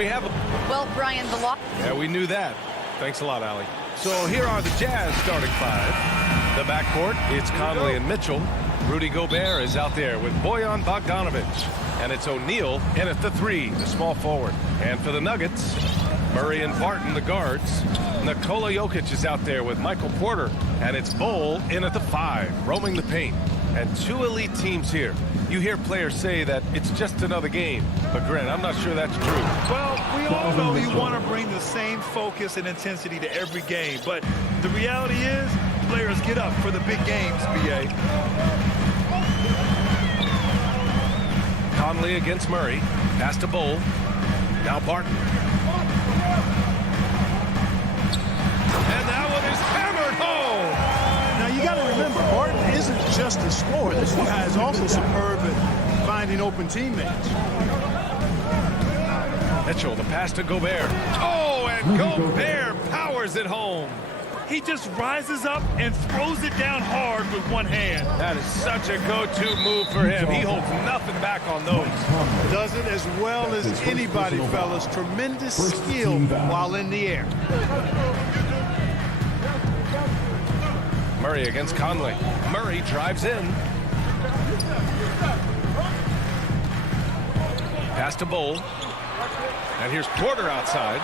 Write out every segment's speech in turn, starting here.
we have... Well, Brian, the law... Yeah, we knew that. Thanks a lot, Allie. So here are the Jazz starting five. The backcourt, it's Conley and Mitchell. Rudy Gobert is out there with Bojan Bogdanovic. And it's O'Neal in at the three, the small forward. And for the Nuggets, Murray and Barton, the guards. Nikola Jokic is out there with Michael Porter. And it's Bol in at the five, roaming the paint. And two elite teams here. You hear players say that it's just another game. But, Grant, I'm not sure that's true. Well, we all know you want to bring the same focus and intensity to every game. But the reality is, players get up for the big games, B.A. Conley against Murray. Pass to Bol. Now Barton. And that one is hammered home. Now, you got to remember, Barton isn't just a scorer. This guy is also superb at finding open teammates. Mitchell, the pass to Gobert. Oh, and Gobert powers it home. He just rises up and throws it down hard with one hand. That is such a go-to move for him. He holds nothing back on those. Does it as well as anybody, fellas. Tremendous skill while in the air. Murray against Conley. Murray drives in. Pass to Bol. And here's Porter outside.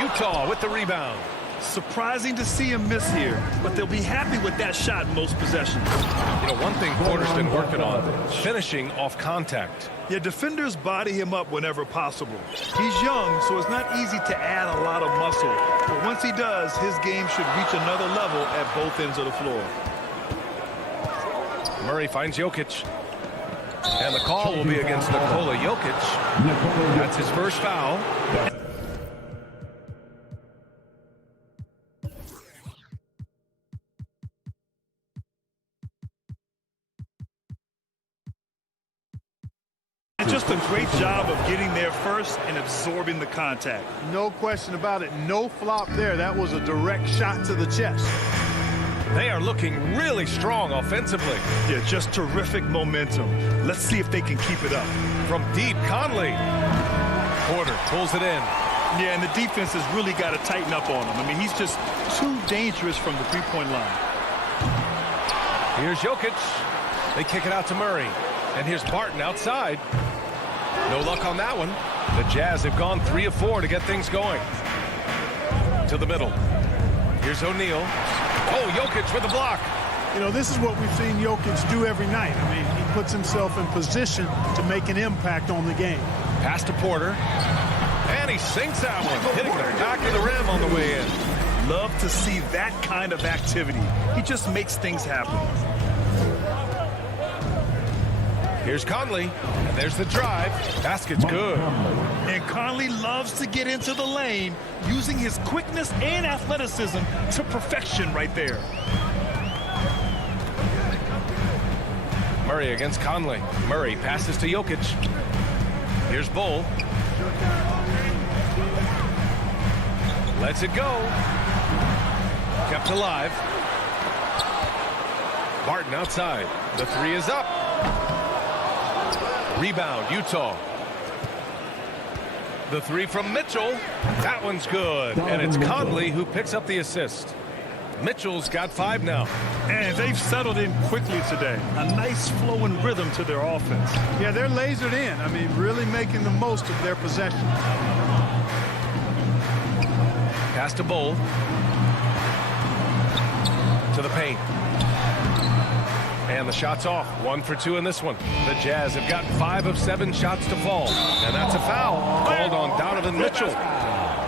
Utah with the rebound. Surprising to see him miss here, but they'll be happy with that shot most possessions. You know, one thing Porter's been working on, finishing off contact. Yeah, defenders body him up whenever possible. He's young, so it's not easy to add a lot of muscle. But once he does, his game should reach another level at both ends of the floor. Murray finds Jokic. And the call will be against Nikola Jokic. That's his first foul. Just a great job of getting there first and absorbing the contact. No question about it. No flop there. That was a direct shot to the chest. They are looking really strong offensively. Yeah, just terrific momentum. Let's see if they can keep it up. From deep, Conley. Porter pulls it in. Yeah, and the defense has really got to tighten up on him. I mean, he's just too dangerous from the three-point line. Here's Jokic. They kick it out to Murray. And here's Barton outside. No luck on that one. The Jazz have gone 3 of 4 to get things going. To the middle. Here's O'Neal. Oh, Jokic with the block. You know, this is what we've seen Jokic do every night. I mean, he puts himself in position to make an impact on the game. Pass to Porter. And he sinks that one, hitting the back of the rim on the way in. Love to see that kind of activity. He just makes things happen. Here's Conley, and there's the drive. Basket's good. And Conley loves to get into the lane, using his quickness and athleticism to perfection right there. Murray against Conley. Murray passes to Jokic. Here's Bol. Lets it go. Kept alive. Barton outside. The three is up. Rebound, Utah. The three from Mitchell. That one's good. And it's Conley who picks up the assist. Mitchell's got 5 now. And they've settled in quickly today. A nice flowing rhythm to their offense. Yeah, they're lasered in. I mean, really making the most of their possession. Pass to Bol. To the paint. And the shot's off. 1 for 2 in this one. The Jazz have gotten 5 of 7 shots to fall. And that's a foul called on Donovan Mitchell.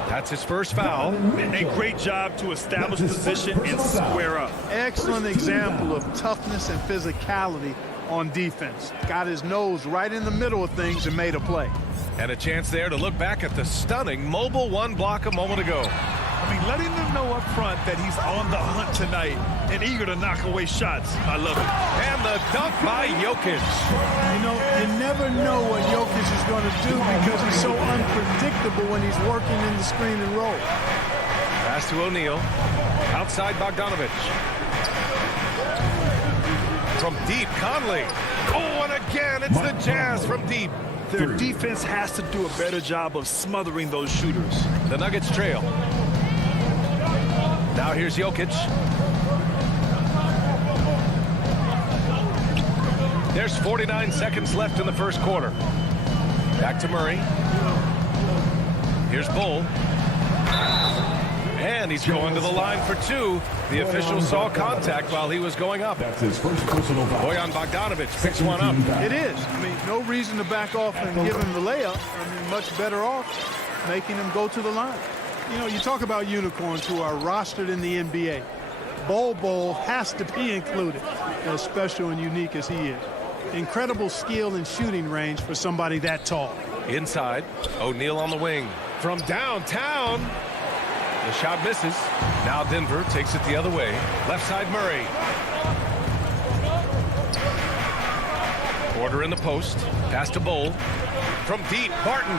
That's his first foul. A great job to establish position and square up. Excellent example of toughness and physicality on defense. Got his nose right in the middle of things and made a play. And a chance there to look back at the stunning mobile 1 block a moment ago. I mean, letting them know up front that he's on the hunt tonight and eager to knock away shots. I love it. And the dunk by Jokic. You know, you never know what Jokic is going to do because he's so unpredictable when he's working in the screen and roll. Pass to O'Neal. Outside Bogdanovic. From deep, Conley. Oh, and again, it's the Jazz from deep. Their defense has to do a better job of smothering those shooters. The Nuggets trail. Now here's Jokic. There's 49 seconds left in the first quarter. Back to Murray. Here's Bull. And he's going to the line for two. The official saw contact while he was going up. That's his first personal foul. Bojan Bogdanovic picks one up. It is. I mean, no reason to back off and give him the layup. I mean, much better off making him go to the line. You know, you talk about unicorns who are rostered in the NBA. Bol has to be included, as special and unique as he is. Incredible skill and shooting range for somebody that tall. Inside, O'Neal on the wing. From downtown, the shot misses. Now Denver takes it the other way. Left side, Murray. Porter in the post. Pass to Bull. From deep, Barton.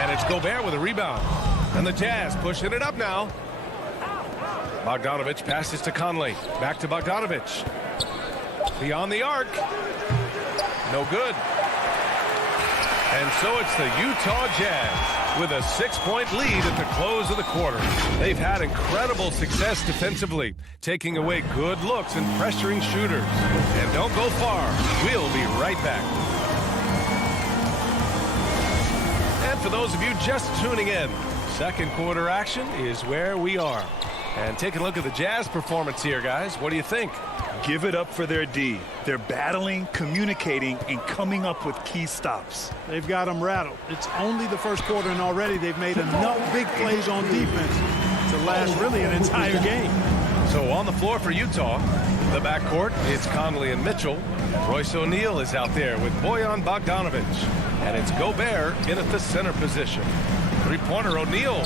And it's Gobert with a rebound. And the Jazz pushing it up now. Bogdanovic passes to Conley. Back to Bogdanovic. Beyond the arc. No good. And so it's the Utah Jazz with a 6-point lead at the close of the quarter. They've had incredible success defensively, taking away good looks and pressuring shooters. And don't go far. We'll be right back. And for those of you just tuning in, second quarter action is where we are. And take a look at the Jazz performance here, guys. What do you think? Give it up for their D. They're battling, communicating, and coming up with key stops. They've got them rattled. It's only the first quarter, and already they've made enough big plays on defense to last really an entire game. So on the floor for Utah, the backcourt, it's Conley and Mitchell. Royce O'Neal is out there with Bojan Bogdanovic. And it's Gobert in at the center position. Three-pointer O'Neal.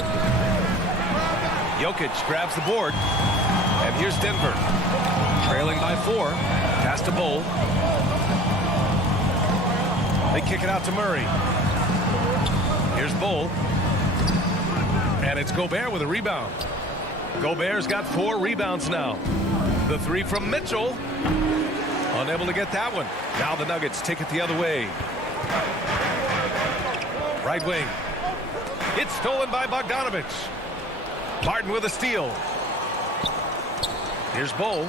Jokic grabs the board. And here's Denver. Trailing by 4. Pass to Bull. They kick it out to Murray. Here's Bull. And it's Gobert with a rebound. Gobert's got 4 rebounds now. The three from Mitchell. Unable to get that one. Now the Nuggets take it the other way. Right wing. It's stolen by Bogdanovic. Barton with a steal. Here's Bull.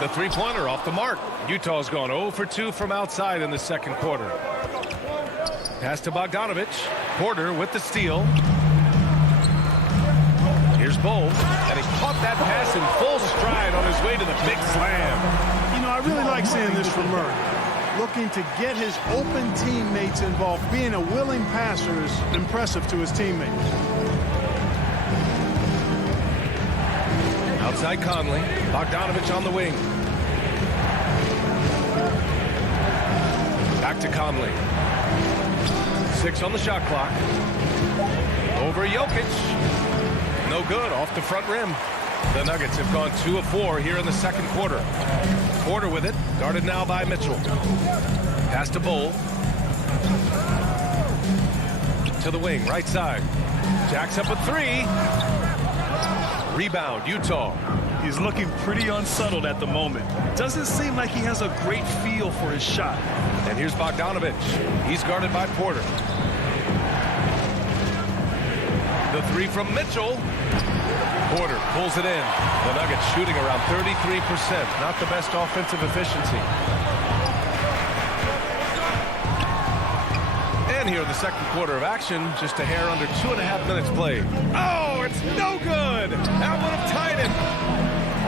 The three-pointer off the mark. Utah's gone 0 for 2 from outside in the second quarter. Pass to Bogdanovic. Porter with the steal. Here's Bull. And he caught that pass in full stride on his way to the big slam. You know, I really like seeing this from Murray. Looking to get his open teammates involved. Being a willing passer is impressive to his teammates. Outside Conley. Bogdanovic on the wing. Back to Conley. 6 on the shot clock. Over Jokic. No good. Off the front rim. The Nuggets have gone 2 of 4 here in the second quarter. Porter with it. Guarded now by Mitchell. Pass to Bull. To the wing. Right side. Jacks up a 3. Rebound, Utah. He's looking pretty unsettled at the moment. Doesn't seem like he has a great feel for his shot. And here's Bogdanovic. He's guarded by Porter. The three from Mitchell. Porter pulls it in. The Nuggets shooting around 33%. Not the best offensive efficiency. And here in the second quarter of action, just a hair under 2.5 minutes played. Oh, it's no good! That would have tied it.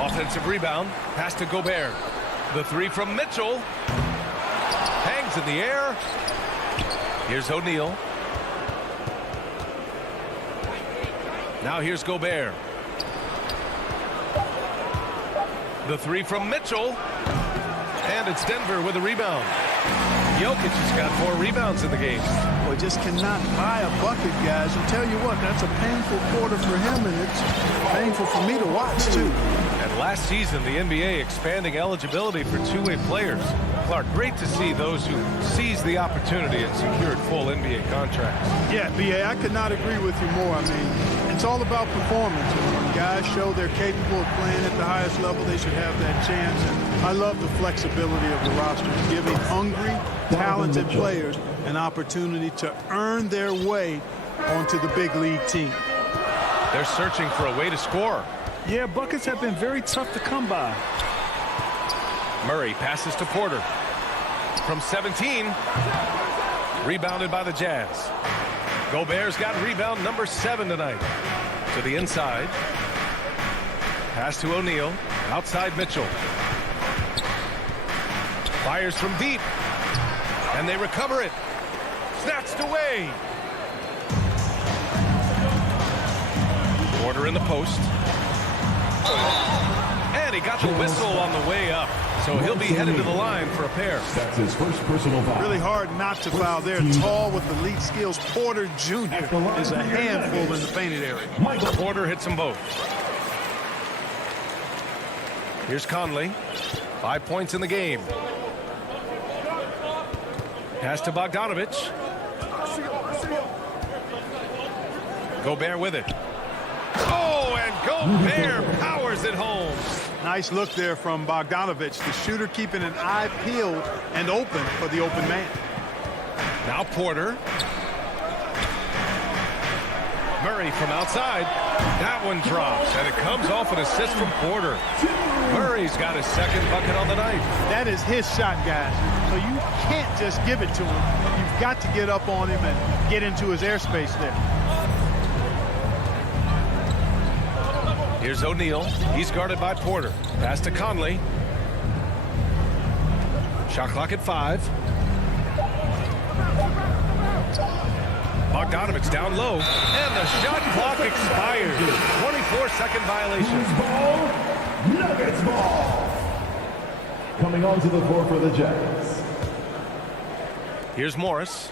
Offensive rebound, pass to Gobert. The three from Mitchell. Hangs in the air. Here's O'Neal. Now here's Gobert. The three from Mitchell. And it's Denver with a rebound. Jokic has got 4 rebounds in the game. Well, just cannot buy a bucket, guys. I'll tell you what, that's a painful quarter for him, and it's painful for me to watch, too. And last season, the NBA expanding eligibility for two-way players. Clark, great to see those who seized the opportunity and secured full NBA contracts. Yeah, B.A., I could not agree with you more. I mean, It's all about performance. And when guys show they're capable of playing at the highest level, they should have that chance. And I love the flexibility of the roster, giving hungry, talented players an opportunity to earn their way onto the big league team. They're searching for a way to score. Yeah, buckets have been very tough to come by. Murray passes to Porter. From 17. Rebounded by the Jazz. Gobert's got rebound number 7 tonight. To the inside. Pass to O'Neal. Outside Mitchell. Fires from deep. And they recover it. Snatched away. Porter in the post. And he got the whistle on the way up. So he'll be headed to the line for a pair. That's his first personal foul. Really hard not to foul there. Tall with elite skills. Porter Jr. is a handful in the painted area. Porter hits them both. Here's Conley. 5 points in the game. Pass to Bogdanovich. Gobert with it. Oh, and Gobert powers it home. Nice look there from Bogdanovich, the shooter keeping an eye peeled and open for the open man. Now Porter. Murray from outside. That one drops, and it comes off an assist from Porter. Murray's got his second bucket on the night. That is his shot, guys. So you can't just give it to him. You've got to get up on him and get into his airspace there. Here's O'Neal. He's guarded by Porter. Pass to Conley. Shot clock at 5. Bogdanovich down low. And the shot clock expires. 24-second violation. Nuggets ball. Coming onto the floor for the Jazz. Here's Morris.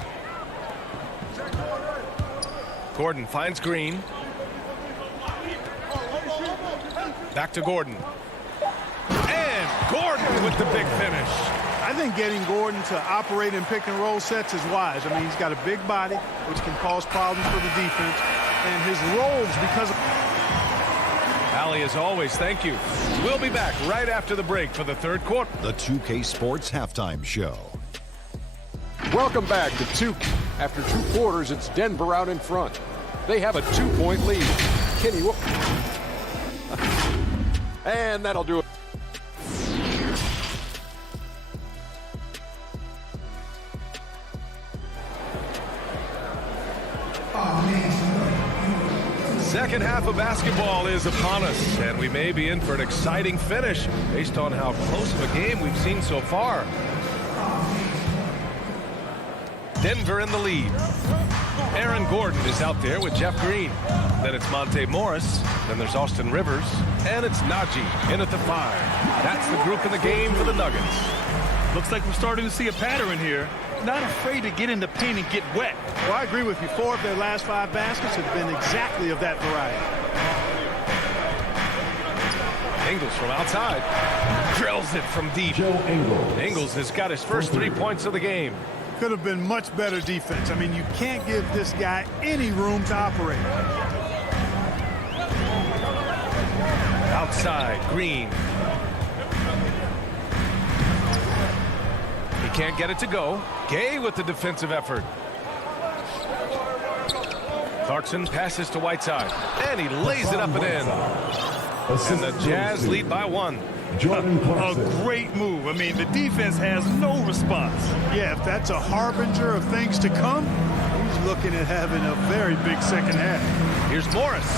Gordon finds Green. Back to Gordon. And Gordon with the big finish. I think getting Gordon to operate in pick and roll sets is wise. I mean, he's got a big body, which can cause problems for the defense. And his rolls, because of... Allie, as always, thank you. We'll be back right after the break for the third quarter. The 2K Sports Halftime Show. Welcome back to 2K. After 2 quarters, it's Denver out in front. They have a 2-point lead. Kenny, and that'll do it. Second half of basketball is upon us, and we may be in for an exciting finish based on how close of a game we've seen so far. Denver in the lead. Aaron Gordon is out there with Jeff Green. Then it's Monte Morris. Then there's Austin Rivers. And it's Najee in at the 5. That's the group in the game for the Nuggets. Looks like we're starting to see a pattern here. Not afraid to get in the paint and get wet. Well, I agree with you. 4 of their last 5 baskets have been exactly of that variety. Ingles from outside. Drills it from deep. Joe Ingles. Ingles has got his first 3 points of the game. Could have been much better defense. I mean, you can't give this guy any room to operate. Outside, Green. He can't get it to go. Gay with the defensive effort. Clarkson passes to Whiteside. And he lays it up and in. And the Jazz lead by 1. Jordan Clarkson. A great move. I mean, the defense has no response. Yeah, if that's a harbinger of things to come, he's looking at having a very big second half. Here's Morris.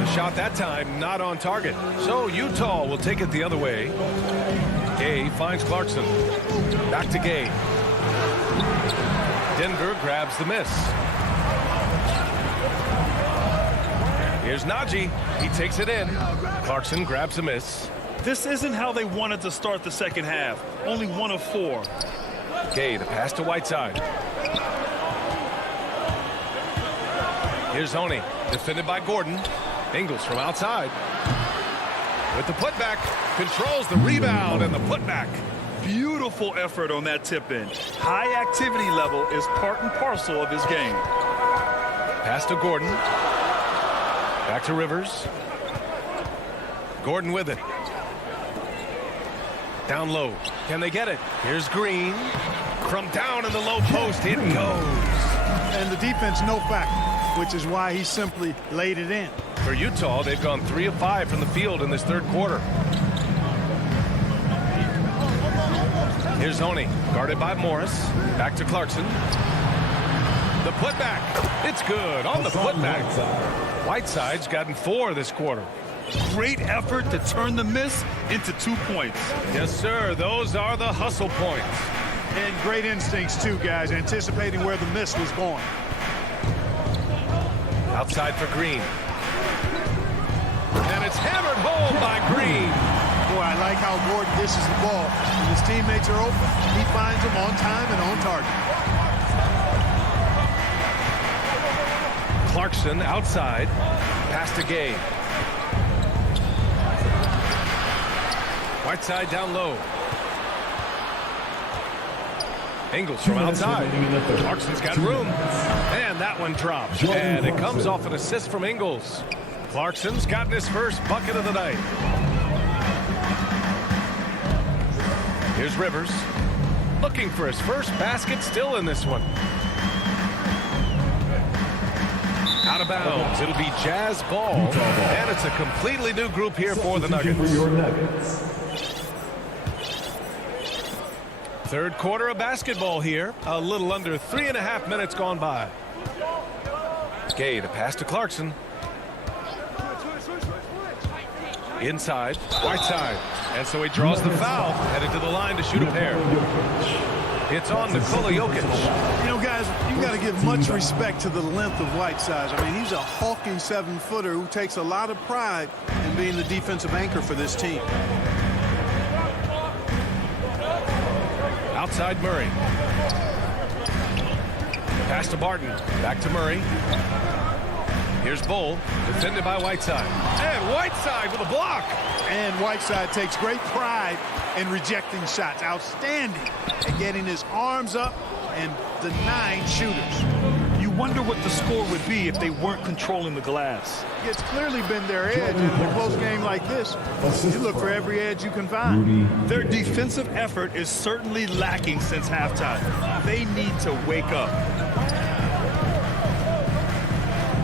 The shot that time not on target. So Utah will take it the other way. Gay finds Clarkson. Back to Gay. Denver grabs the miss. Here's Najee. He takes it in. Clarkson grabs a miss. This isn't how they wanted to start the second half. Only 1 of 4. Gay, the pass to Whiteside. Here's Honey, defended by Gordon. Ingles from outside. With the putback, controls the rebound and the putback. Beautiful effort on that tip-in. High activity level is part and parcel of his game. Pass to Gordon. Back to Rivers. Gordon with it. Down low. Can they get it? Here's Green. From down in the low post, it goes. And the defense no factor, which is why he simply laid it in. For Utah, they've gone 3 of 5 from the field in this third quarter. Here's Oni, guarded by Morris. Back to Clarkson. The putback. It's good on the putback. Whiteside's gotten 4 this quarter. Great effort to turn the miss into 2 points. Yes, sir. Those are the hustle points. And great instincts, too, guys, anticipating where the miss was going. Outside for Green. And it's hammered home by Green. Boy, I like how Gordon dishes the ball. When his teammates are open, he finds them on time and on target. Clarkson outside. Pass to Gay. Whiteside down low. Ingles from outside. Clarkson's got room. And that one drops. And it comes off an assist from Ingles. Clarkson's gotten his first bucket of the night. Here's Rivers. Looking for his first basket still in this one. Out of bounds. It'll be Jazz ball. And it's a completely new group here for the Nuggets. Third quarter of basketball here. A little under 3.5 minutes gone by. Gay to pass to Clarkson. Inside. Whiteside. And so he draws the foul. Headed to the line to shoot a pair. It's on Nikola Jokic. You know, guys, you got to give much respect to the length of Whiteside. I mean, he's a hulking 7-footer who takes a lot of pride in being the defensive anchor for this team. Outside Murray. Pass to Barton. Back to Murray. Here's Bull. Defended by Whiteside. And Whiteside with a block. And Whiteside takes great pride in rejecting shots. Outstanding at getting his arms up and denying shooters. You wonder what the score would be if they weren't controlling the glass. It's clearly been their edge. In a close game like this, you look for every edge you can find. Their defensive effort is certainly lacking since halftime. They need to wake up.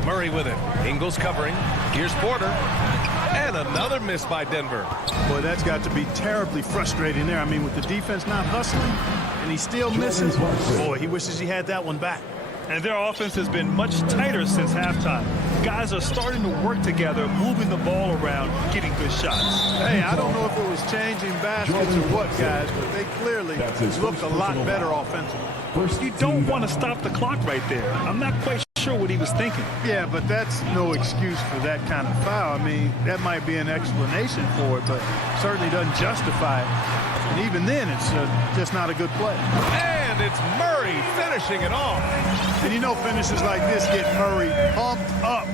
Murray with it. Ingles covering. Here's Porter. And another miss by Denver. Boy, that's got to be terribly frustrating there. I mean, with the defense not hustling and he still misses. Boy, he wishes he had that one back. And their offense has been much tighter since halftime. Guys are starting to work together, moving the ball around, getting good shots. Hey, I don't know if it was changing baskets or what, guys, but they clearly looked a lot better offensively. You don't want to stop the clock right there. I'm not quite sure what he was thinking. Yeah, but that's no excuse for that kind of foul. I mean, that might be an explanation for it, but certainly doesn't justify it. And even then, it's just not a good play. And it's Murray finishing it off. And you know finishes like this get Murray pumped up.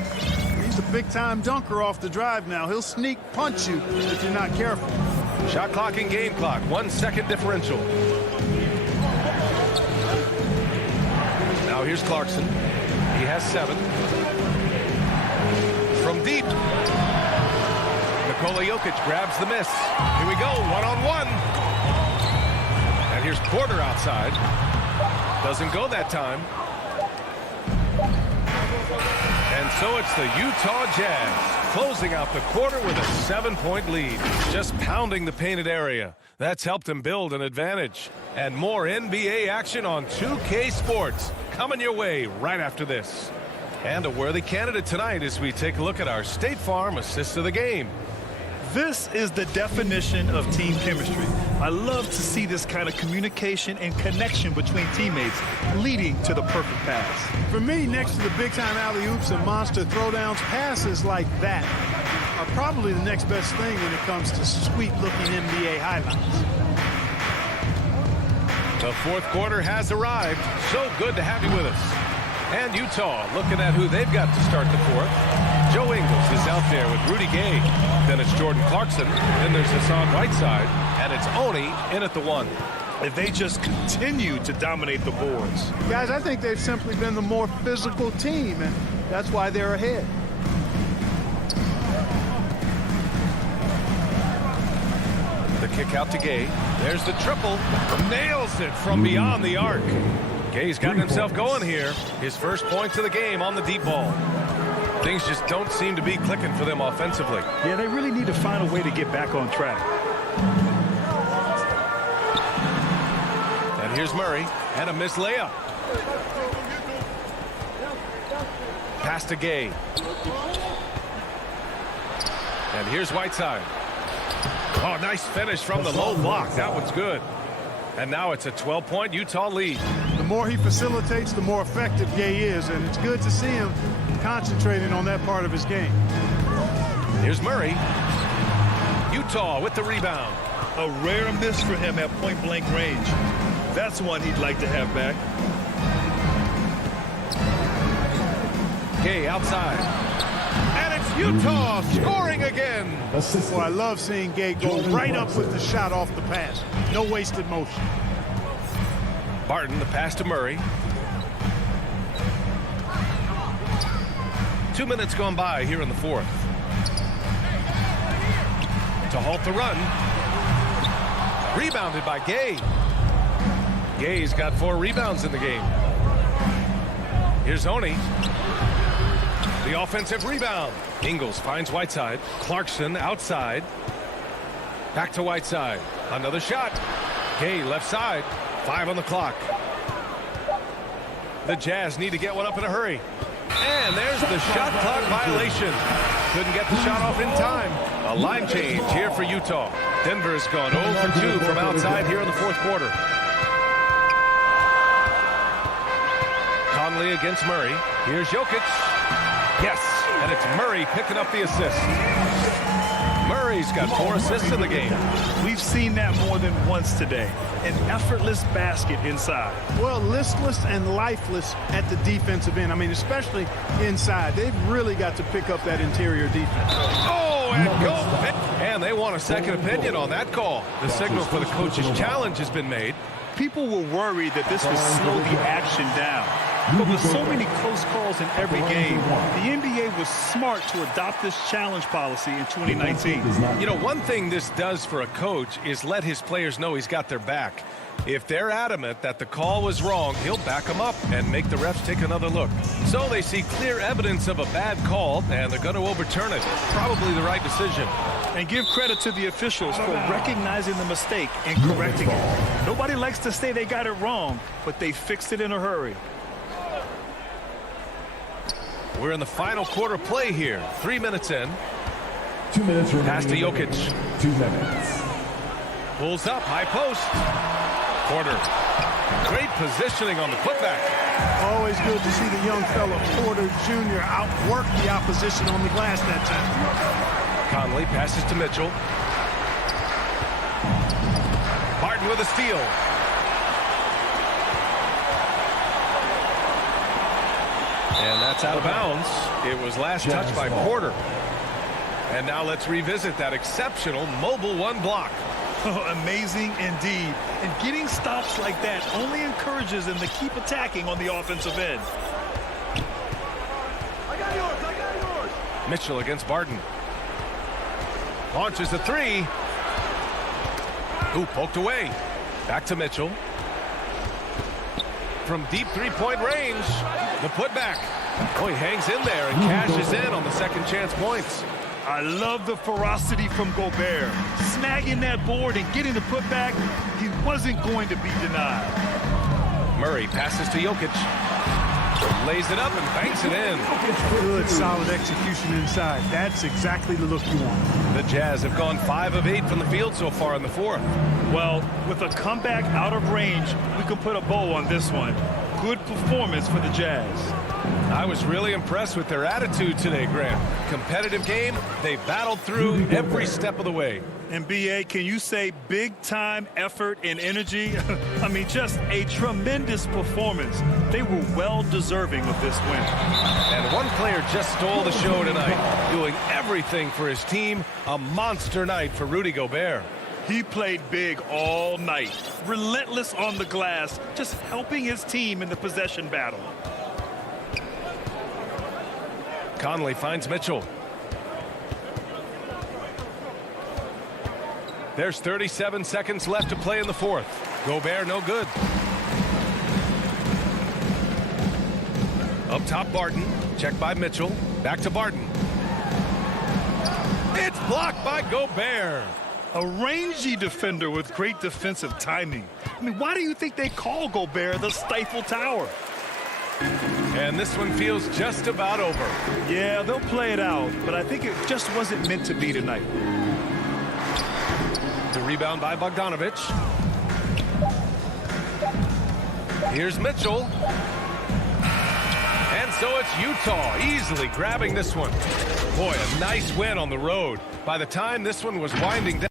He's a big-time dunker off the drive now. He'll sneak punch you if you're not careful. Shot clock and game clock. 1 second differential. Now here's Clarkson. He has 7. From deep. Nikola Jokic grabs the miss. Here we go, one-on-one. And here's Porter outside. Doesn't go that time. And so it's the Utah Jazz closing out the quarter with a 7-point lead. Just pounding the painted area. That's helped them build an advantage. And more NBA action on 2K Sports coming your way right after this. And a worthy candidate tonight as we take a look at our State Farm assist of the game. This is the definition of team chemistry. I love to see this kind of communication and connection between teammates leading to the perfect pass. For me, next to the big-time alley-oops and monster throwdowns, passes like that are probably the next best thing when it comes to sweet-looking NBA highlights. The fourth quarter has arrived. So good to have you with us. And Utah looking at who they've got to start the fourth. Joe Ingles is out there with Rudy Gay. Then it's Jordan Clarkson. Then there's Hassan Whiteside. And it's Oni in at the 1. If they just continue to dominate the boards. Guys, I think they've simply been the more physical team, and that's why they're ahead. Kick out to Gay. There's the triple. Nails it from beyond the arc. Gay's gotten himself going here. His first points of the game on the deep ball. Things just don't seem to be clicking for them offensively. Yeah, they really need to find a way to get back on track. And here's Murray. And a missed layup. Pass to Gay. And here's Whiteside. Oh, nice finish from the low block. That one's good. And now it's a 12-point Utah lead. The more he facilitates, the more effective Gay is, and it's good to see him concentrating on that part of his game. Here's Murray. Utah with the rebound. A rare miss for him at point-blank range. That's one he'd like to have back. Gay outside. And it's Utah scoring again. Well, I love seeing Gay go right up with the shot off the pass. No wasted motion. Barton, the pass to Murray. 2 minutes gone by here in the fourth. To halt the run. Rebounded by Gay. Gay's got 4 rebounds in the game. Here's Oni. The offensive rebound. Ingles finds Whiteside. Clarkson outside. Back to Whiteside. Another shot. Gay left side. 5 on the clock. The Jazz need to get one up in a hurry. And there's the shot clock violation. Couldn't get the shot off in time. A line change here for Utah. Denver's gone 0 for 2 from outside here in the fourth quarter. Conley against Murray. Here's Jokic. Yes, and it's Murray picking up the assist. Murray's got 4 assists in the game. We've seen that more than once today. An effortless basket inside. Well, listless and lifeless at the defensive end. I mean, especially inside. They've really got to pick up that interior defense. Oh, and go. And they want a second opinion on that call. The signal for the coach's challenge has been made. People were worried that this would slow the action down. But with so many close calls in every game, the NBA was smart to adopt this challenge policy in 2019. You know, one thing this does for a coach is let his players know he's got their back. If they're adamant that the call was wrong, he'll back them up and make the refs take another look. So they see clear evidence of a bad call, and they're going to overturn it. Probably the right decision. And give credit to the officials for recognizing the mistake and correcting it. Nobody likes to say they got it wrong, but they fixed it in a hurry. We're in the final quarter play here. 3 minutes in. 2 minutes remaining. Pass to Jokic. 2 minutes. Pulls up, high post. Porter. Great positioning on the putback. Always good to see the young fella, Porter Jr., outwork the opposition on the glass that time. Conley passes to Mitchell. Barton with a steal. And that's out of bounds. It was last touched by Porter. And now let's revisit that exceptional mobile 1 block. Amazing indeed. And getting stops like that only encourages them to keep attacking on the offensive end. I got yours. Mitchell against Barton. Launches the 3. Ooh, poked away. Back to Mitchell. From deep 3-point range, the putback. Oh, he hangs in there and cashes in on the second chance points. I love the ferocity from Gobert. Snagging that board and getting the putback, he wasn't going to be denied. Murray passes to Jokic. Lays it up and banks it in. Good, solid execution inside. That's exactly the look you want. The Jazz have gone 5 of 8 from the field so far in the fourth. Well, with a comeback out of range, we can put a bow on this one. Good performance for the Jazz. I was really impressed with their attitude today, Grant. Competitive game, they battled through every step of the way. And B.A., can you say big-time effort and energy? I mean, just a tremendous performance. They were well-deserving of this win. And one player just stole the show tonight, doing everything for his team. A monster night for Rudy Gobert. He played big all night, relentless on the glass, just helping his team in the possession battle. Conley finds Mitchell. There's 37 seconds left to play in the fourth. Gobert, no good. Up top, Barton. Checked by Mitchell. Back to Barton. It's blocked by Gobert. A rangy defender with great defensive timing. I mean, why do you think they call Gobert the Stifle Tower? And this one feels just about over. Yeah, they'll play it out, but I think it just wasn't meant to be tonight. The rebound by Bogdanovic. Here's Mitchell. And so it's Utah easily grabbing this one. Boy, a nice win on the road. By the time this one was winding down.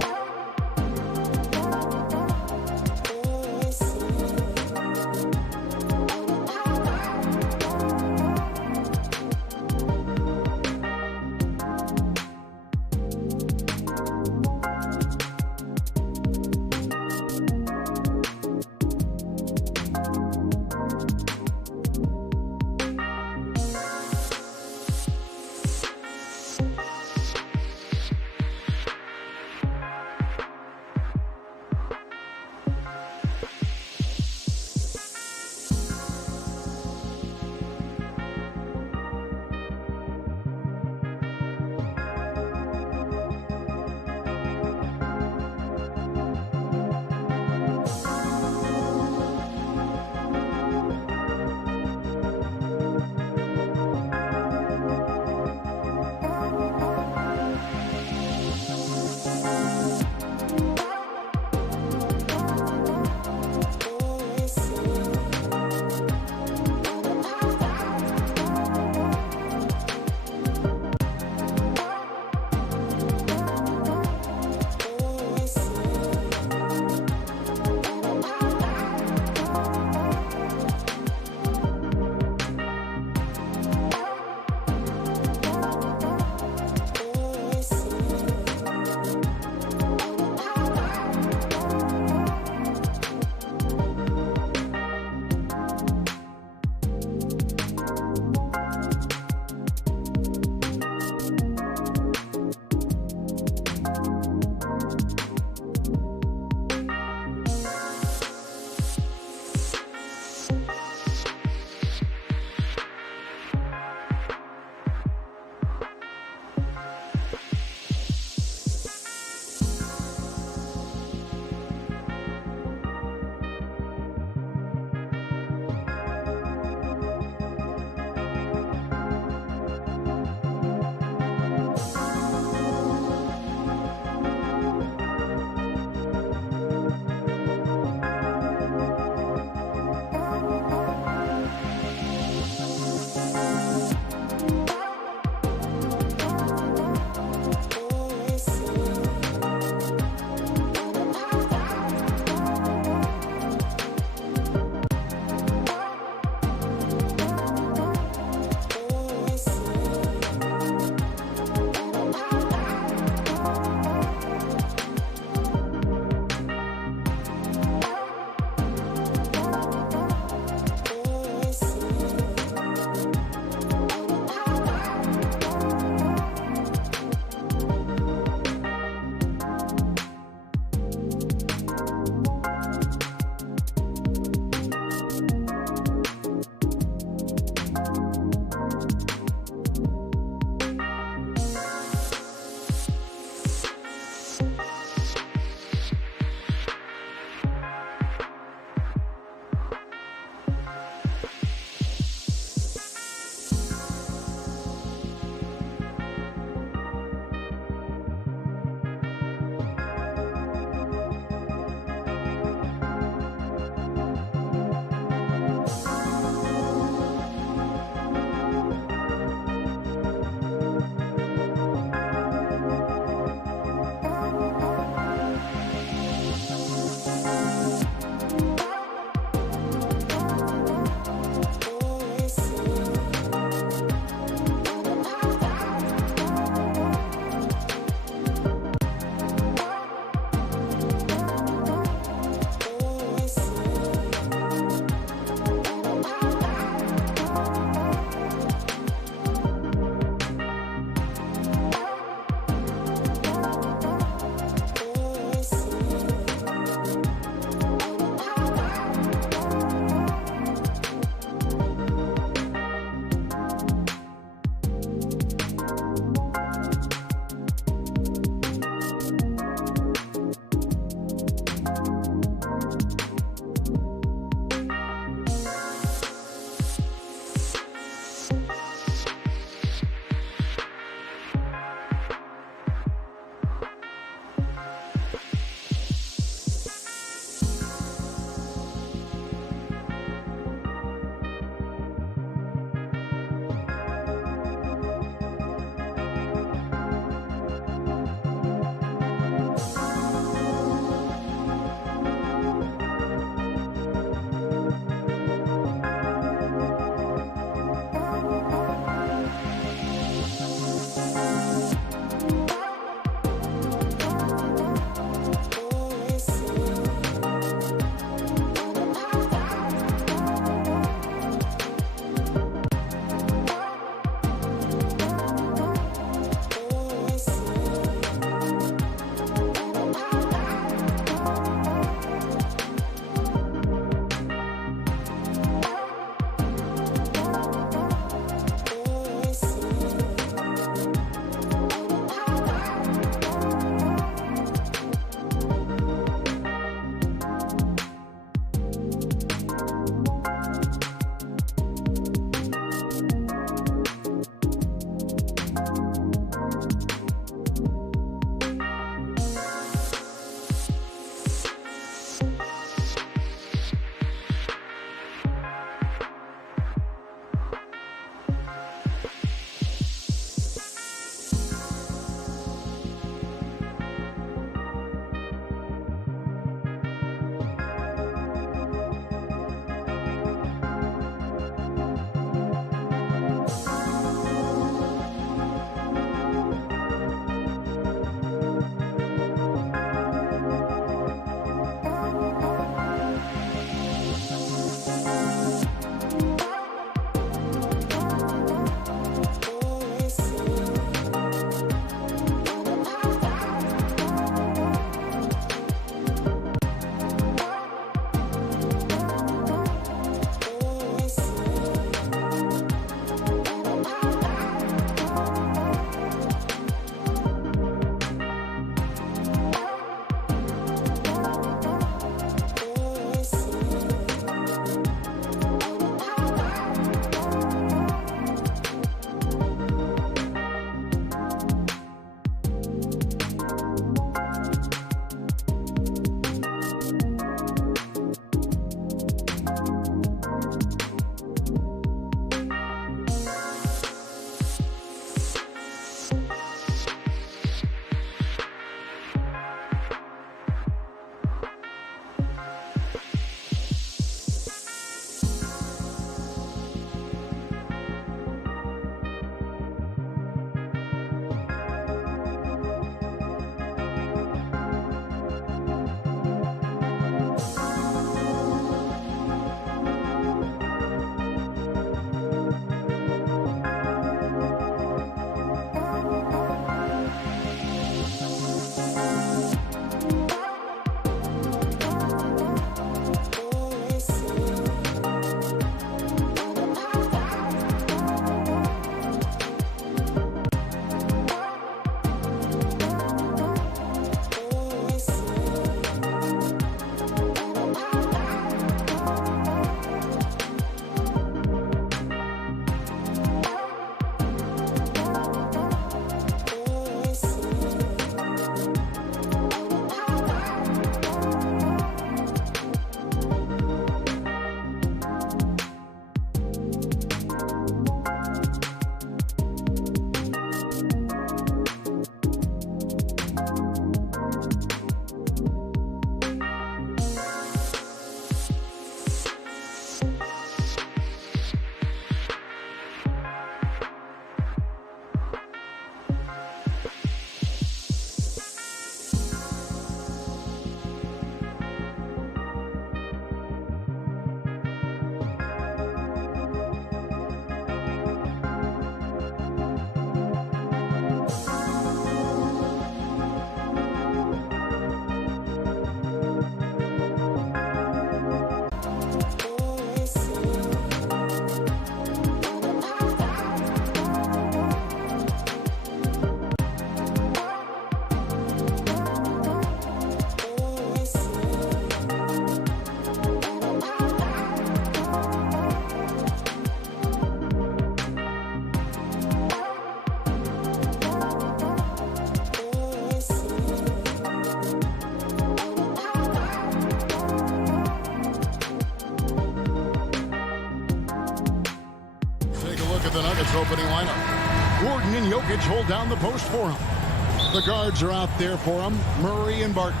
the Nuggets opening lineup. Gordon and Jokic hold down the post for him. The guards are out there for him, Murray and Barton.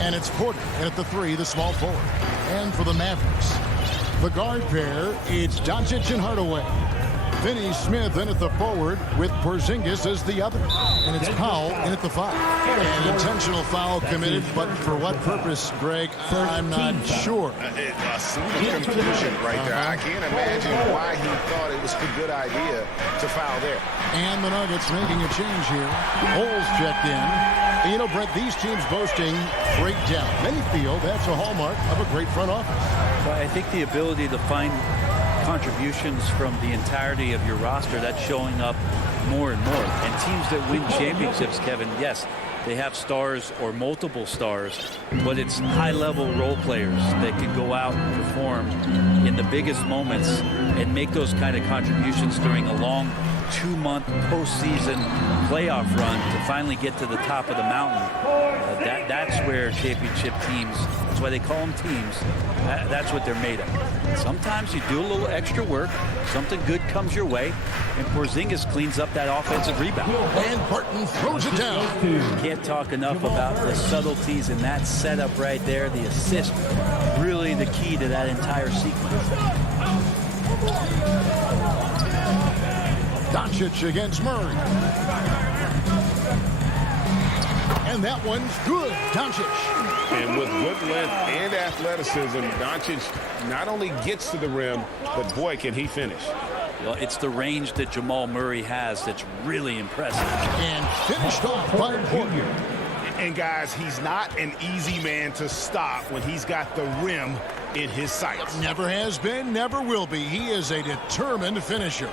And it's Porter in at the 3, the small forward. And for the Mavericks, the guard pair, it's Doncic and Hardaway. Finney Smith in at the forward with Porzingis as the other. And it's Powell in at the 5. An intentional foul committed, but for what purpose, Greg, I'm not sure. A single confusion right there. I can't imagine why he thought it was a good idea to foul there. And the Nuggets making a change here. Holes checked in. And you know, Brett, these teams boasting great depth. Many feel that's a hallmark of a great front office. Well, I think the ability to find contributions from the entirety of your roster, that's showing up more and more. And teams that win championships, Kevin, yes, they have stars or multiple stars, but it's high-level role players that can go out and perform in the biggest moments and make those kind of contributions during a long 2-month postseason playoff run to finally get to the top of the mountain. That's where championship teams, that's why they call them teams, that's what they're made of. Sometimes you do a little extra work, something good comes your way, and Porzingis cleans up that offensive rebound. And Barton throws it down. Can't talk enough about the subtleties in that setup right there. The assist, really the key to that entire sequence. Doncic against Murray. And that one's good. Doncic. And with good length and athleticism, Doncic not only gets to the rim, but boy, can he finish. Well, it's the range that Jamal Murray has that's really impressive. And finished off by Porter. And guys, he's not an easy man to stop when he's got the rim in his sights. Never has been, never will be. He is a determined finisher.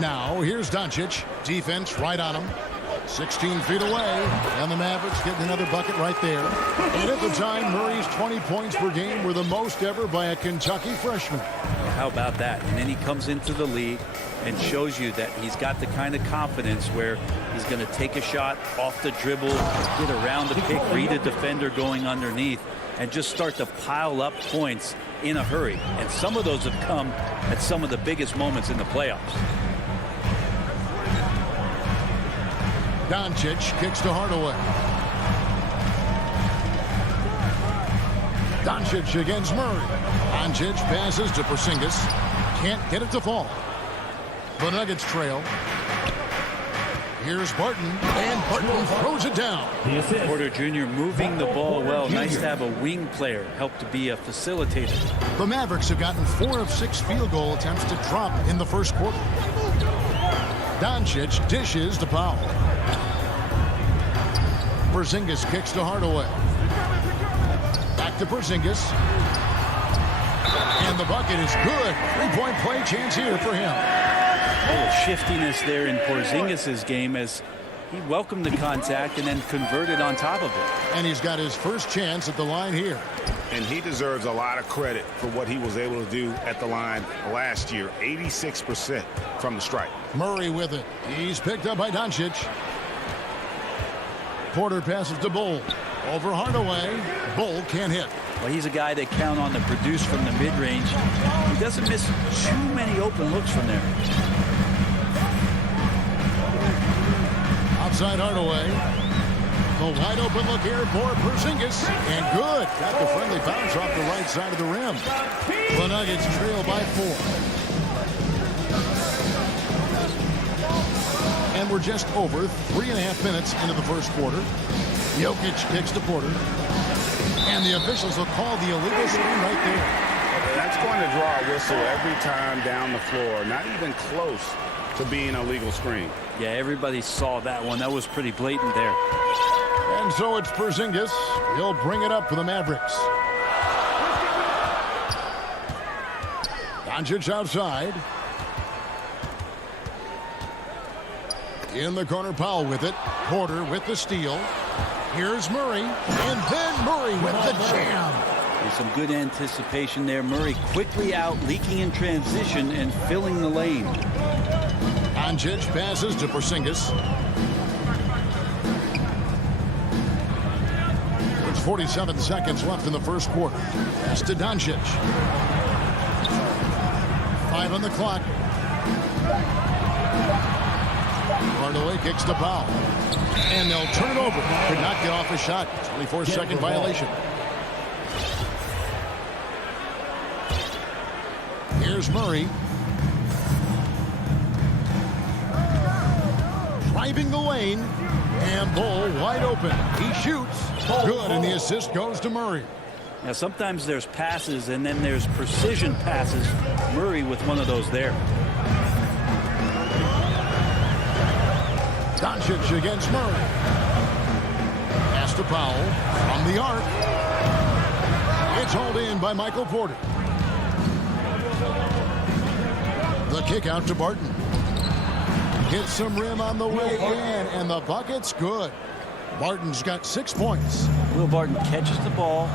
Now, here's Doncic. Defense right on him. 16 feet away. And the Mavericks getting another bucket right there. And at the time, Murray's 20 points per game were the most ever by a Kentucky freshman. How about that? And then he comes into the league and shows you that he's got the kind of confidence where he's going to take a shot off the dribble, get around the pick, read a defender going underneath, and just start to pile up points in a hurry. And some of those have come at some of the biggest moments in the playoffs. Doncic kicks to Hardaway. Doncic against Murray. Doncic passes to Porzingis. Can't get it to fall. The Nuggets trail. Here's Barton. And Barton throws it down. Porter Jr. moving the ball well. Nice to have a wing player help to be a facilitator. The Mavericks have gotten 4 of 6 field goal attempts to drop in the first quarter. Doncic dishes to Powell. Porzingis kicks to Hardaway. Back to Porzingis. And the bucket is good. 3-point play chance here for him. A little shiftiness there in Porzingis' game as he welcomed the contact and then converted on top of it. And he's got his first chance at the line here. And he deserves a lot of credit for what he was able to do at the line last year. 86% from the stripe. Murray with it. He's picked up by Doncic. Porter passes to Bull. Over Hardaway. Bull can't hit. Well, he's a guy they count on to produce from the mid-range. He doesn't miss too many open looks from there. Outside Hardaway. The wide open look here for Porzingis. And good. Got the friendly bounce off the right side of the rim. The Nuggets trail by 4. And we're just over 3.5 minutes into the first quarter. Jokic kicks to Porter. And the officials will call the illegal screen right there. That's going to draw a whistle every time down the floor. Not even close to being a legal screen. Yeah, everybody saw that one. That was pretty blatant there. And so it's Porzingis. He'll bring it up for the Mavericks. Doncic outside. In the corner, Powell with it. Porter with the steal. Here's Murray. And then Murray with the jam. There's some good anticipation there. Murray quickly out, leaking in transition and filling the lane. Doncic passes to Porzingis. There's 47 seconds left in the first quarter. Pass to Doncic. 5 on the clock. Hardaway kicks to Powell. And they'll turn it over. Could not get off a shot. 24-second violation. Here's Murray. Driving the lane. And Bull wide open. He shoots. Good, and the assist goes to Murray. Now, sometimes there's passes, and then there's precision passes. Murray with one of those there. Doncic against Murray. Pass to Powell from the arc. It's hauled in by Michael Porter. The kick out to Barton. Hits some rim on the way in, and the bucket's good. Barton's got 6 points. Will Barton catches the ball.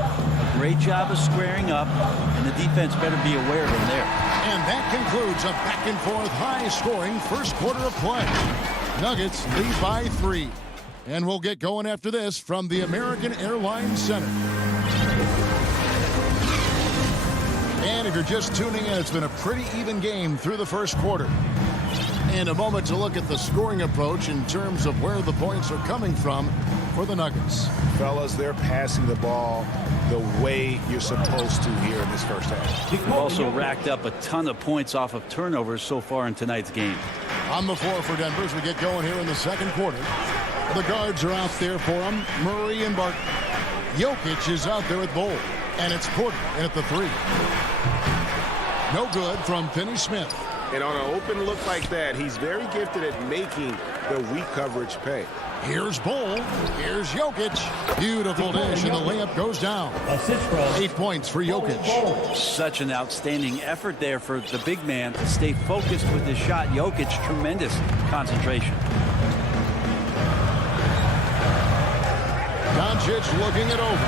Great job of squaring up, and the defense better be aware of him there. And that concludes a back-and-forth, high-scoring first quarter of play. Nuggets lead by 3. And we'll get going after this from the American Airlines Center. And if you're just tuning in, it's been a pretty even game through the first quarter. And a moment to look at the scoring approach in terms of where the points are coming from for the Nuggets. Fellas, they're passing the ball the way you're supposed to here in this first half. We've also racked up a ton of points off of turnovers so far in tonight's game. On the floor for Denver as we get going here in the second quarter. The guards are out there for him. Murray and Barton. Jokic is out there at Bull. And it's Porter in at the 3. No good from Finney-Smith. And on an open look like that, he's very gifted at making the weak coverage pay. Here's Bull. Here's Jokic. Beautiful dish, and the layup goes down. 8 points for Jokic. Such an outstanding effort there for the big man to stay focused with his shot. Jokic, tremendous concentration. Doncic looking it over.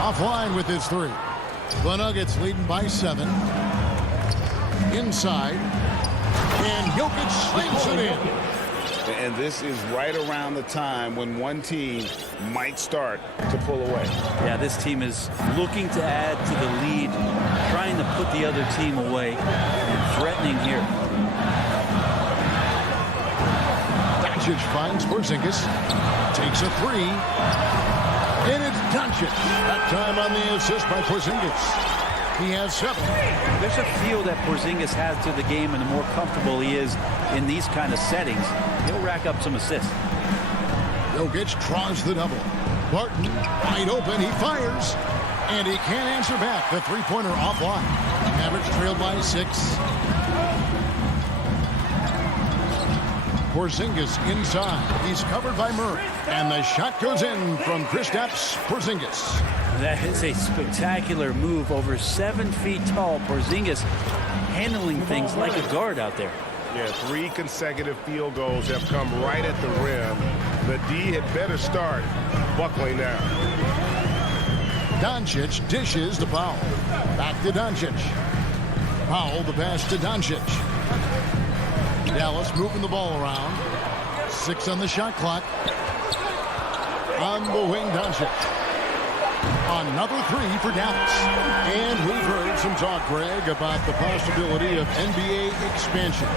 Offline with his 3. The Nuggets leading by 7. Inside. And Jokic slings it in. And this is right around the time when one team might start to pull away. Yeah, this team is looking to add to the lead, trying to put the other team away, and threatening here. Doncic finds Porzingis. Takes a 3. And it's Doncic. That time on the assist by Porzingis. He has 7. There's a feel that Porzingis has to the game, and the more comfortable he is in these kind of settings, he'll rack up some assists. Jokic draws the double. Barton wide open. He fires. And he can't answer back. The three-pointer offline. Mavericks trailed by 6. Porzingis inside. He's covered by Murray. And the shot goes in from Kristaps Porzingis. That is a spectacular move. Over 7 feet tall. Porzingis handling things like a guard out there. Yeah, 3 consecutive field goals have come right at the rim. The D had better start buckling down. Doncic dishes to Powell. Back to Doncic. Powell the pass to Doncic. Dallas moving the ball around. 6 on the shot clock. On the wing, Doncic. Another 3 for Dallas. And we've heard some talk, Greg, about the possibility of NBA expansion.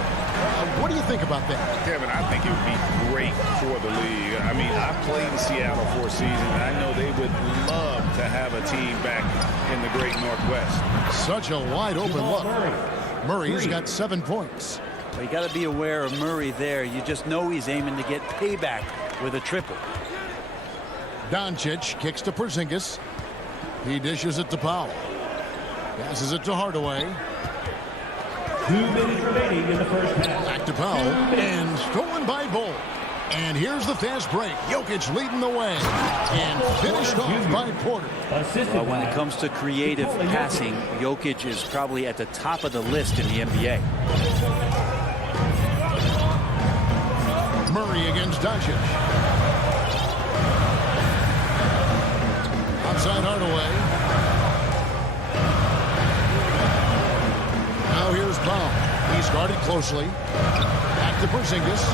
What do you think about that? Kevin, I think it would be great for the league. I mean, I played in Seattle for a season, and I know they would love to have a team back in the great Northwest. Such a wide open look. Murray's got 7 points. Well, you got to be aware of Murray there. You just know he's aiming to get payback with a triple. Doncic kicks to Porzingis. He dishes it to Powell. Passes it to Hardaway. 2 minutes remaining in the first half. Back to Powell. And stolen by Bull. And here's the fast break. Jokic leading the way. And finished off by Porter. Well, when it comes to creative passing, Jokic is probably at the top of the list in the NBA. Murray against Doncic. Outside Hardaway. Now here's Powell. He's guarded closely. Back to Porzingis.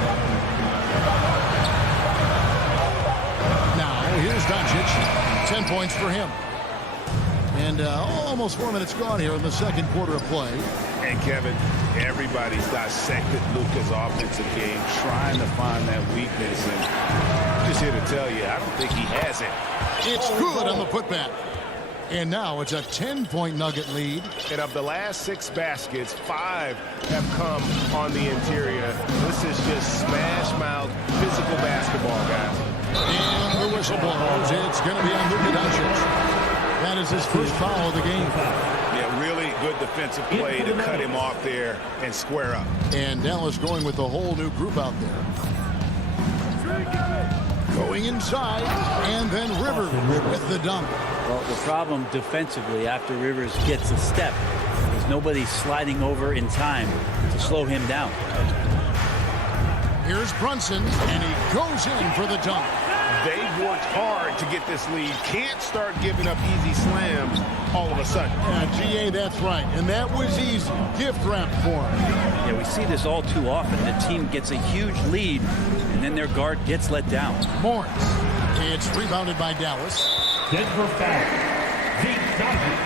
Now here's Doncic. 10 points for him. And almost 4 minutes gone here in the second quarter of play. And Kevin, everybody's dissected Luka's offensive game, trying to find that weakness. And I'm just here to tell you, I don't think he has it. It's good on the putback. And now it's a 10-point Nugget lead. And of the last 6 baskets, 5 have come on the interior. This is just smash-mouth physical basketball, guys. And the whistle blows. It's going to be on Luka Doncic. That is his first foul of the game. Yeah, really good defensive play to cut him off there and square up. And Dallas going with a whole new group out there. Going inside, and then Rivers with the dunk. Well, the problem defensively after Rivers gets a step is nobody sliding over in time to slow him down. Here's Brunson, and he goes in for the dunk. They've worked hard to get this lead. Can't start giving up easy slams all of a sudden. Yeah, GA, that's right. And that was easy. Gift wrap for him. Yeah, we see this all too often. The team gets a huge lead, and then their guard gets let down. Morris. It's rebounded by Dallas. Denver foul. Zeke Doncic.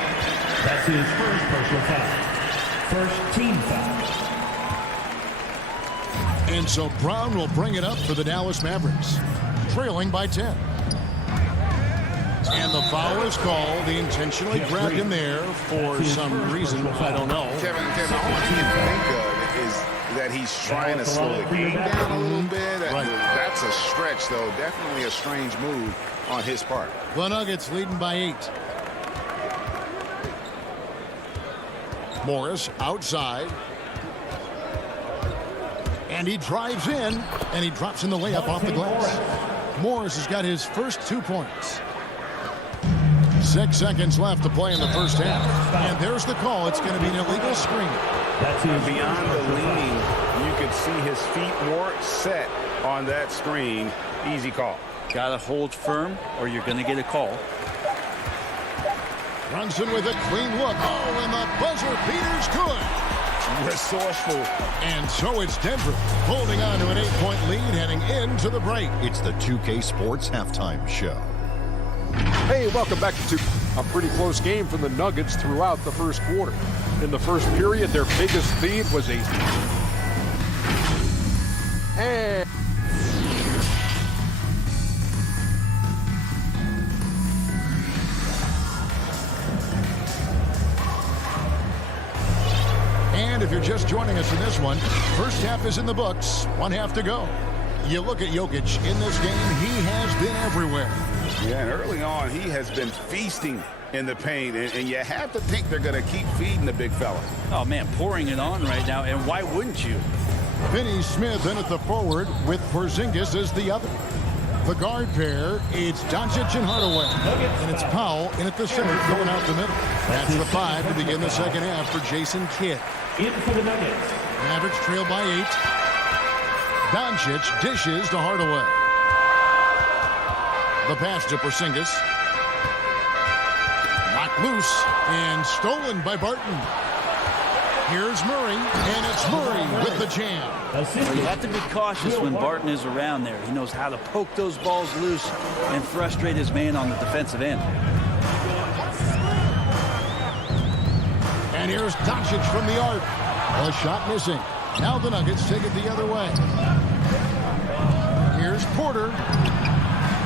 That's his first personal foul. First team foul. And so Brown will bring it up for the Dallas Mavericks, trailing by 10. And the foul is called. He intentionally grabbed him there for some reason. I don't know. Kevin, all I can think of is that he's trying to slow the game down a little bit. That's a stretch, though. Definitely a strange move on his part. The Nuggets leading by 8. Morris outside. And he drives in, and he drops in the layup off the glass. Morris has got his first 2 points. 6 seconds left to play in the first half. And there's the call. It's going to be an illegal screen. Beyond the leaning, you could see his feet more set on that screen. Easy call. Got to hold firm, or you're going to get a call. Brunson with a clean look. Oh, and the buzzer beater's good. Resourceful. And so it's Denver holding on to an 8-point lead heading into the break. It's the 2K Sports Halftime Show. Hey, welcome back to a pretty close game from the Nuggets throughout the first quarter. In the first period, their biggest lead was And if you're just joining us in this one, first half is in the books. 1 half to go. You look at Jokic in this game, he has been everywhere. Yeah, and early on, he has been feasting in the paint, and you have to think they're going to keep feeding the big fella. Oh, man, pouring it on right now, and why wouldn't you? Finney Smith in at the forward with Porzingis as the other. The guard pair, it's Doncic and Hardaway. And it's Powell in at the center going out the middle. That's the 5 to begin the second half for Jason Kidd. In for the Nuggets. Mavericks trail by 8. Doncic dishes to Hardaway. The pass to Porzingis. Knocked loose and stolen by Barton. Here's Murray, and it's Murray with the jam. Well, you have to be cautious when Barton is around there. He knows how to poke those balls loose and frustrate his man on the defensive end. And here's Doncic from the arc. A shot missing. Now the Nuggets take it the other way. Here's Porter.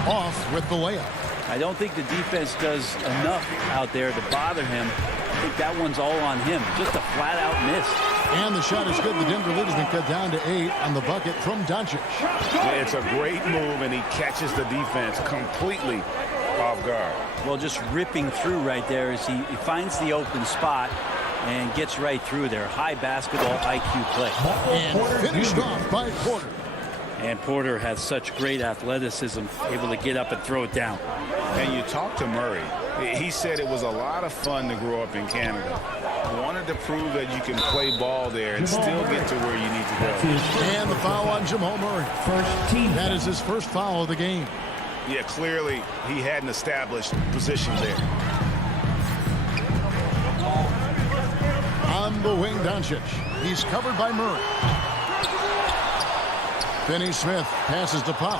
Off with the layup. I don't think the defense does enough out there to bother him. I think that one's all on him. Just a flat-out miss. And the shot is good. The Denver lead has been cut down to 8 on the bucket from Doncic. Yeah, it's a great move, and he catches the defense completely off guard. Well, just ripping through right there as he finds the open spot and gets right through there. High basketball IQ play. And finished off by Porter. And Porter has such great athleticism, able to get up and throw it down. And you talk to Murray. He said it was a lot of fun to grow up in Canada. Wanted to prove that you can play ball there and still get to where you need to go. And the foul on Jamal Murray. First team. That is his first foul of the game. Yeah, clearly he hadn't established position there. On the wing, Doncic. He's covered by Murray. Finney Smith passes to Powell.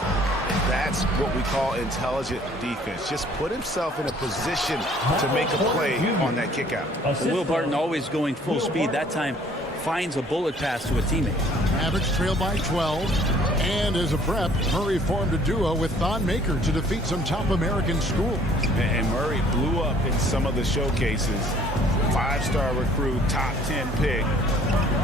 That's what we call intelligent defense. Just put himself in a position to make a play on that kick out. Will Barton always going full speed. That time finds a bullet pass to a teammate. Mavericks trail by 12. And as a prep, Murray formed a duo with Thon Maker to defeat some top American schools. And Murray blew up in some of the showcases. 5-star recruit, top 10 pick.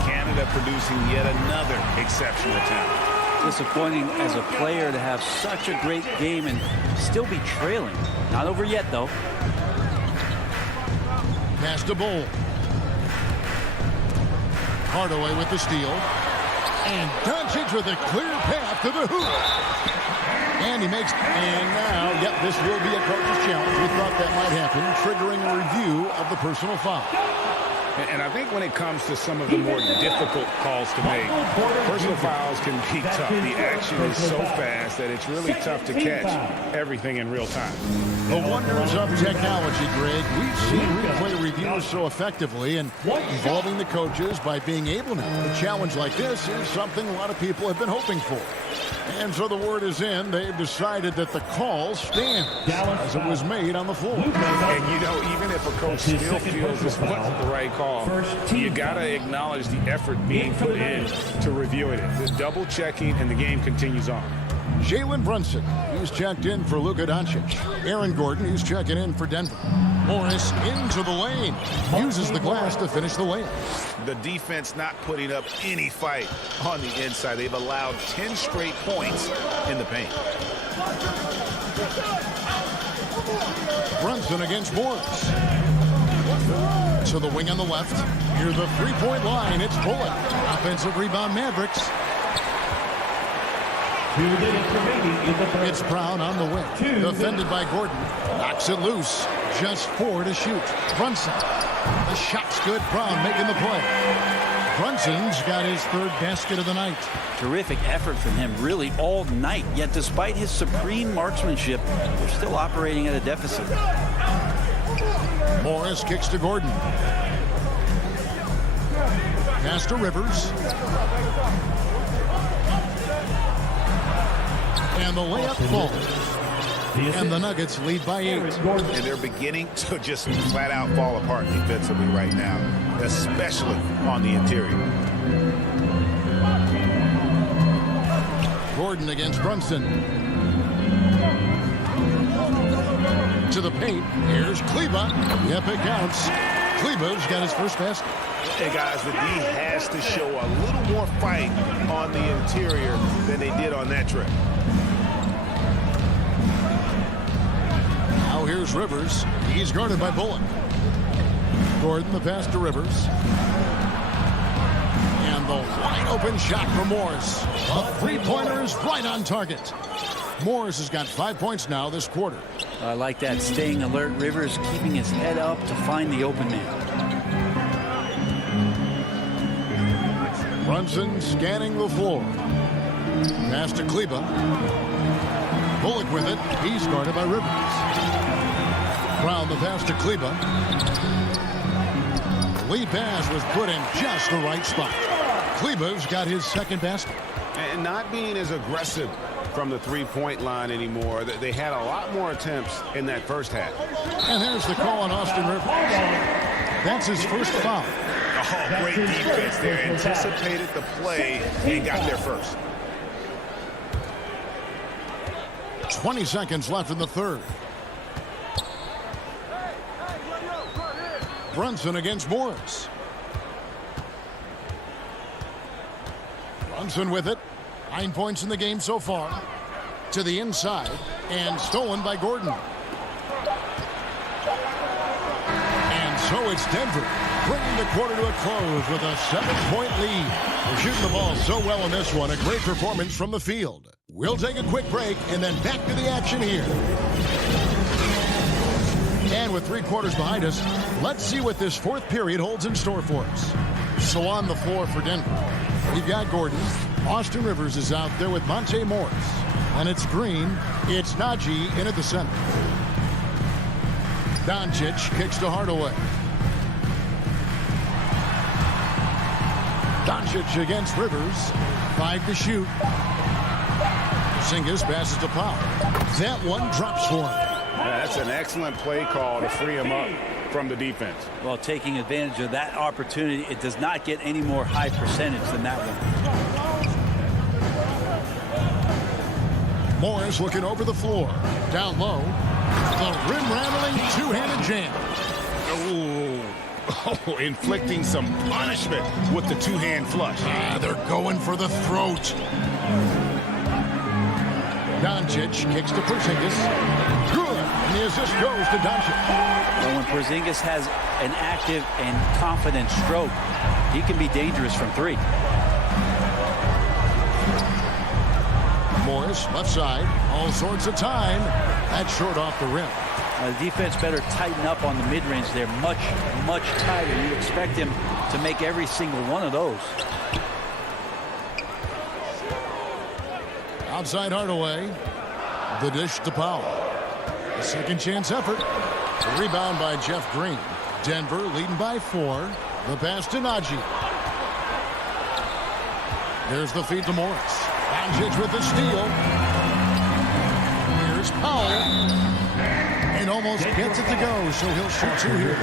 Canada producing yet another exceptional talent. Disappointing as a player to have such a great game and still be trailing. Not over yet, though. Pass to Bowl. Hardaway with the steal. And Doncic with a clear path to the hoop. And he makes, and now, yep, this will be a coach's challenge. We thought that might happen, triggering a review of the personal foul. And I think when it comes to some of the more difficult calls to make, personal fouls can be tough. The action is so fast that it's really tough to catch everything in real time. The wonders of technology, Greg. We've seen replay reviews so effectively, and involving the coaches by being able to. A challenge like this is something a lot of people have been hoping for. And so the word is in. They've decided that the call stands as it was made on the floor. And, you know, even if a coach still feels this wasn't the right call, you got to acknowledge the effort being put in to reviewing it. The double checking, and the game continues on. Jalen Brunson, he's checked in for Luka Doncic. Aaron Gordon, he's checking in for Denver. Morris into the lane. Uses the glass to finish the layup. The defense not putting up any fight on the inside. They've allowed 10 straight points in the paint. Brunson against Morris. To the wing on the left. Near the three-point line, it's Bullock. Offensive rebound, Mavericks. It's Brown on the wing. Defended by Gordon. Knocks it loose. Just 4 to shoot. Brunson. The shot's good. Brown making the play. Brunson's got his 3rd basket of the night. Terrific effort from him really all night. Yet despite his supreme marksmanship, they're still operating at a deficit. Morris kicks to Gordon. Pass to Rivers. And the layup falls. And the Nuggets lead by 8. And they're beginning to just flat out fall apart defensively right now, especially on the interior. Gordon against Brunson. To the paint. Here's Kleba. Yep, it counts. Kleba's got his first basket. Hey, guys, the D has to show a little more fight on the interior than they did on that trip. Now here's Rivers. He's guarded by Bullock. Gordon, the pass to Rivers. And the wide open shot for Morris. The three-pointer is right on target. Morris has got 5 points now this quarter. I like that, staying alert. Rivers keeping his head up to find the open man. Brunson scanning the floor. Pass to Kleba. Bullock with it. He's guarded by Rivers. Brown the pass to Kleba. The lead pass was put in just the right spot. Kleba's got his 2nd basket. And not being as aggressive from the three-point line anymore. They had a lot more attempts in that first half. And there's the call on Austin Rivers. That's his first foul. Oh, great defense there. Anticipated the play and got there first. 20 seconds left in the 3rd. Brunson against Morris. Brunson with it. 9 points in the game so far. To the inside. And stolen by Gordon. And so it's Denver, bringing the quarter to a close with a 7-point lead. They're shooting the ball so well in this one. A great performance from the field. We'll take a quick break and then back to the action here. And with 3 quarters behind us, let's see what this 4th period holds in store for us. So on the floor for Denver, we've got Gordon. Austin Rivers is out there with Monte Morris. And it's Green. It's Najee in at the center. Doncic kicks to Hardaway. Doncic against Rivers. 5 to shoot. Porzingis passes to Powell. That one drops for him. That's an excellent play call to free him up from the defense. Well, taking advantage of that opportunity, it does not get any more high percentage than that one. Morris looking over the floor. Down low. The rim-rattling two-handed jam. Oh, inflicting some punishment with the two-hand flush. They're going for the throat. Doncic kicks to Porzingis. Good. And the assist goes to Doncic. Well, when Porzingis has an active and confident stroke, he can be dangerous from three. Morris, left side. All sorts of time. That's short off the rim. The defense better tighten up on the mid-range. They're much, much tighter. You expect him to make every single one of those. Outside Hardaway. The dish to Powell. A second chance effort. The rebound by Jeff Green. Denver leading by 4. The pass to Najee. There's the feed to Morris. Doncic with the steal. Here's Powell. And almost gets it to go, so he'll shoot 2 here.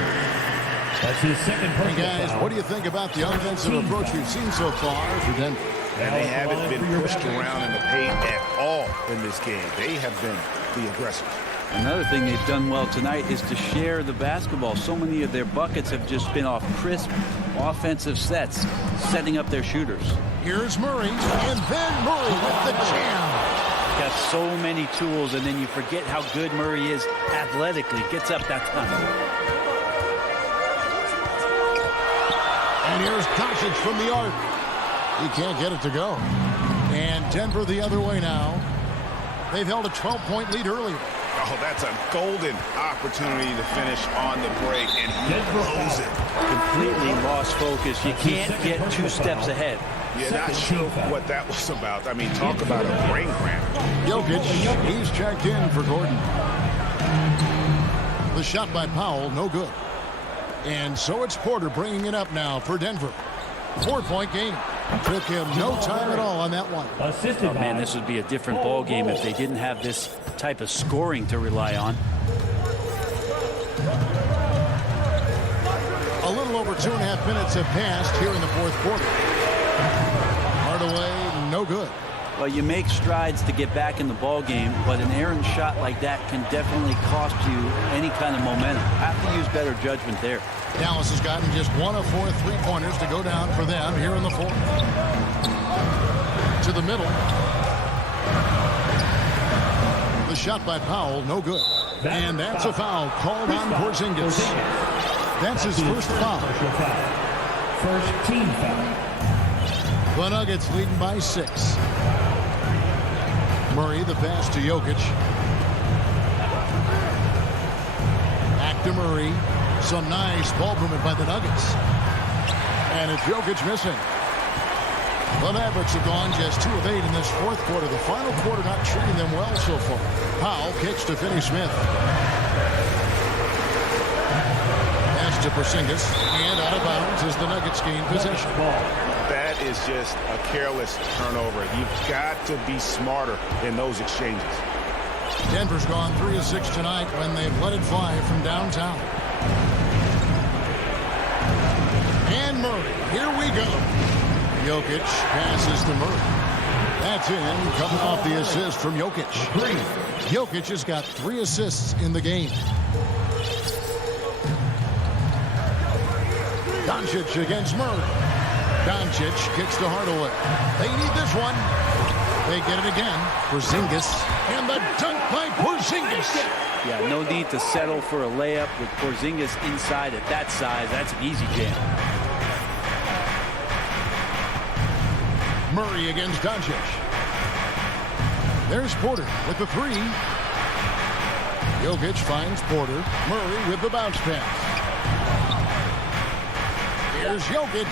That's his second personal guys, foul. what do you think about the offensive approach we've seen so far for Denver? And they haven't been pushed around in the paint at all in this game. They have been the aggressors. Another thing they've done well tonight is to share the basketball. So many of their buckets have just been off crisp offensive sets, setting up their shooters. Here's Murray, and then Murray with the jam. Got so many tools, and then you forget how good Murray is athletically. Gets up that time. And here's Doncic from the arc. He can't get it to go. And Denver the other way now. They've held a 12-point lead earlier. Oh, that's a golden opportunity to finish on the break, and he blows it. Completely lost focus. You can't get 2 steps ahead. You're not sure what that was about. I mean, talk about a brain cramp. Jokic, he's checked in for Gordon. The shot by Powell, no good. And so it's Porter bringing it up now for Denver. 4-point game. Took him no time at all on that one. Oh, man, this would be a different ball game if they didn't have this type of scoring to rely on. A little over 2.5 minutes have passed here in the fourth quarter. Hardaway, no good. Well, you make strides to get back in the ball game, but an errant shot like that can definitely cost you any kind of momentum. Have to use better judgment there. Dallas has gotten just 1 of 4 3-pointers to go down for them here in the fourth. To the middle. The shot by Powell, no good. And that's a foul called on Porzingis. That's his first foul. First team foul. The Nuggets leading by 6. Murray, the pass to Jokic. Back to Murray. Some nice ball movement by the Nuggets. And it's Jokic missing. The Mavericks have gone just 2 of 8 in this fourth quarter. The final quarter not treating them well so far. Powell kicks to Finney-Smith. Pass to Porzingis. And out of bounds as the Nuggets gain possession. That is just a careless turnover. You've got to be smarter in those exchanges. Denver's gone 3 of 6 tonight when they've let it fly from downtown. And Murray, here we go. Jokic passes to Murray. That's in, coming off the assist from Jokic. Jokic has got 3 assists in the game. Doncic against Murray. Doncic kicks to Hardaway. They need this one. They get it again. Porzingis. And the dunk by Porzingis. Yeah, no need to settle for a layup with Porzingis inside at that size. That's an easy jam. Murray against Doncic. There's Porter with the 3. Jokic finds Porter. Murray with the bounce pass. Here's Jokic.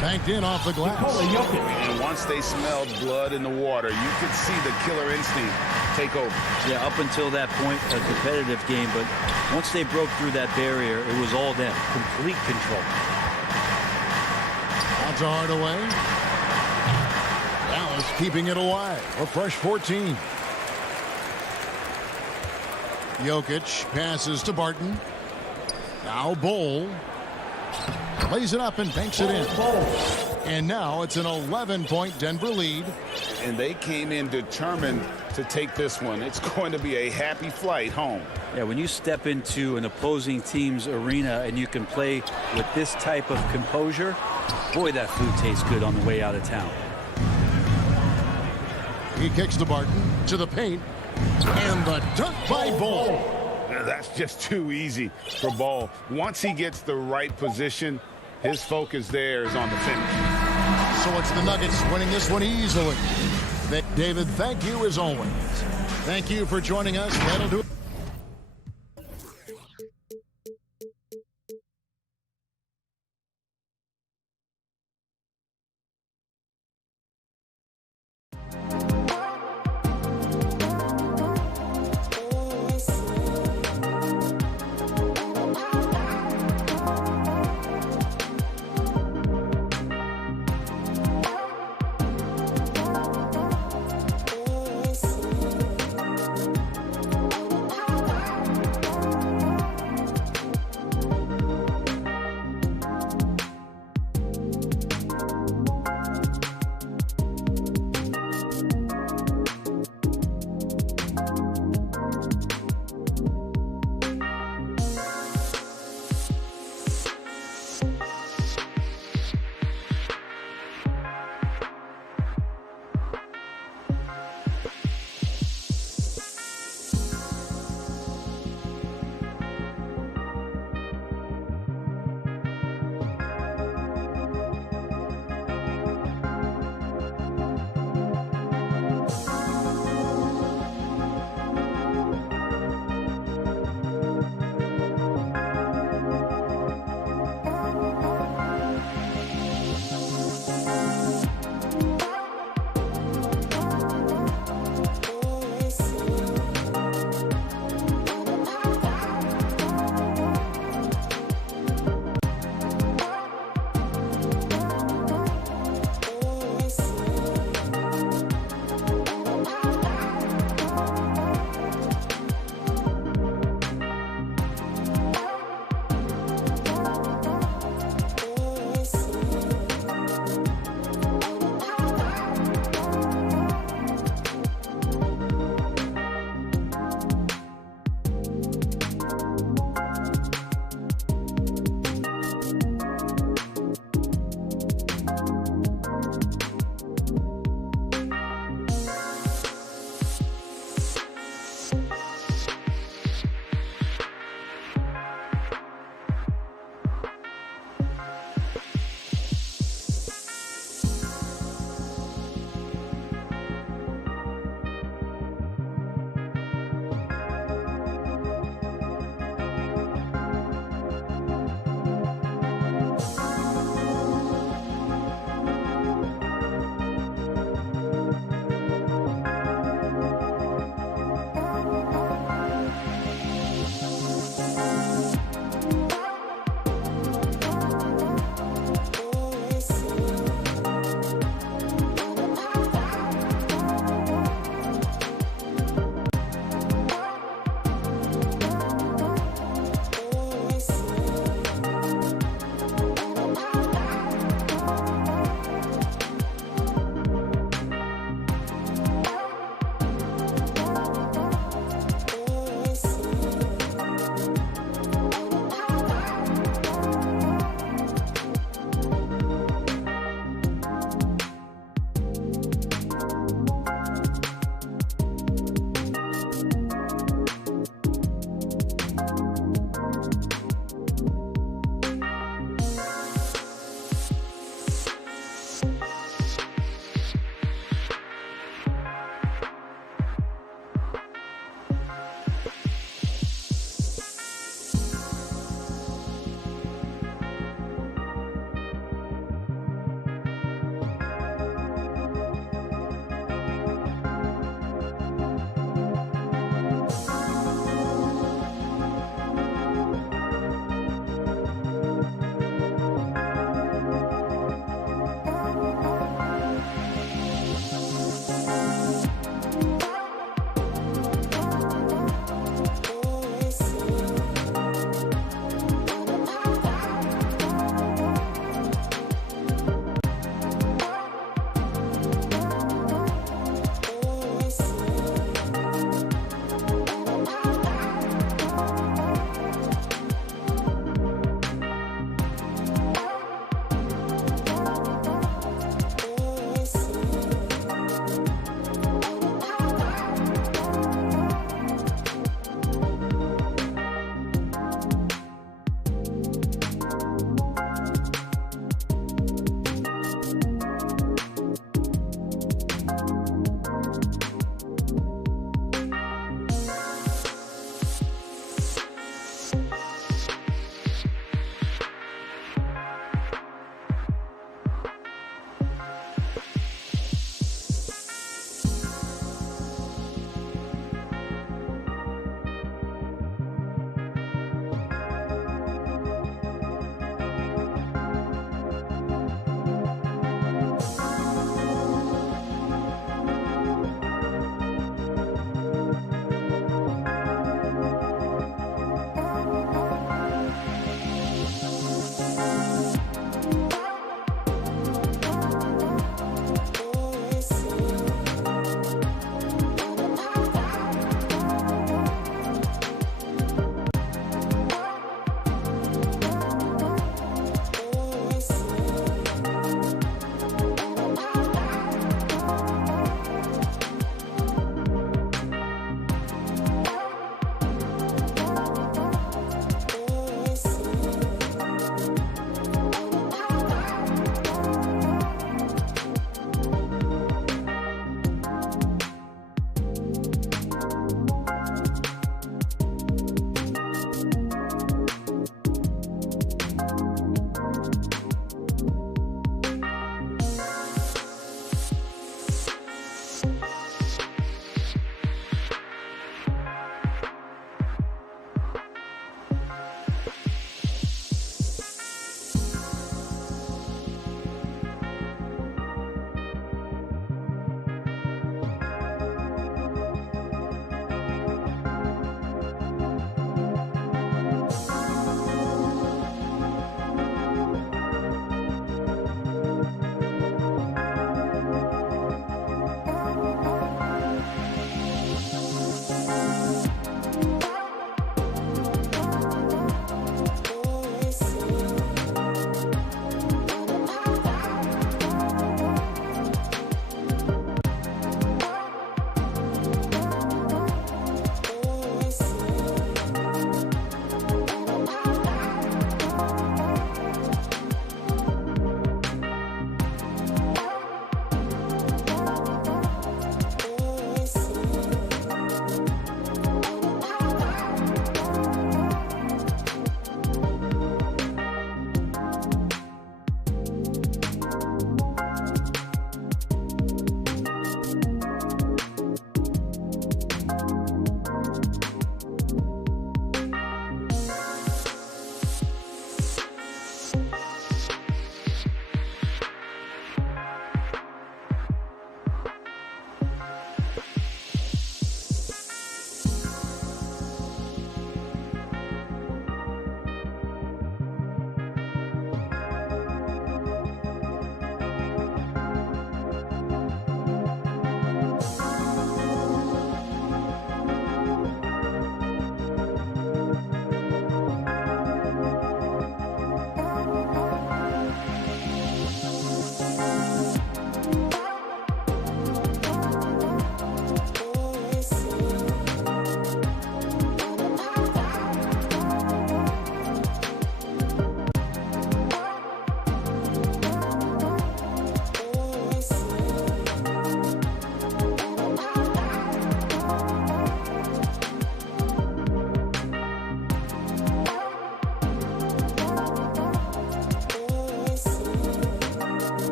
Banked in off the glass. And once they smelled blood in the water, you could see the killer instinct take over. Yeah, up until that point, a competitive game, but once they broke through that barrier, it was all them. Complete control. Out to Hardaway. Dallas keeping it alive. A fresh 14. Jokic passes to Barton. Now Bol lays it up and banks it in. And now it's an 11-point Denver lead. And they came in determined to take this one. It's going to be a happy flight home. Yeah, when you step into an opposing team's arena and you can play with this type of composure, boy, that food tastes good on the way out of town. He kicks to Barton to the paint. And the dunk by Bol. That's just too easy for Bol. Once he gets the right position, his focus there is on the finish. So it's the Nuggets winning this one easily. David, thank you as always. Thank you for joining us. That'll do it.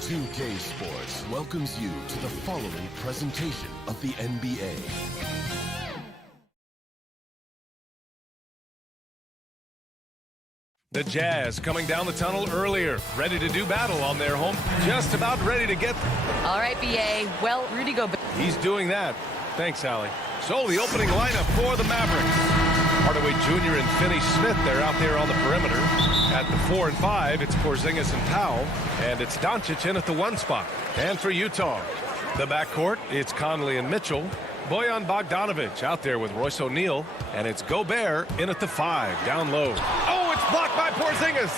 2K Sports welcomes you to the following presentation of the NBA. The Jazz coming down the tunnel earlier, ready to do battle on their home, just about ready to get. All right, BA. Well, Rudy Gobert. He's doing that. Thanks, Allie. So the opening lineup for the Mavericks. Hardaway Jr. and Finney Smith, they're out there on the perimeter. At the 4 and 5, it's Porzingis and Powell, and it's Doncic in at the 1 spot. And for Utah, the backcourt, it's Conley and Mitchell. Bojan Bogdanovic out there with Royce O'Neal, and it's Gobert in at the 5, down low. Oh, it's blocked by Porzingis.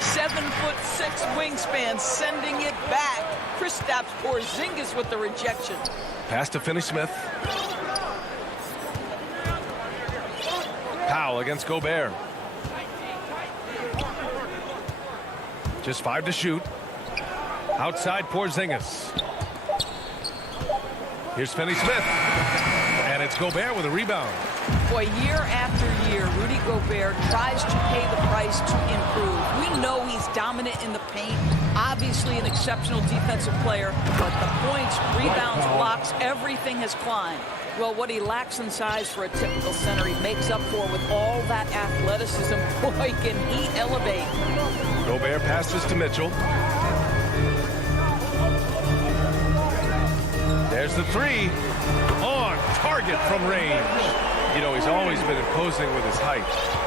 7'6" wingspan, sending it back. Kristaps Porzingis with the rejection. Pass to Finney Smith. Powell against Gobert. Just 5 to shoot. Outside Porzingis. Here's Finney Smith. And it's Gobert with a rebound. Boy, year after year, Rudy Gobert tries to pay the price to improve. We know he's dominant in the paint, obviously an exceptional defensive player, but the points, rebounds, blocks, everything has climbed. Well, what he lacks in size for a typical center, he makes up for with all that athleticism. Boy, can he elevate. Gobert passes to Mitchell. There's the 3. On target from range. You know, he's always been imposing with his height.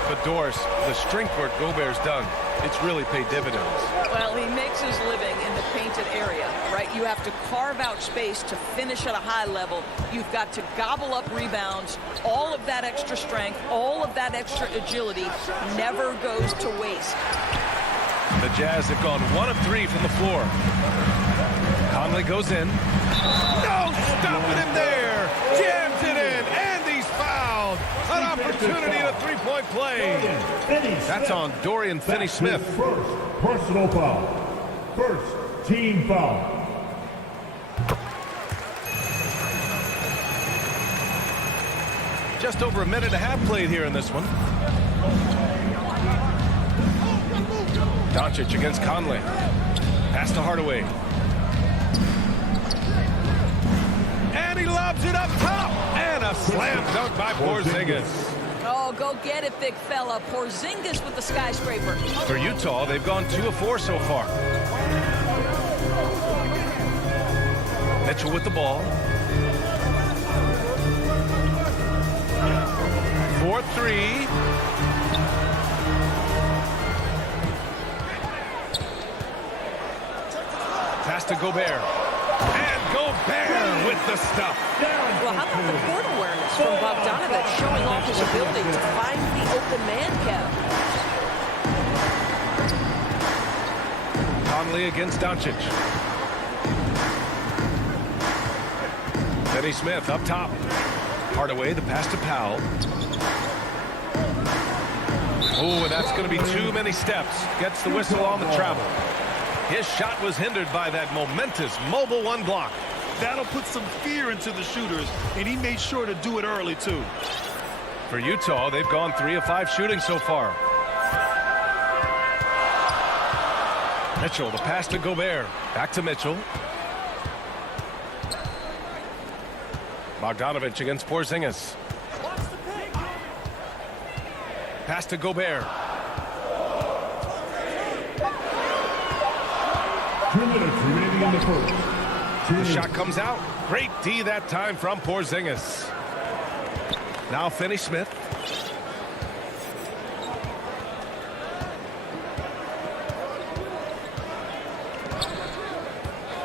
But Doris, the strength work Gobert's done, it's really paid dividends. Well, he makes his living in the painted area, right? You have to carve out space to finish at a high level. You've got to gobble up rebounds. All of that extra strength, all of that extra agility never goes to waste. The Jazz have gone 1 of 3 from the floor. Conley goes in. No, stopping him there. Jams it in, and he's fouled. An opportunity at a 3-point play. That's on Dorian Finney-Smith. First personal foul. First team foul. Just over a minute and a half played here in this one. Doncic against Conley. Pass to Hardaway. And he lobs it up top. And a slam dunk by Porzingis. Oh, go get it, big fella. Porzingis with the skyscraper. For Utah, they've gone 2 of 4 so far. Mitchell with the ball. 4-3. Pass to Gobert. And Gobert with the stuff. Well, how about the court awareness from Bogdanovic showing off his ability to find the open man, Kev? Conley against Doncic. Finney Smith up top. Hardaway, the pass to Powell. Oh, and that's going to be too many steps. Gets the whistle on the travel. His shot was hindered by that momentous mobile 1 block. That'll put some fear into the shooters, and he made sure to do it early, too. For Utah, they've gone 3 of 5 shooting so far. Mitchell, the pass to Gobert. Back to Mitchell. Bogdanovic against Porzingis. Pass to Gobert. 2 minutes remaining in the first. The shot comes out. Great D that time from Porzingis. Now Finney Smith.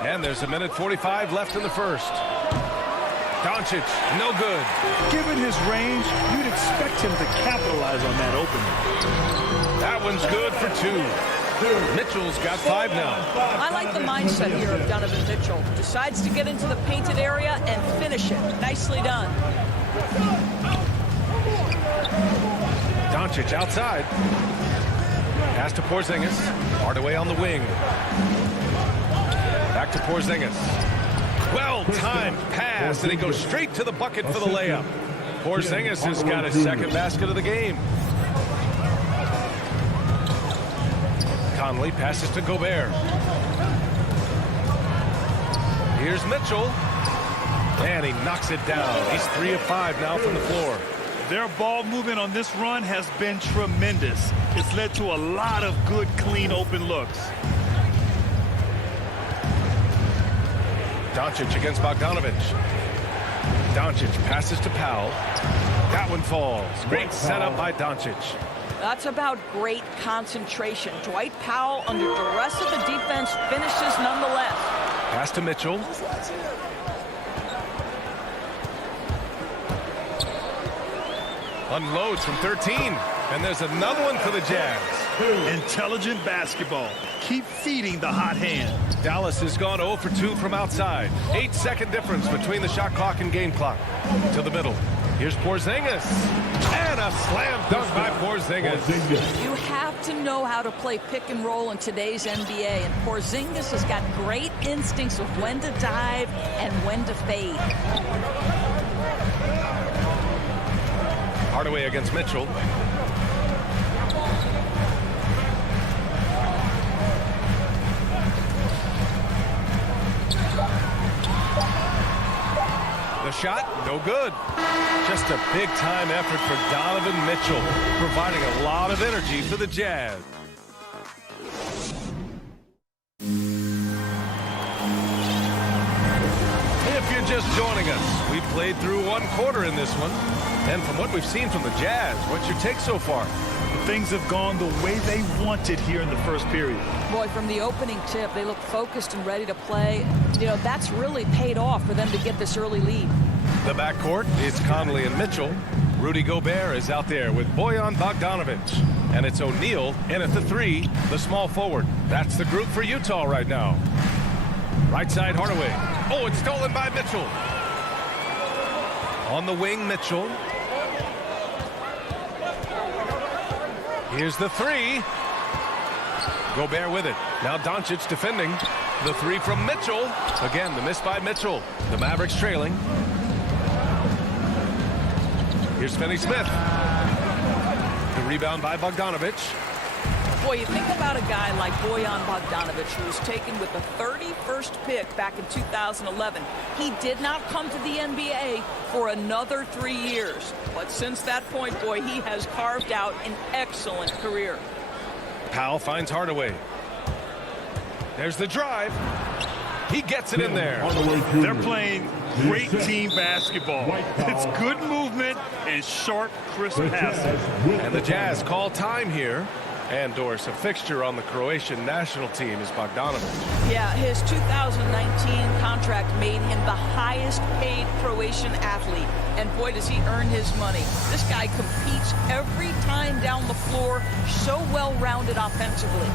And there's 1:45 left in the first. Doncic, no good. Given his range, you'd expect him to capitalize on that opening. That one's good for 2. Mitchell's got 5 now. I like the mindset here of Donovan Mitchell. Decides to get into the painted area and finish it. Nicely done. Doncic outside. Pass to Porzingis. Hardaway on the wing. Back to Porzingis. Well-timed pass, and he goes straight to the bucket for the layup. Porzingis has got his second basket of the game. Conley passes to Gobert. Here's Mitchell. And he knocks it down. He's 3 of 5 now from the floor. Their ball movement on this run has been tremendous. It's led to a lot of good, clean, open looks. Doncic against Bogdanovic. Doncic passes to Powell. That one falls. Great setup by Doncic. That's about great concentration. Dwight Powell, under duress of the defense, finishes nonetheless. Pass to Mitchell. Unloads from 13. And there's another one for the Jazz. Intelligent basketball. Keep feeding the hot hand. Dallas has gone 0 for 2 from outside. 8-second difference between the shot clock and game clock. To the middle. Here's Porzingis. And a slam dunk by Porzingis. You have to know how to play pick and roll in today's NBA. And Porzingis has got great instincts of when to dive and when to fade. Hardaway against Mitchell. The shot, no good. Just a big-time effort for Donovan Mitchell, providing a lot of energy for the Jazz. If you're just joining us, we've played through one quarter in this one. And from what we've seen from the Jazz, what's your take so far? Things have gone the way they wanted here in the first period. Boy, from the opening tip, they look focused and ready to play. You know, that's really paid off for them to get this early lead. The backcourt, it's Conley and Mitchell. Rudy Gobert is out there with Bojan Bogdanovic. And it's O'Neal in at the 3, the small forward. That's the group for Utah right now. Right side, Hardaway. Oh, it's stolen by Mitchell. On the wing, Mitchell. Here's the 3. Gobert with it. Now Doncic defending. The 3 from Mitchell. Again, the miss by Mitchell. The Mavericks trailing. Here's Finney-Smith. The rebound by Bogdanovic. Boy, you think about a guy like Bojan Bogdanovic, who was taken with the 31st pick back in 2011. He did not come to the NBA for another 3 years. But since that point, boy, he has carved out an excellent career. Powell finds Hardaway. There's the drive. He gets it in there. They're playing great team basketball. It's good movement and sharp, crisp passing. And the Jazz call time here. And Doris, a fixture on the Croatian national team is Bogdanovic. Yeah, his 2019 contract made him the highest paid Croatian athlete. And boy, does he earn his money. This guy competes every time down the floor, so well-rounded offensively.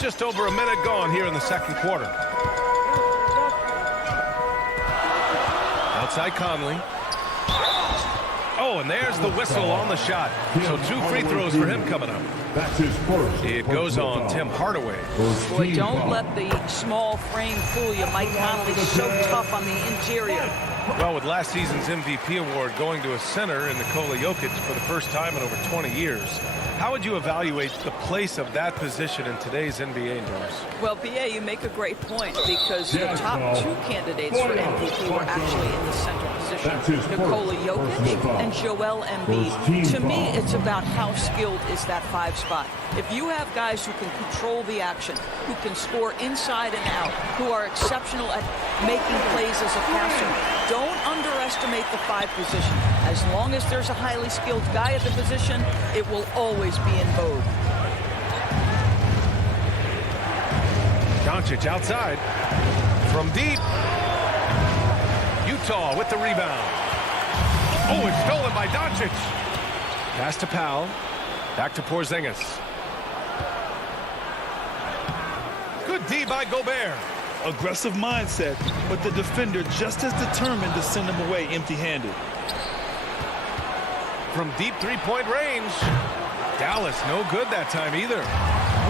Just over a minute gone here in the second quarter. Outside Conley. Oh, and there's the whistle on the shot. So 2 free throws for him coming up. That's his first. It goes on Tim Hardaway. Boy, don't let the small frame fool you. Mike Conley's so tough on the interior. Well, with last season's MVP award going to a center in Nikola Jokic for the first time in over 20 years, how would you evaluate the place of that position in today's NBA, Doris? Well, BA, you make a great point because the top 2 candidates for MVP were actually in the center position. Nikola Jokic and Joel Embiid. To me, it's about how skilled is that 5 spot. If you have guys who can control the action, who can score inside and out, who are exceptional at making plays as a passer, don't underestimate the 5 position. As long as there's a highly skilled guy at the position, it will always be in vogue. Doncic outside. From deep. Utah with the rebound. Oh, it's stolen by Doncic. Pass to Powell. Back to Porzingis. Good D by Gobert. Aggressive mindset, but the defender just as determined to send him away empty-handed. From deep three-point range, Dallas no good that time either.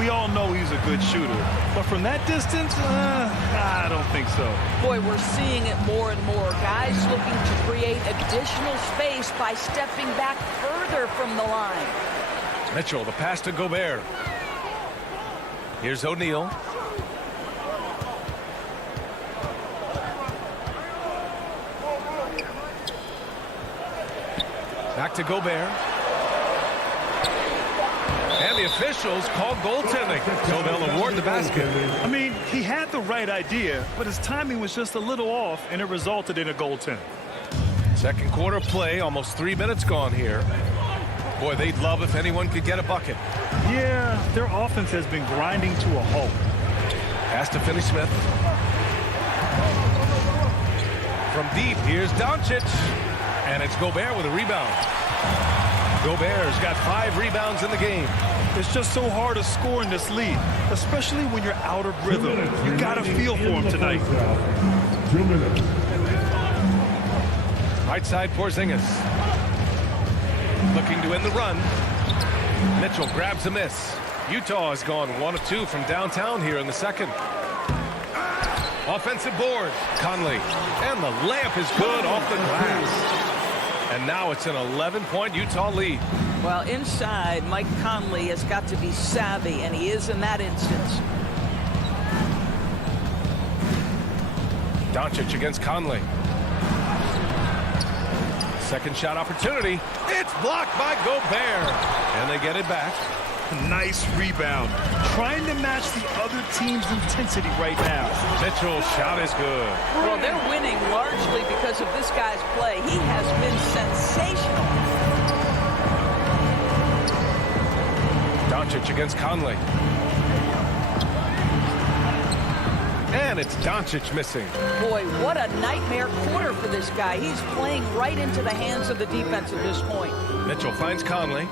We all know he's a good shooter, but from that distance, I don't think so. Boy, we're seeing it more and more. Guys looking to create additional space by stepping back further from the line. Mitchell, the pass to Gobert. Here's O'Neal. Back to Gobert. And the officials call goaltending, so they'll award the basket. I mean, he had the right idea, but his timing was just a little off, and it resulted in a goaltend. Second quarter play, almost 3 minutes gone here. Boy, they'd love if anyone could get a bucket. Yeah, their offense has been grinding to a halt. Pass to Finney-Smith. From deep, here's Doncic. And it's Gobert with a rebound. Gobert's got 5 rebounds in the game. It's just so hard to score in this league, especially when you're out of rhythm. You got to feel for him tonight. 2 minutes. Right side, Porzingis. Looking to end the run. Mitchell grabs a miss. Utah has gone 1 of 2 from downtown here in the second. Offensive board, Conley. And the layup is good off the glass. And now it's an 11-point Utah lead. Well, inside, Mike Conley has got to be savvy, and he is in that instance. Doncic against Conley. Second shot opportunity. It's blocked by Gobert. And they get it back. Nice rebound. Trying to match the other team's intensity right now. Mitchell's shot is good. Well, they're winning largely because of this guy's play. He has been sensational. Doncic against Conley. And it's Doncic missing. Boy, what a nightmare quarter for this guy. He's playing right into the hands of the defense at this point. Mitchell finds Conley.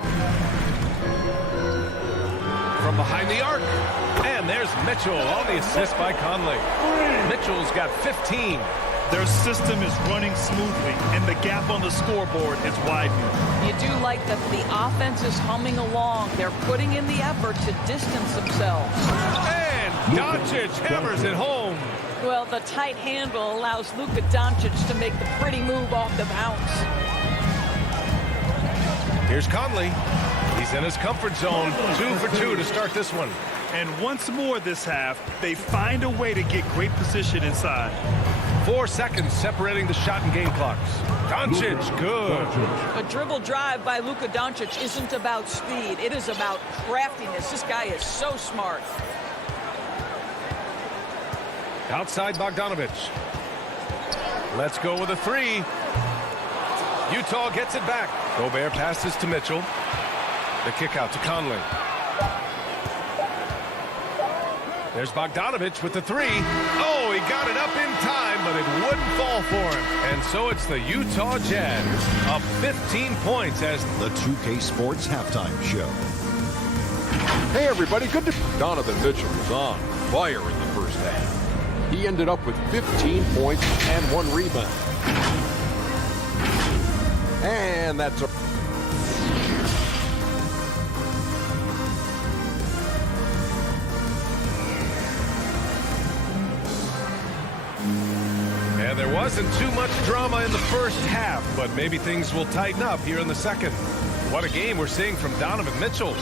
From behind the arc. And there's Mitchell on the assist by Conley. Mitchell's got 15. Their system is running smoothly, and the gap on the scoreboard is widening. You do like that the offense is humming along. They're putting in the effort to distance themselves. And Doncic hammers it home. Well, the tight handle allows Luka Doncic to make the pretty move off the bounce. Here's Conley. He's in his comfort zone. 2 for 2 to start this one. And once more this half, they find a way to get great position inside. 4 seconds separating the shot and game clocks. Doncic, good. A dribble drive by Luka Doncic isn't about speed. It is about craftiness. This guy is so smart. Outside Bogdanovich. Let's go with a 3. Utah gets it back. Gobert passes to Mitchell. The kick out to Conley. There's Bogdanovich with the 3. Oh, he got it up in time, but it wouldn't fall for him. And so it's the Utah Jazz up 15 points as the 2K Sports Halftime Show. Hey, everybody. Good to... Donovan Mitchell was on fire in the first half. He ended up with 15 points and 1 rebound. And that's a... And there wasn't too much drama in the first half, but maybe things will tighten up here in the second. What a game we're seeing from Donovan Mitchell.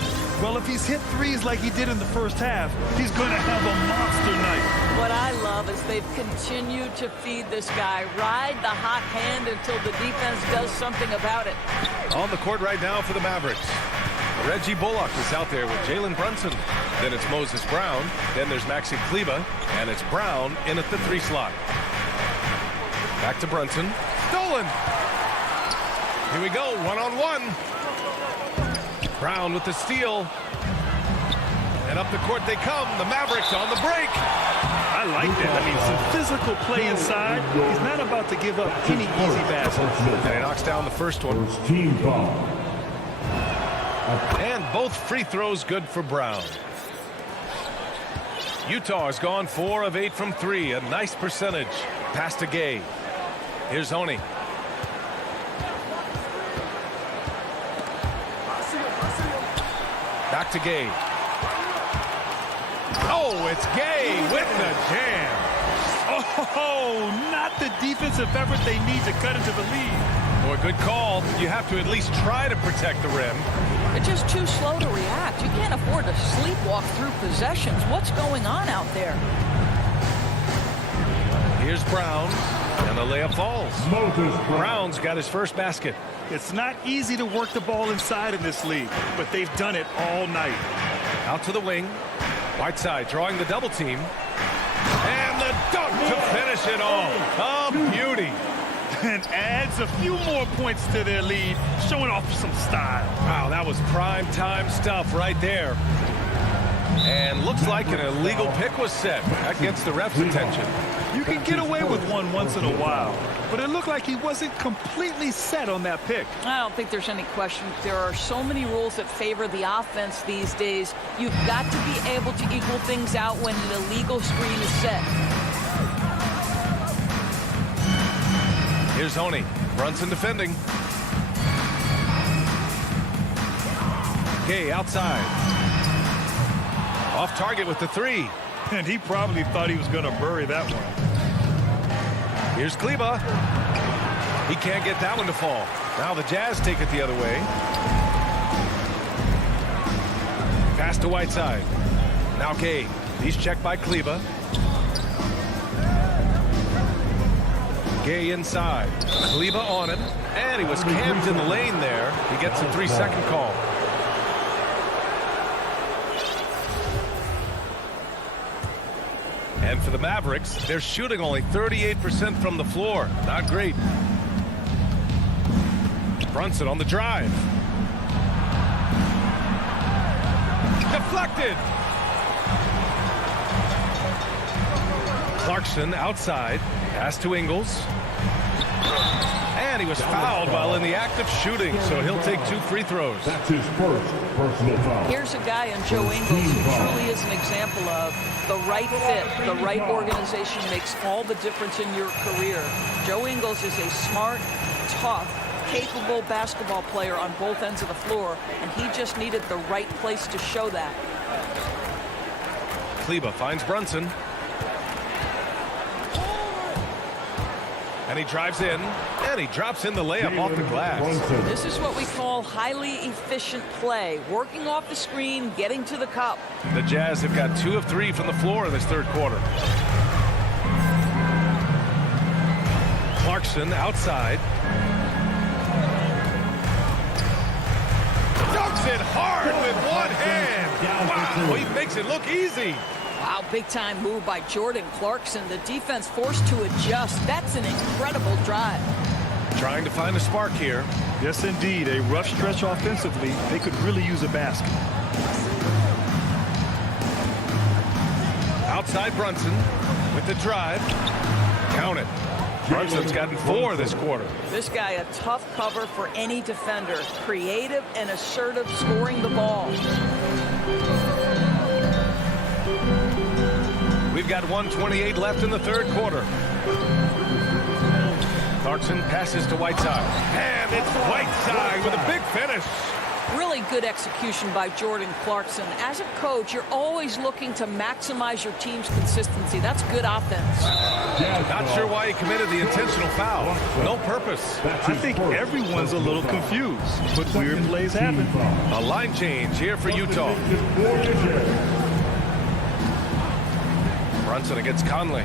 Well, if he's hit threes like he did in the first half, he's going to have a monster night. What I love is they've continued to feed this guy, ride the hot hand until the defense does something about it. On the court right now for the Mavericks. Reggie Bullock is out there with Jalen Brunson. Then it's Moses Brown. Then there's Maxi Kleber. And it's Brown in at the 3 slot. Back to Brunson. Stolen. Here we go, 1-on-1. Brown with the steal. And up the court they come. The Mavericks on the break. I like that. I mean, some physical play inside. He's not about to give up any easy baskets. And he knocks down the first one. Team foul. And both free throws good for Brown. Utah has gone 4 of 8 from 3. A nice percentage. Pass to Gay. Here's Oni. Back to Gay. Oh, it's Gay with the jam. Oh, not the defensive effort they need to cut into the lead. Boy, good call. You have to at least try to protect the rim. They're just too slow to react. You can't afford to sleepwalk through possessions. What's going on out there? Here's Brown, and the layup falls. Brown's got his first basket. It's not easy to work the ball inside in this league, but they've done it all night. Out to the wing. Whiteside drawing the double team. And the dunk to finish it all. A beauty. And adds a few more points to their lead, showing off some style. Wow, that was prime time stuff right there. And looks like an illegal pick was set. That gets the ref's attention. You can get away with one once in a while, but it looked like he wasn't completely set on that pick. I don't think there's any question. There are so many rules that favor the offense these days. You've got to be able to equal things out when an illegal screen is set. Here's Oni. Brunson defending. Gay outside. Off target with the 3. And he probably thought he was going to bury that one. Here's Kleba. He can't get that one to fall. Now the Jazz take it the other way. Pass to Whiteside. Now Gay. He's checked by Kleba. Gay inside. Kleba on him. And he was camped in the lane there. He gets a 3-second call. And for the Mavericks, they're shooting only 38% from the floor. Not great. Brunson on the drive. Deflected. Clarkson outside. Pass to Ingles. And he was fouled while in the act of shooting, so he'll take 2 free throws. That's his first personal foul. Here's a guy in Joe Ingles who truly is an example of the right fit, the right organization makes all the difference in your career. Joe Ingles is a smart, tough, capable basketball player on both ends of the floor, and he just needed the right place to show that. Kleba finds Brunson. And he drives in, and he drops in the layup off the glass. This is what we call highly efficient play. Working off the screen, getting to the cup. The Jazz have got 2 of 3 from the floor in this third quarter. Clarkson outside. Dunks it hard with one hand. Wow, he makes it look easy. Wow, big-time move by Jordan Clarkson. The defense forced to adjust. That's an incredible drive. Trying to find a spark here. Yes, indeed. A rough stretch offensively. They could really use a basket. Outside Brunson with the drive. Count it. Brunson's gotten 4 this quarter. This guy a tough cover for any defender. Creative and assertive scoring the ball. We've got 1:28 left in the third quarter. Clarkson passes to Whiteside. And it's Whiteside with a big finish. Really good execution by Jordan Clarkson. As a coach, you're always looking to maximize your team's consistency. That's good offense. Not sure why he committed the intentional foul. No purpose. I think everyone's a little confused, but weird plays happen. A line change here for Utah. Brunson against Conley.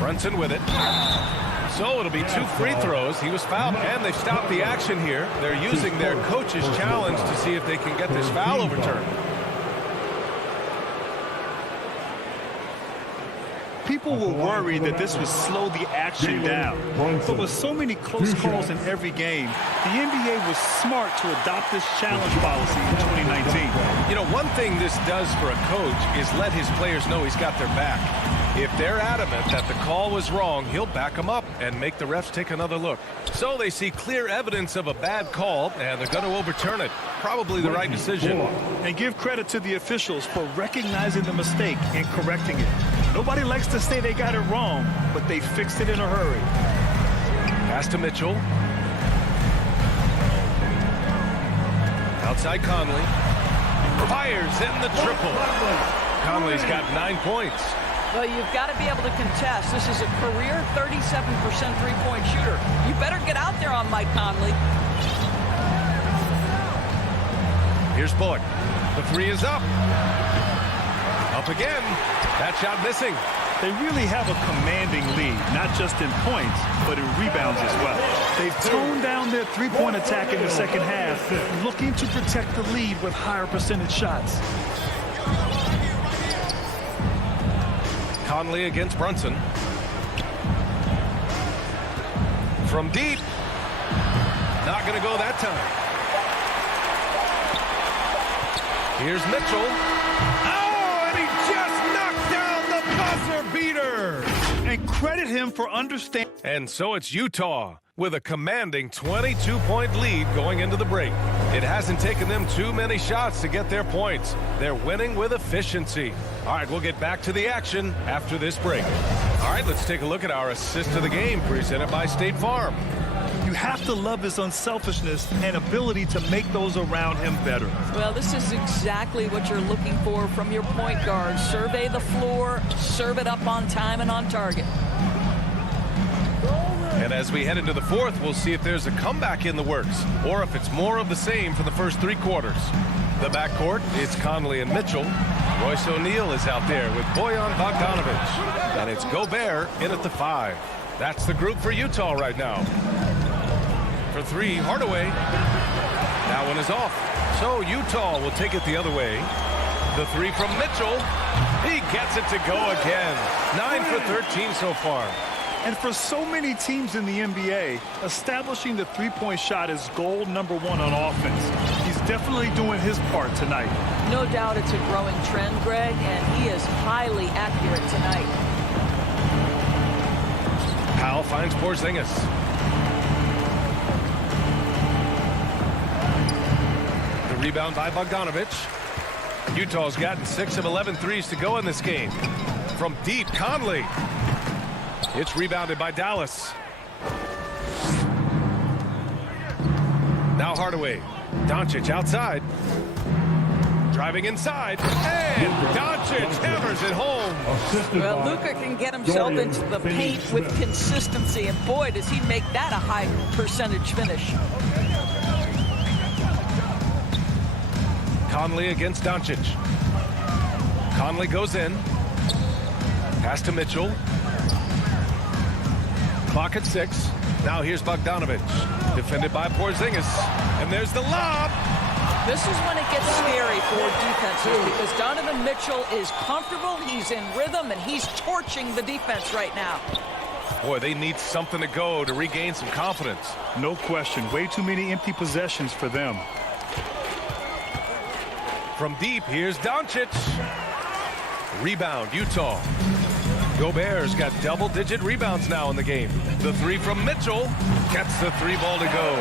Brunson with it. So it'll be 2 free throws. He was fouled, and they've stopped the action here. They're using their coach's challenge to see if they can get this foul overturned. People were worried that this would slow the action down. But with so many close calls in every game, the NBA was smart to adopt this challenge policy in 2019. You know, one thing this does for a coach is let his players know he's got their back. If they're adamant that the call was wrong, he'll back them up and make the refs take another look. So they see clear evidence of a bad call, and they're going to overturn it. Probably the right decision. And give credit to the officials for recognizing the mistake and correcting it. Nobody likes to say they got it wrong, but they fixed it in a hurry. Pass to Mitchell. Outside Conley. Fires in the triple. Conley's got 9 points. Well, you've got to be able to contest. This is a career 37% three-point shooter. You better get out there on Mike Conley. Here's Bullock. The three is up. Up again. That shot missing. They really have a commanding lead, not just in points, but in rebounds as well. They've toned down their three-point attack in the second half, looking to protect the lead with higher percentage shots. Conley against Brunson. From deep. Not going to go that time. Here's Mitchell. Oh, and he just knocked down the buzzer beater. And credit him for understanding. And so it's Utah with a commanding 22-point lead going into the break. It hasn't taken them too many shots to get their points. They're winning with efficiency. All right, we'll get back to the action after this break. All right, let's take a look at our assist to the game presented by State Farm. You have to love his unselfishness and ability to make those around him better. Well, this is exactly what you're looking for from your point guard. Survey the floor, serve it up on time and on target. And as we head into the fourth, we'll see if there's a comeback in the works or if it's more of the same for the first three quarters. The backcourt, it's Conley and Mitchell. Royce O'Neal is out there with Bojan Bogdanovic. And it's Gobert in at the 5. That's the group for Utah right now. For three, Hardaway. That one is off. So Utah will take it the other way. The three from Mitchell. He gets it to go again. 9 for 13 so far. And for so many teams in the NBA, establishing the three-point shot is goal number one on offense. He's definitely doing his part tonight. No doubt it's a growing trend, Greg, and he is highly accurate tonight. Powell finds Porzingis. The rebound by Bogdanovic. Utah's gotten 6 of 11 threes to go in this game. From deep, Conley. It's rebounded by Dallas. Now Hardaway. Doncic outside. Driving inside. And Doncic hammers it home. Well, Luka can get himself into the paint with consistency. And boy, does he make that a high percentage finish. Conley against Doncic. Conley goes in. Pass to Mitchell. Clock at 6. Now here's Bogdanovic. Defended by Porzingis. And there's the lob. This is when it gets scary for defenses because Donovan Mitchell is comfortable, he's in rhythm, and he's torching the defense right now. Boy, they need something to go to regain some confidence. No question. Way too many empty possessions for them. From deep, here's Doncic. Rebound, Utah. Gobert's got double-digit rebounds now in the game. The three from Mitchell gets the three ball to go.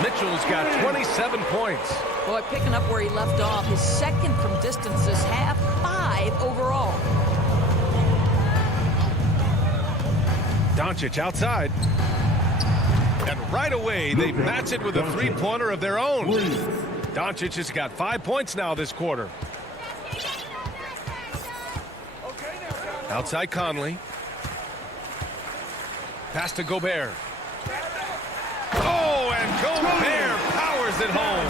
Mitchell's got 27 points. Boy, picking up where he left off. His second from distance this half, 5 overall. Doncic outside. And right away, they match it with a three-pointer of their own. Doncic has got 5 points now this quarter. Outside Conley. Pass to Gobert. Oh, and Gobert powers it home.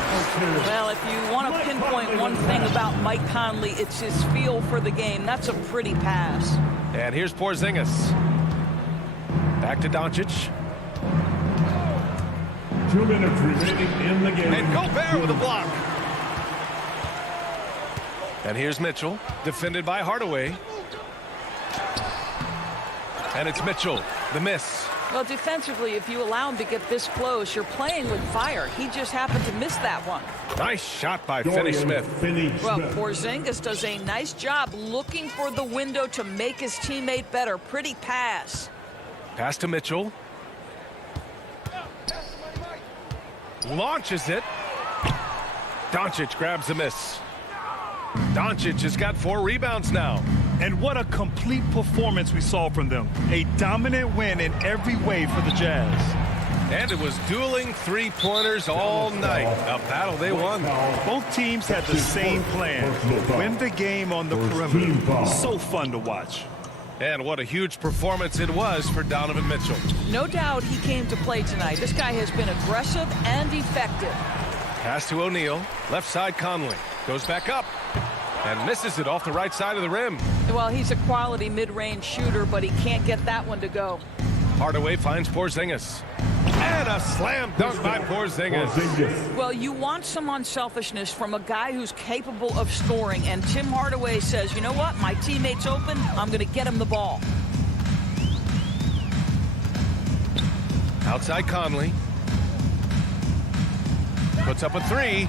Well, if you want to pinpoint one thing about Mike Conley, it's his feel for the game. That's a pretty pass. And here's Porzingis. Back to Doncic. 2 minutes remaining in the game. And Gobert with a block. And here's Mitchell, defended by Hardaway. And it's Mitchell, the miss. Well, defensively, if you allow him to get this close, you're playing with fire. He just happened to miss that one. Nice shot by Finney-Smith. Well, Porzingis does a nice job looking for the window to make his teammate better. Pretty pass. Pass to Mitchell. Launches it. Doncic grabs the miss. Doncic has got 4 rebounds now. And what a complete performance we saw from them. A dominant win in every way for the Jazz. And it was dueling three-pointers all night. A battle they won. Both teams had the same plan. Win the game on the perimeter. So fun to watch. And what a huge performance it was for Donovan Mitchell. No doubt he came to play tonight. This guy has been aggressive and effective. Pass to O'Neal. Left side Conley. Goes back up. And misses it off the right side of the rim. Well, he's a quality mid-range shooter, but he can't get that one to go. Hardaway finds Porzingis. And a slam dunk by Porzingis. Well, you want some unselfishness from a guy who's capable of scoring. And Tim Hardaway says, you know what? My teammate's open. I'm going to get him the ball. Outside Conley. Puts up a 3.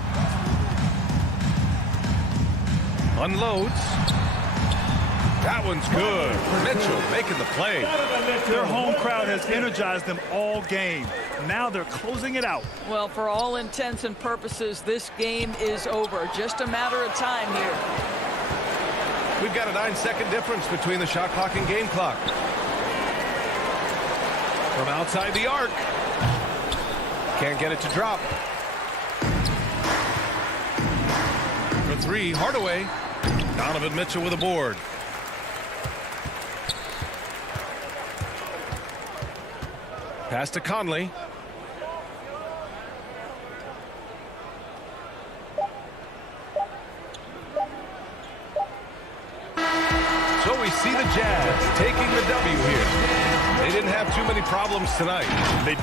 Unloads. That one's good. Mitchell making the play. Their home crowd has energized them all game. Now they're closing it out. Well, for all intents and purposes, this game is over. Just a matter of time here. We've got a 9-second difference between the shot clock and game clock. From outside the arc. Can't get it to drop. For 3, Hardaway. Donovan Mitchell with a board. Pass to Conley. So we see the Jazz taking the W here. They didn't have too many problems tonight. They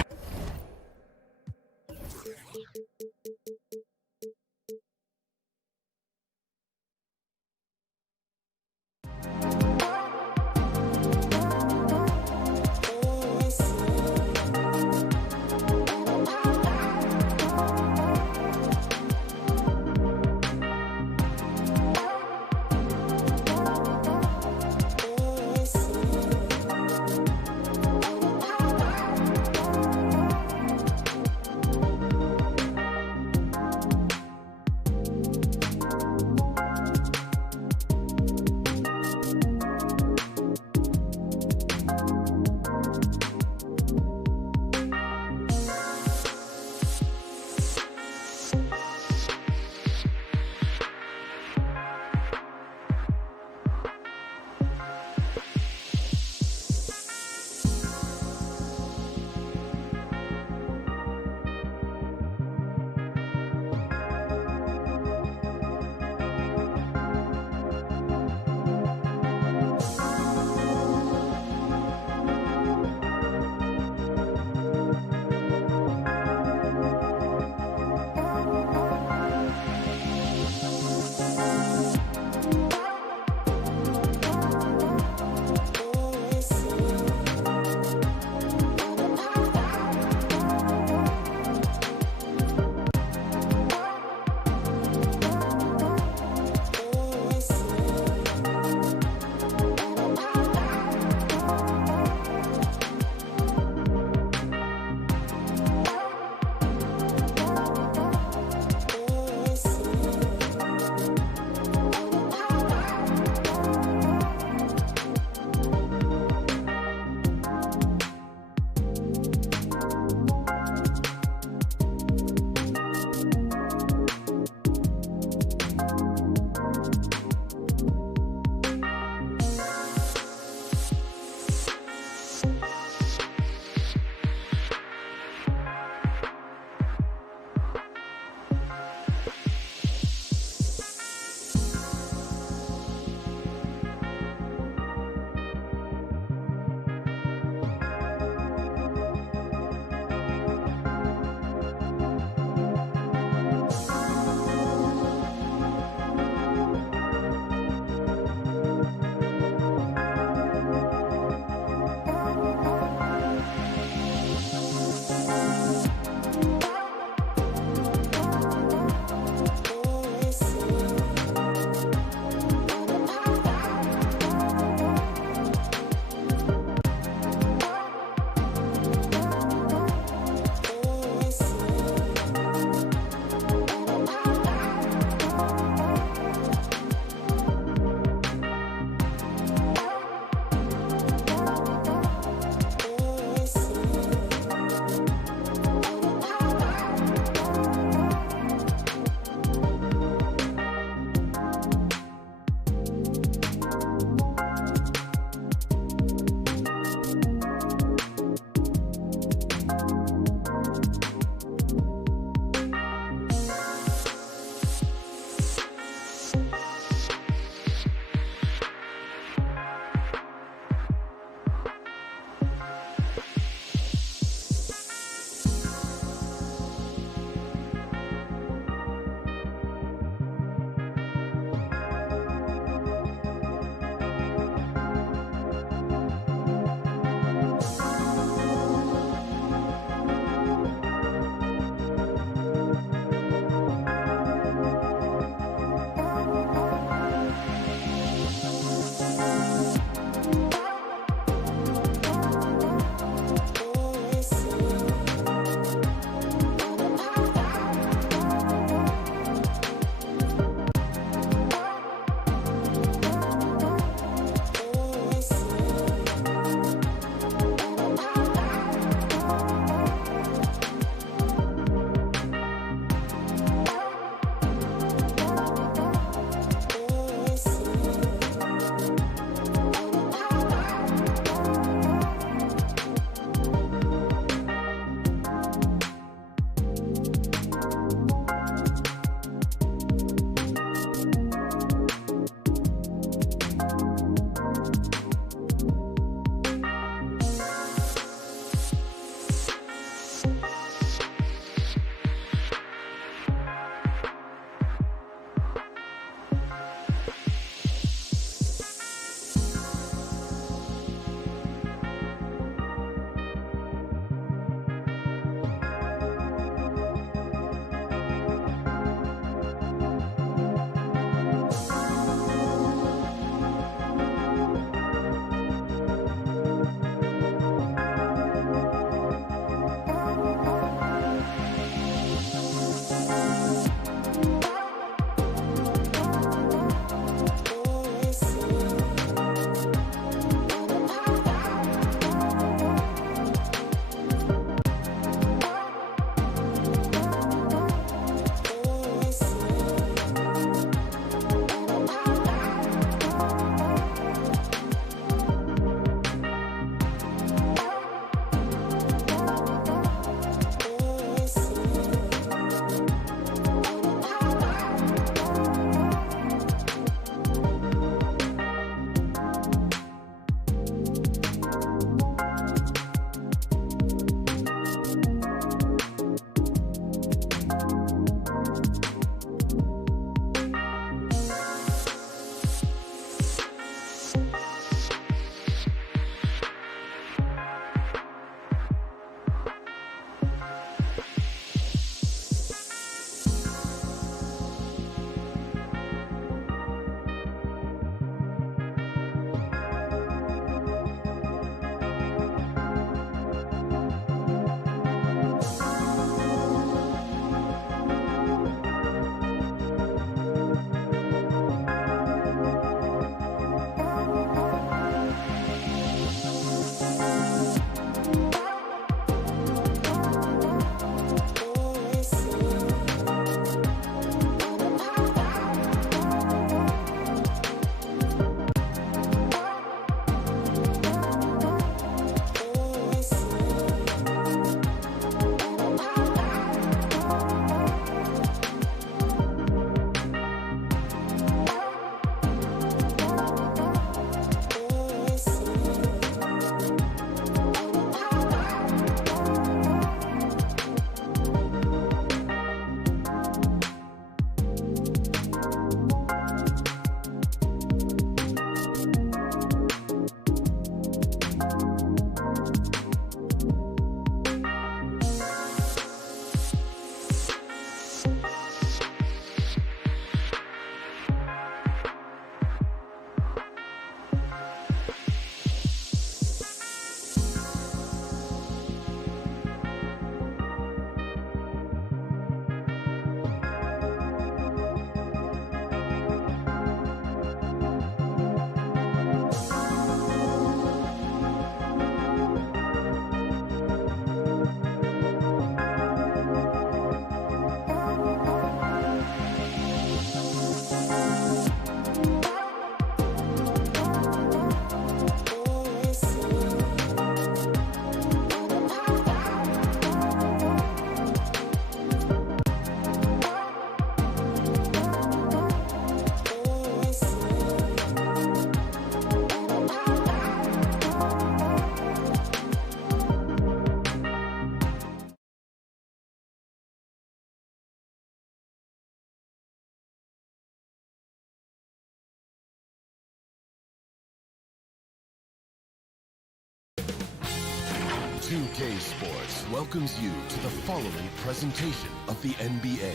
2K Sports welcomes you to the following presentation of the NBA.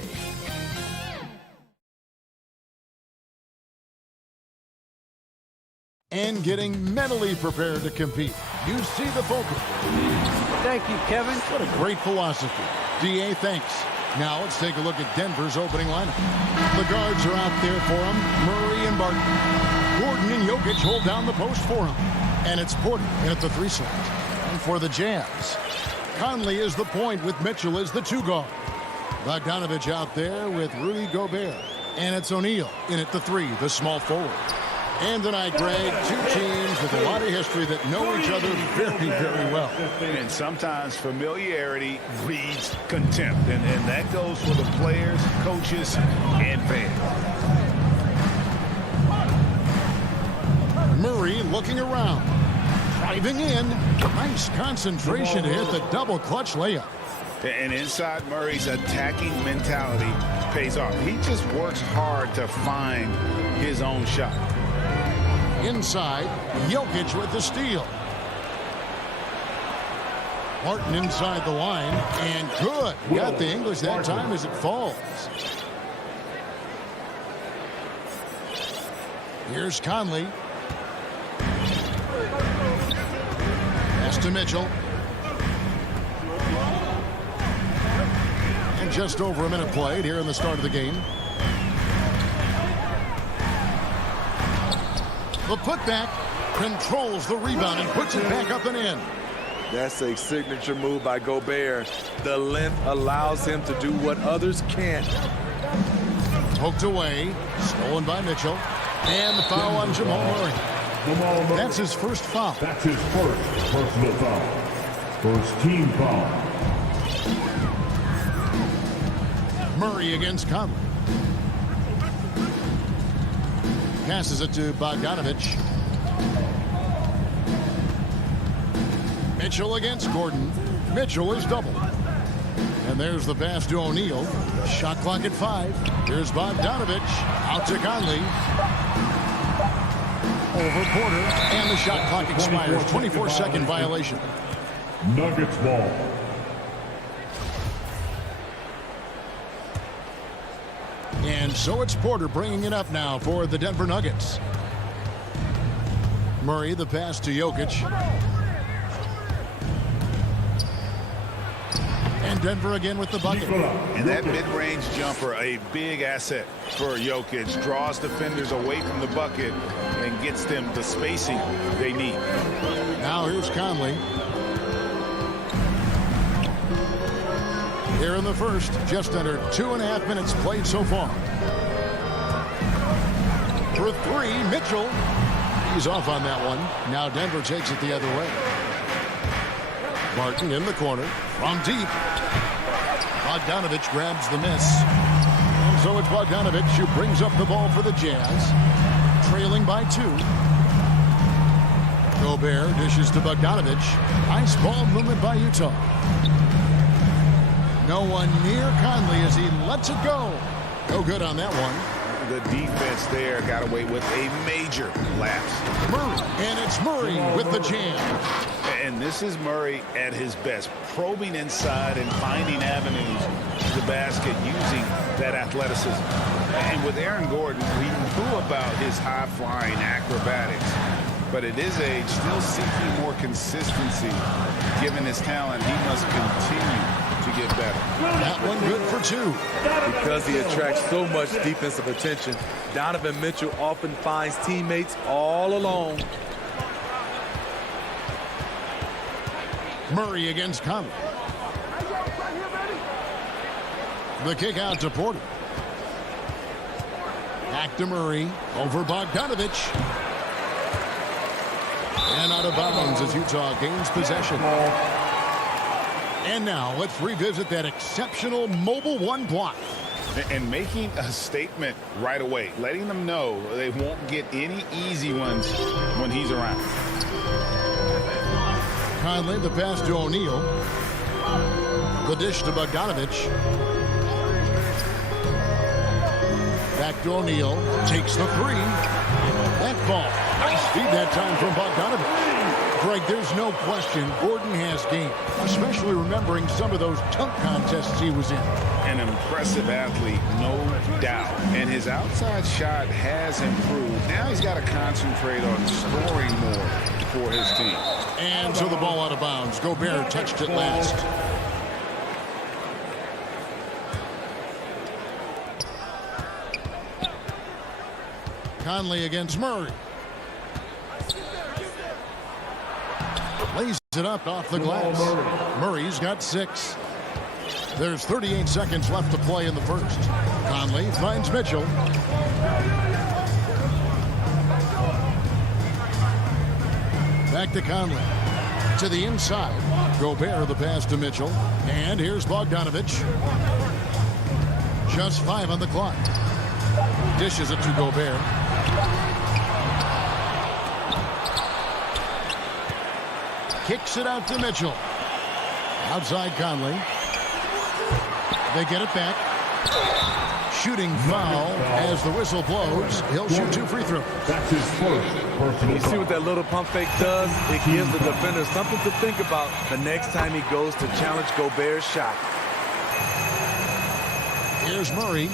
And getting mentally prepared to compete. You see the focus. Thank you, Kevin. What a great philosophy. D.A., thanks. Now let's take a look at Denver's opening lineup. The guards are out there for him. Murray and Barton. Gordon and Jokic hold down the post for him. And it's Porter in at the 3 slot. And for the Jazz, Conley is the point with Mitchell as the 2 guard. Bogdanovich out there with Rudy Gobert. And it's O'Neal in at the 3, the small forward. And tonight, Greg, 2 teams with a lot of history that know each other very, very well. And sometimes familiarity breeds contempt. And that goes for the players, coaches, and fans. Murray looking around. Driving in. Nice concentration to hit the double clutch layup. And inside Murray's attacking mentality pays off. He just works hard to find his own shot. Inside, Jokic with the steal. Martin inside the line, and good. Got the English that time as it falls. Here's Conley. Pass to Mitchell. And just over a minute played here in the start of the game. The putback controls the rebound and puts it back up and in. That's a signature move by Gobert. The length allows him to do what others can't. Poked away, stolen by Mitchell, and the foul on Jamal Murray. That's his first foul. That's his first personal foul. First team foul. Murray against Conley. Passes it to Bogdanovich. Mitchell against Gordon. Mitchell is doubled. And there's the pass to O'Neal. Shot clock at 5. Here's Bogdanovich. Out to Conley. Over Porter. And the shot clock expires. 24-second violation. Nuggets ball. And so it's Porter bringing it up now for the Denver Nuggets. Murray, the pass to Jokic. And Denver again with the bucket. And that mid-range jumper, a big asset for Jokic. Draws defenders away from the bucket and gets them the spacing they need. Now here's Conley. Here in the first, just under 2.5 minutes played so far. For 3, Mitchell. He's off on that one. Now Denver takes it the other way. Martin in the corner from deep. Bogdanovich grabs the miss. And so it's Bogdanovich who brings up the ball for the Jazz. Trailing by 2. Gobert dishes to Bogdanovich. Nice ball movement by Utah. No one near Conley as he lets it go. No good on that one. The defense there got away with a major lapse. Murray, and it's Murray with the jam. And this is Murray at his best, probing inside and finding avenues to the basket using that athleticism. And with Aaron Gordon, we knew about his high-flying acrobatics. But at his age, still seeking more consistency. Given his talent, he must continue to get better. That one good for 2. Because he attracts so much defensive attention, Donovan Mitchell often finds teammates all alone. Murray against Conley. The kick out to Porter. Back to Murray. Over Bogdanovich. And out of bounds as Utah gains possession. And now let's revisit that exceptional mobile 1 block. And making a statement right away, letting them know they won't get any easy ones when he's around. Conley, the pass to O'Neal. The dish to Bogdanovich. Back to O'Neal. Takes the 3. That ball. Nice feed that time from Bogdanovich. Greg, there's no question Gordon has game, especially remembering some of those dunk contests he was in. An impressive athlete, no doubt. And his outside shot has improved. Now he's got to concentrate on scoring more for his team. And so the ball out of bounds. Gobert touched it last. Conley against Murray. Lays it up off the glass. Murray's got 6. There's 38 seconds left to play in the first. Conley finds Mitchell. Back to Conley. To the inside. Gobert the pass to Mitchell. And here's Bogdanovich. Just 5 on the clock. Dishes it to Gobert. Kicks it out to Mitchell. Outside Conley. They get it back. Shooting foul as the whistle blows. He'll shoot 2 free throws. That's his first personal. You see what that little pump fake does? It gives the defender something to think about the next time he goes to challenge Gobert's shot. Here's Murray.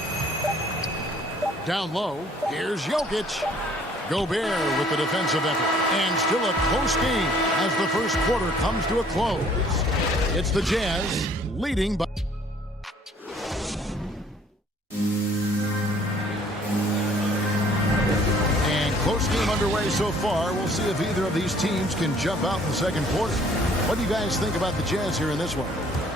Down low. Here's Jokic. Gobert with the defensive effort. And still a close game as the first quarter comes to a close. It's the Jazz leading by... And close game underway so far. We'll see if either of these teams can jump out in the second quarter. What do you guys think about the Jazz here in this one?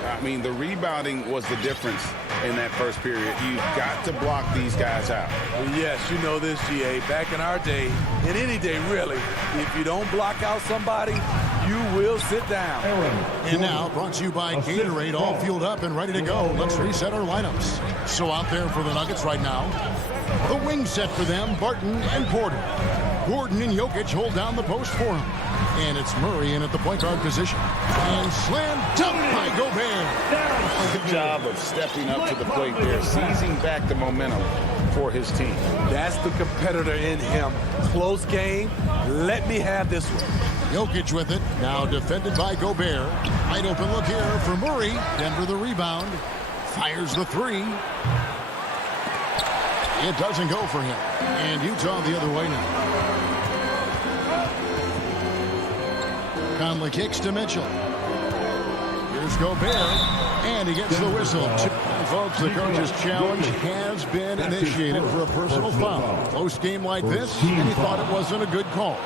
I mean, the rebounding was the difference in that first period. You've got to block these guys out. Well, yes, you know this, GA. Back in our day, in any day really, if you don't block out somebody, you will sit down. And now, brought to you by Gatorade, all fueled up and ready to go. Let's reset our lineups. So out there for the Nuggets right now, the wing set for them, Barton and Porter. Gordon and Jokic hold down the post for him. And it's Murray in at the point guard position. And slam dunk by Gobert. Good job of stepping up to the plate there, seizing back the momentum for his team. That's the competitor in him. Close game. Let me have this one. Jokic with it. Now defended by Gobert. Wide open look here for Murray. Denver the rebound. Fires the 3. It doesn't go for him. And Utah the other way now. Conley kicks to Mitchell. Here's Gobert. And he gets the whistle. Folks, the coach's challenge has been initiated for a personal foul. Close game like this, and he thought it wasn't a good call.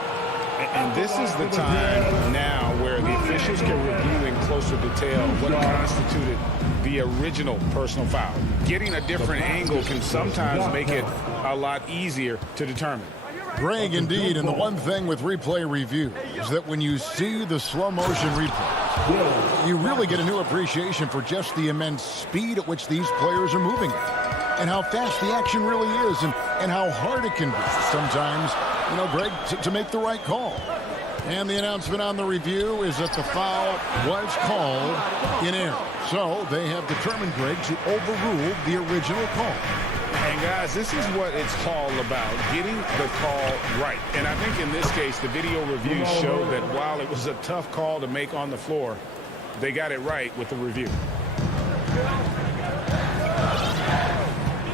And this is the time now where the officials can review in closer detail what constituted the original personal foul. Getting a different angle can sometimes make it a lot easier to determine. Greg, indeed, and the one thing with replay review is that when you see the slow motion replay, you really get a new appreciation for just the immense speed at which these players are moving and how fast the action really is and how hard it can be sometimes, you know, Greg, to make the right call. And the announcement on the review is that the foul was called in error. So they have determined, Greg, to overrule the original call. And guys, this is what it's all about, getting the call right. And I think in this case, the video reviews show that while it was a tough call to make on the floor, they got it right with the review.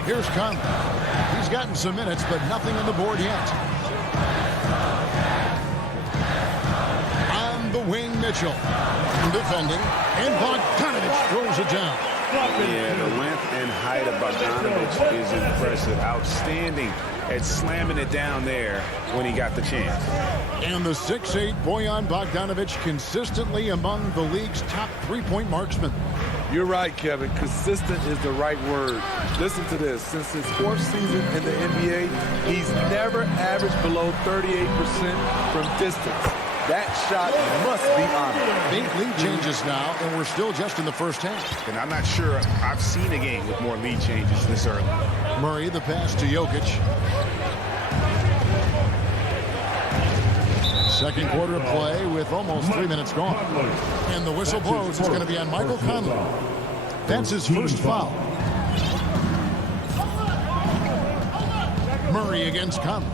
Here's Conley. He's gotten some minutes, but nothing on the board yet. On the wing, Mitchell. Defending. And Bogdanovich throws it down. Yeah, the length and height of Bogdanovich is impressive. Outstanding at slamming it down there when he got the chance. And the 6'8" Bojan Bogdanovich consistently among the league's top three-point marksmen. You're right, Kevin. Consistent is the right word. Listen to this. Since his 4th season in the NBA, he's never averaged below 38% from distance. That shot must be honored. 8 lead changes now, and we're still just in the first half. And I'm not sure I've seen a game with more lead changes this early. Murray, the pass to Jokic. Second quarter of play with almost 3 minutes gone. And the whistle blows. It's going to be on Michael Conley. That's his first foul. Murray against Conley.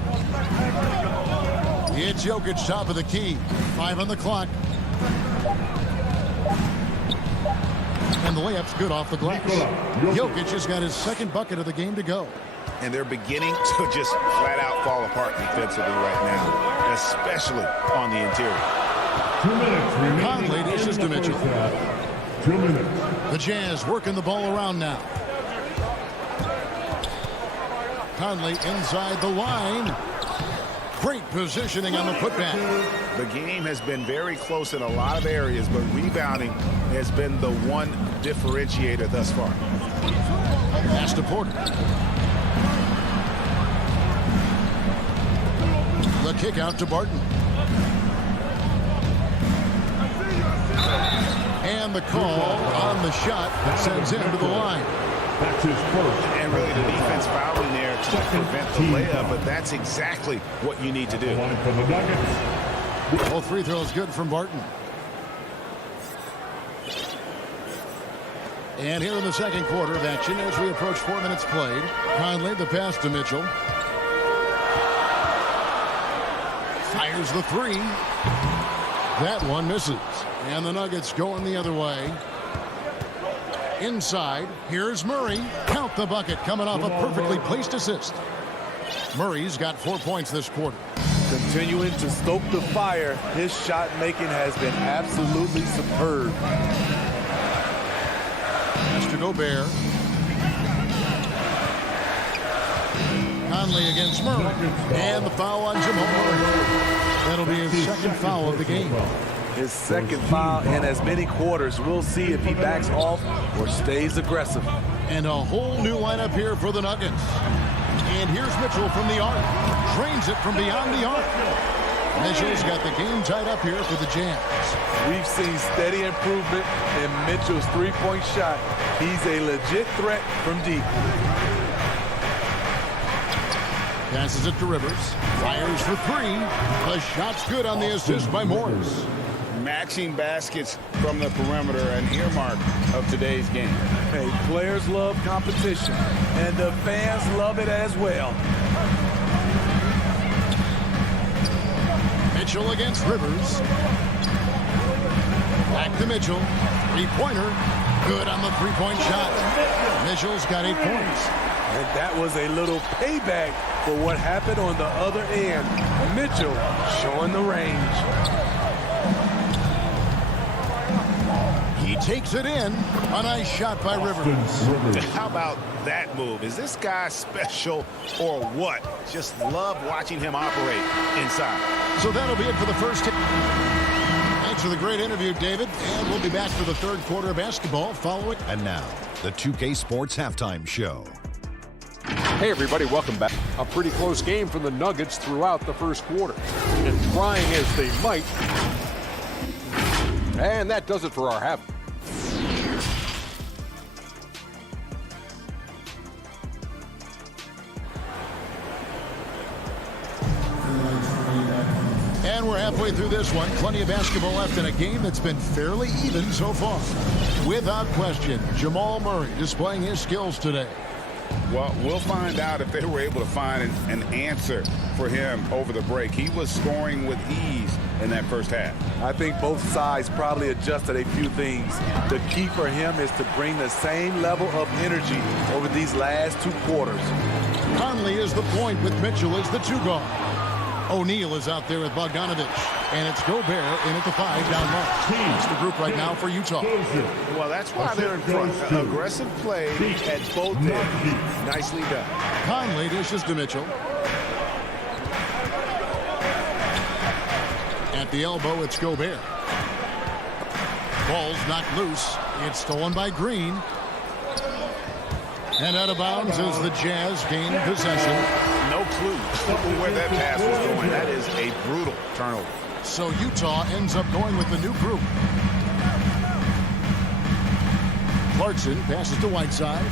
It's Jokic, top of the key. 5 on the clock. And the layup's good off the glass. Jokic has got his second bucket of the game to go. And they're beginning to just flat out fall apart defensively right now, especially on the interior. 2 minutes remaining. Conley dishes to Mitchell. 2 minutes. The Jazz working the ball around now. Conley inside the line. Great positioning on the putback. The game has been very close in a lot of areas, but rebounding has been the one differentiator thus far. Pass to Porter. The kick out to Barton. And the call on the shot that sends him to the line. That's his first. And really the defense fouling there to prevent the layup, but that's exactly what you need to do. One for the Nuggets. All free throws good from Barton. And here in the second quarter of action as we approach 4 minutes played. Conley, the pass to Mitchell. Fires the three. That one misses. And the Nuggets going the other way. Inside, here's Murray. Count the bucket coming off a perfectly placed assist. Murray's got 4 points this quarter. Continuing to stoke the fire, his shot making has been absolutely superb. Pass to Gobert. Conley against Murray. And the foul on Jamal Murray. That'll be his second foul of the game. His second foul in as many quarters. We'll see if he backs off or stays aggressive. And a whole new lineup here for the Nuggets. And here's Mitchell from the arc. Drains it from beyond the arc. Mitchell's got the game tied up here for the Jazz. We've seen steady improvement in Mitchell's three-point shot. He's a legit threat from deep. Passes it to Rivers. Fires for three. The shot's good on the assist by Morris. Matching baskets from the perimeter, an earmark of today's game. Hey, players love competition, and the fans love it as well. Mitchell against Rivers. Back to Mitchell. Three-pointer. Good on the three-point shot. Mitchell's got 8 points. And that was a little payback for what happened on the other end. Mitchell showing the range. He takes it in. A nice shot by Rivers. How about that move? Is this guy special or what? Just love watching him operate inside. So that'll be it for the first. Thanks for the great interview, David. And we'll be back for the third quarter of basketball following. And now, the 2K Sports Halftime Show. Hey everybody, welcome back. A pretty close game for the Nuggets throughout the first quarter. And trying as they might. And that does it for our half. And we're halfway through this one. Plenty of basketball left in a game that's been fairly even so far. Without question, Jamal Murray displaying his skills today. Well, we'll find out if they were able to find an answer for him over the break. He was scoring with ease in that first half. I think both sides probably adjusted a few things. The key for him is to bring the same level of energy over these last 2 quarters. Conley is the point with Mitchell as the 2 guard. O'Neal is out there with Bogdanovich. And it's Gobert in at the 5 down low. It's the group right now for Utah. Well, that's why they're in front. Aggressive play at both ends. Nicely done. Conley dishes to Mitchell. At the elbow, it's Gobert. Ball's knocked loose. It's stolen by Green. And out of bounds as the Jazz gain possession. No clue where that pass was going. That is a brutal turnover. So Utah ends up going with the new group. Clarkson passes to Whiteside.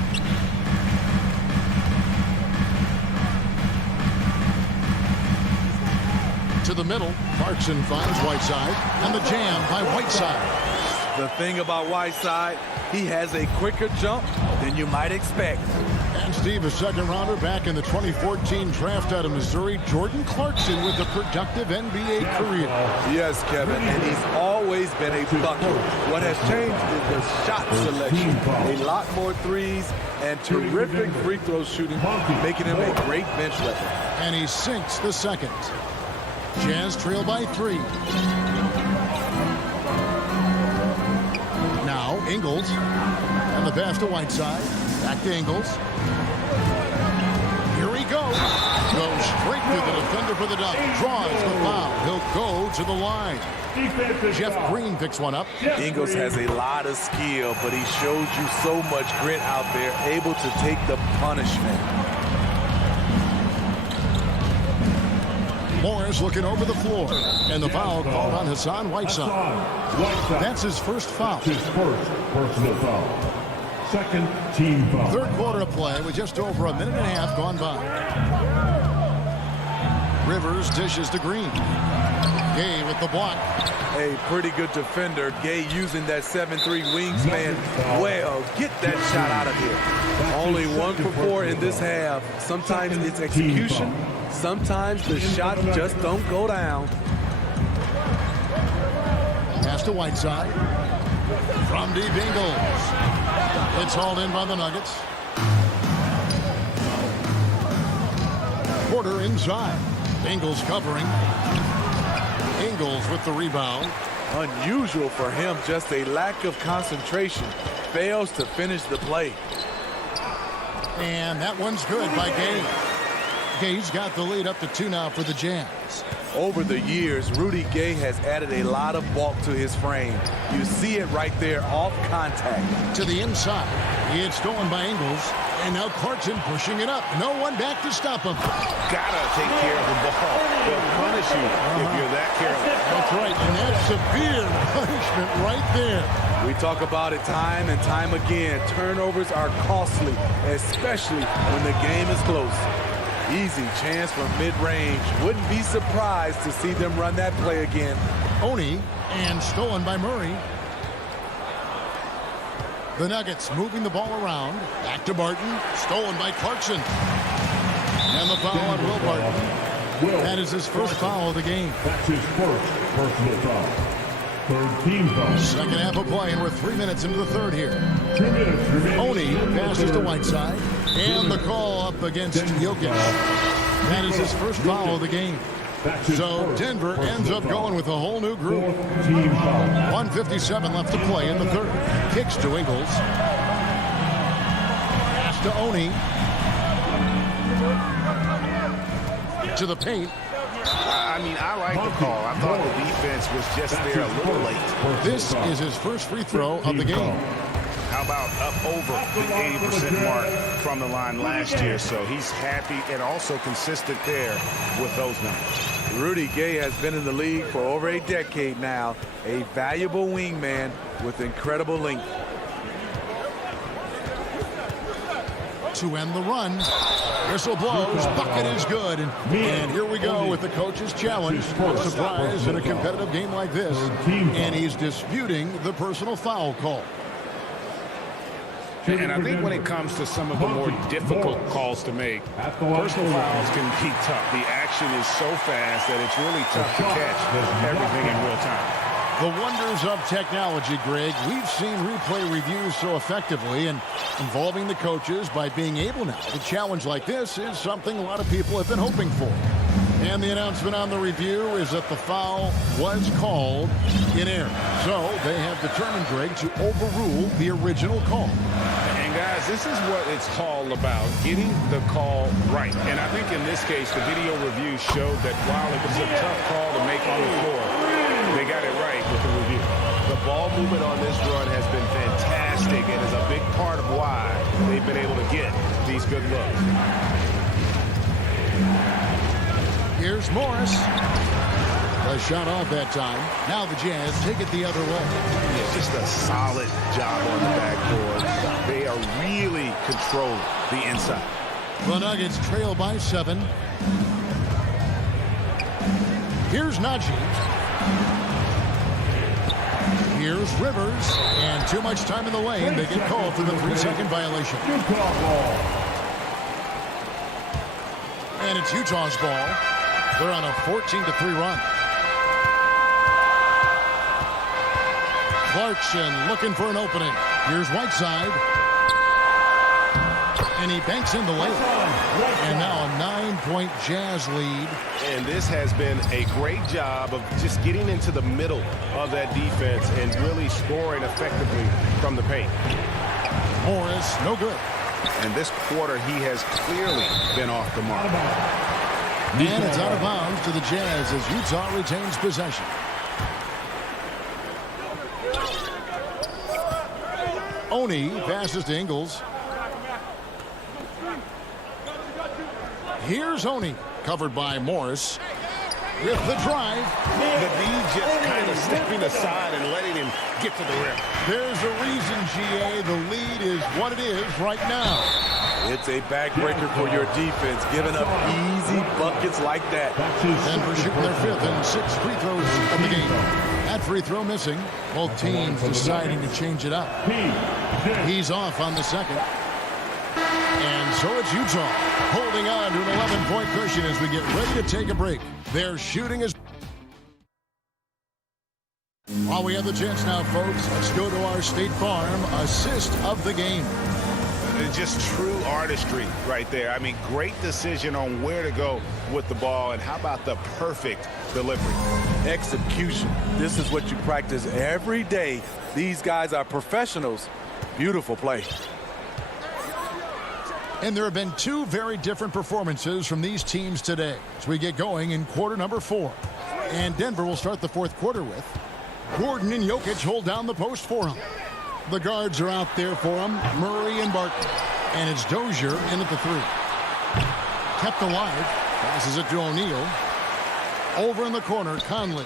To the middle. Clarkson finds Whiteside. And the jam by Whiteside. The thing about Whiteside, he has a quicker jump than you might expect. And Steve, a second-rounder back in the 2014 draft out of Missouri. Jordan Clarkson with a productive NBA career. Yes, Kevin, and he's always been a bucket. What has changed is the shot selection. A lot more threes and terrific free throw shooting, making him a great bench weapon. And he sinks the second. Jazz trail by 3. Now Ingles, and the pass to Whiteside. Back to Ingles. Here he goes. Goes straight to the defender for the dunk. Draws the foul. He'll go to the line. Jeff Green picks one up. Ingles has a lot of skill, but he shows you so much grit out there, able to take the punishment. Morris looking over the floor. And the foul called on Hassan Whiteside. That's his first foul. His first personal foul. Second team foul. Third quarter of play with just over a minute and a half gone by. Rivers dishes to Green. Gay with the block. A pretty good defender. Gay using that 7'3" wingspan well. Get that shot out of here. Only 1 for 4 in this half. Sometimes it's execution. Sometimes the shot just don't go down. Pass to Whiteside. From deep Ingles. It's hauled in by the Nuggets. Porter inside. Ingles covering. Ingles with the rebound. Unusual for him, just a lack of concentration. Fails to finish the play. And that one's good by Gay. Gay's got the lead up to 2 now for the Jazz. Over the years, Rudy Gay has added a lot of bulk to his frame. You see it right there off contact. To the inside. It's stolen by Ingles. And now Clarkson pushing it up. No one back to stop him. Gotta take care of the ball. They'll punish you if you're that careless. That's right. And that's severe punishment right there. We talk about it time and time again. Turnovers are costly, especially when the game is close. Easy chance from mid-range. Wouldn't be surprised to see them run that play again. Oni, and stolen by Murray. The Nuggets moving the ball around. Back to Barton. Stolen by Clarkson. And the foul on Will Barton. That is his first foul of the game. That's his first personal foul. Third team foul. Second half of play, and we're 3 minutes into the third here. 2 minutes remaining. Oni passes to Whiteside. And the call up against Jokic. That is his first foul of the game. So Denver ends up going with a whole new group. 1:57 left to play in the third. Kicks to Ingles. Pass to Oni. To the paint. I mean, I like the call. I thought the defense was just there a little late. This is his first free throw of the game. How about up over the 80% mark from the line last year? So he's happy and also consistent there with those numbers. Rudy Gay has been in the league for over a decade now. A valuable wingman with incredible length. To end the run. Whistle blows. Bucket is good. And here we go with the coach's challenge. A surprise in a competitive game like this. And he's disputing the personal foul call. And I think when it comes to some of the more difficult calls to make, personal fouls can be tough. The action is so fast that it's really tough to catch everything in real time. The wonders of technology, Greg. We've seen replay reviews so effectively, and involving the coaches by being able now to challenge like this is something a lot of people have been hoping for. And the announcement on the review is that the foul was called in error. So they have determined, Greg, to overrule the original call. And guys, this is what it's all about, getting the call right. And I think in this case, the video review showed that while it was a tough call to make on the floor, they got it right with the review. The ball movement on this run has been fantastic and is a big part of why they've been able to get these good looks. Here's Morris. A shot off that time. Now the Jazz take it the other way. It's just a solid job on the backboard. They are really controlling the inside. The Nuggets trail by 7. Here's Najee. Here's Rivers. And too much time in the lane. They get called for the 3-second violation. And it's Utah's ball. They're on a 14-3 run. Clarkson looking for an opening. Here's Whiteside. And he banks in the layup. And now a 9-point Jazz lead. And this has been a great job of just getting into the middle of that defense and really scoring effectively from the paint. Morris, no good. And this quarter, he has clearly been off the mark. And it's out of bounds to the Jazz as Utah retains possession. Oni passes to Ingles. Here's Oni, covered by Morris. With the drive. The D just kind of stepping aside and letting him get to the rim. There's a reason, GA. The lead is what it is right now. It's a backbreaker for your defense, giving up easy buckets like that. Denver shooting their 5th and 6th free throws of the game. That free throw missing. Both teams deciding to change it up. He's off on the second. And so it's Utah holding on to an 11-point cushion as we get ready to take a break. Their shooting is... While we have the chance now, folks, let's go to our State Farm assist of the game. Just true artistry right there. I mean, great decision on where to go with the ball, and how about the perfect delivery? Execution. This is what you practice every day. These guys are professionals. Beautiful play. And there have been two very different performances from these teams today as we get going in quarter number 4. And Denver will start the fourth quarter with Gordon and Jokic hold down the post for him. The guards are out there for him, Murray and Barton. And it's Dozier in at the 3. Kept alive, passes it to O'Neal. Over in the corner, Conley.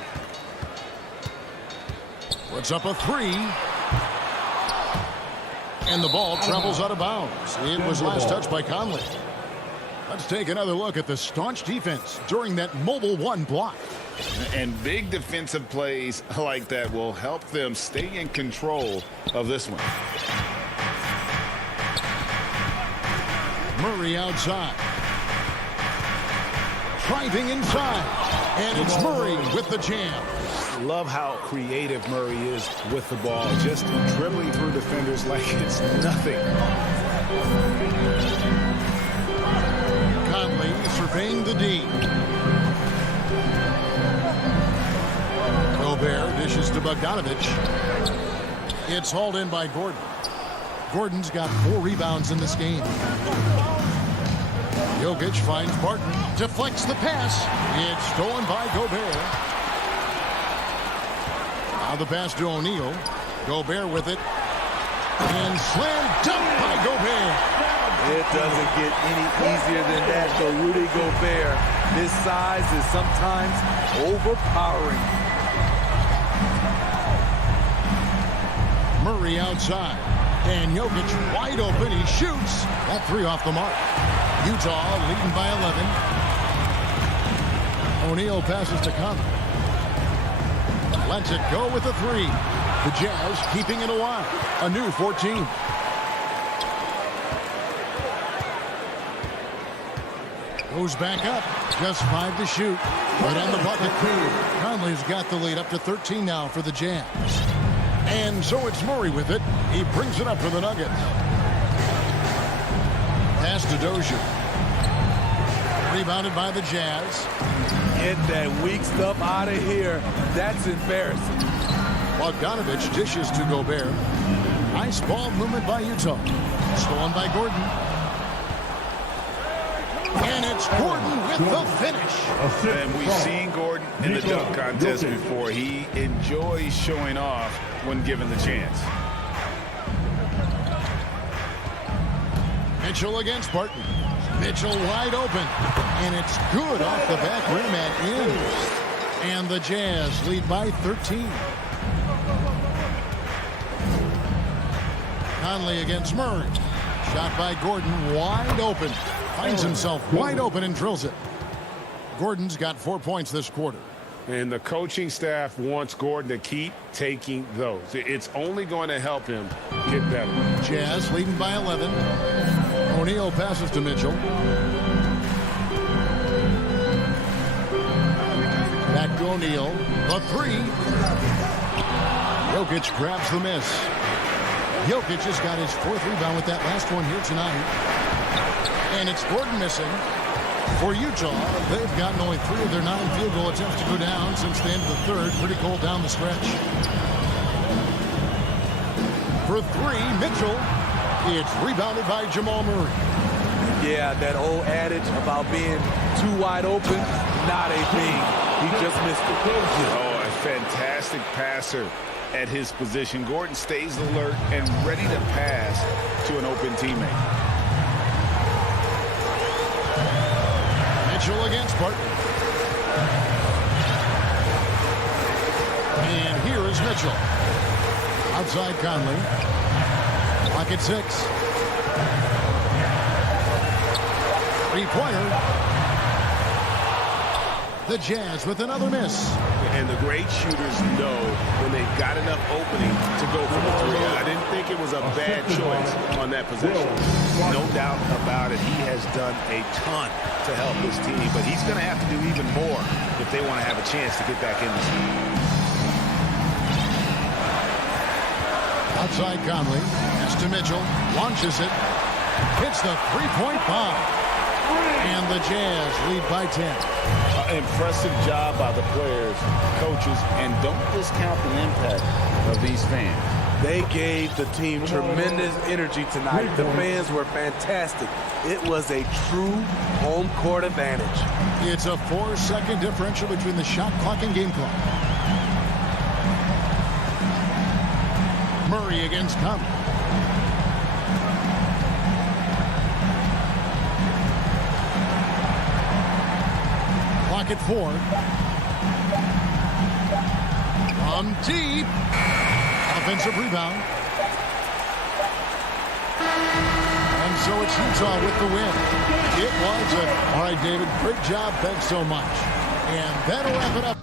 Puts up a 3. And the ball travels out of bounds. It was last touched by Conley. Let's take another look at the staunch defense during that mobile 1 block. And big defensive plays like that will help them stay in control of this one. Murray outside. Driving inside. And it's Murray with the jam. Love how creative Murray is with the ball, just dribbling through defenders like it's nothing. Conley surveying the D. Gobert dishes to Bogdanovich. It's hauled in by Gordon. Gordon's got 4 rebounds in this game. Jokic finds Barton, deflects the pass. It's stolen by Gobert. Now the pass to O'Neal. Gobert with it. And slam dunk by Gobert. It doesn't get any easier than that for Rudy Gobert. His size is sometimes overpowering. Murray outside. And Jokic wide open. He shoots. That 3 off the mark. Utah leading by 11. O'Neal passes to Conley. Lets it go with a 3. The Jazz keeping it alive. A new 14. Goes back up. Just 5 to shoot. Right on the bucket. Conley's got the lead up to 13 now for the Jazz. And so it's Murray with it. He brings it up for the Nuggets. Pass to Dozier. Rebounded by the Jazz. Get that weak stuff out of here. That's embarrassing. Bogdanovich dishes to Gobert. Nice ball movement by Utah. Stolen by Gordon. And it's Gordon with the finish. And we've seen Gordon in the dunk contest before. He enjoys showing off when given the chance. Mitchell against Barton. Mitchell wide open. And it's good off the back rim and in. And the Jazz lead by 13. Conley against Murray. Shot by Gordon wide open. Finds himself wide open and drills it. Gordon's got 4 points this quarter. And the coaching staff wants Gordon to keep taking those. It's only going to help him get better. Jazz leading by 11. O'Neal passes to Mitchell. O'Neal. The three. Jokic grabs the miss. Jokic has got his 4th rebound with that last one here tonight. And it's Gordon missing. For Utah, they've gotten only 3 of their 9 field goal attempts to go down since the end of the 3rd. Pretty cold down the stretch. For 3, Mitchell. It's rebounded by Jamal Murray. Yeah, that old adage about being too wide open, not a thing. He just missed it. Oh, a fantastic passer at his position. Gordon stays alert and ready to pass to an open teammate. Mitchell against Barton. And here is Mitchell. Outside Conley. Clock at 6. 3-pointer. The Jazz with another miss. And the great shooters know when they've got enough opening to go for the 3. I didn't think it was a bad choice on that possession. No doubt about it. He has done a ton to help this team, but he's going to have to do even more if they want to have a chance to get back in this game. Outside Conley. Pass to Mitchell. Launches it. Hits the 3-point bomb. And the Jazz lead by 10. Impressive job by the players, coaches, and don't discount the impact of these fans. They gave the team tremendous energy tonight. The fans were fantastic. It was a true home court advantage. It's a 4-second differential between the shot clock and game clock. Murray against Conley. Clock at 4. From deep. Offensive rebound. And so it's Utah with the win. It was a... All right, David, great job. Thanks so much. And that'll wrap it up.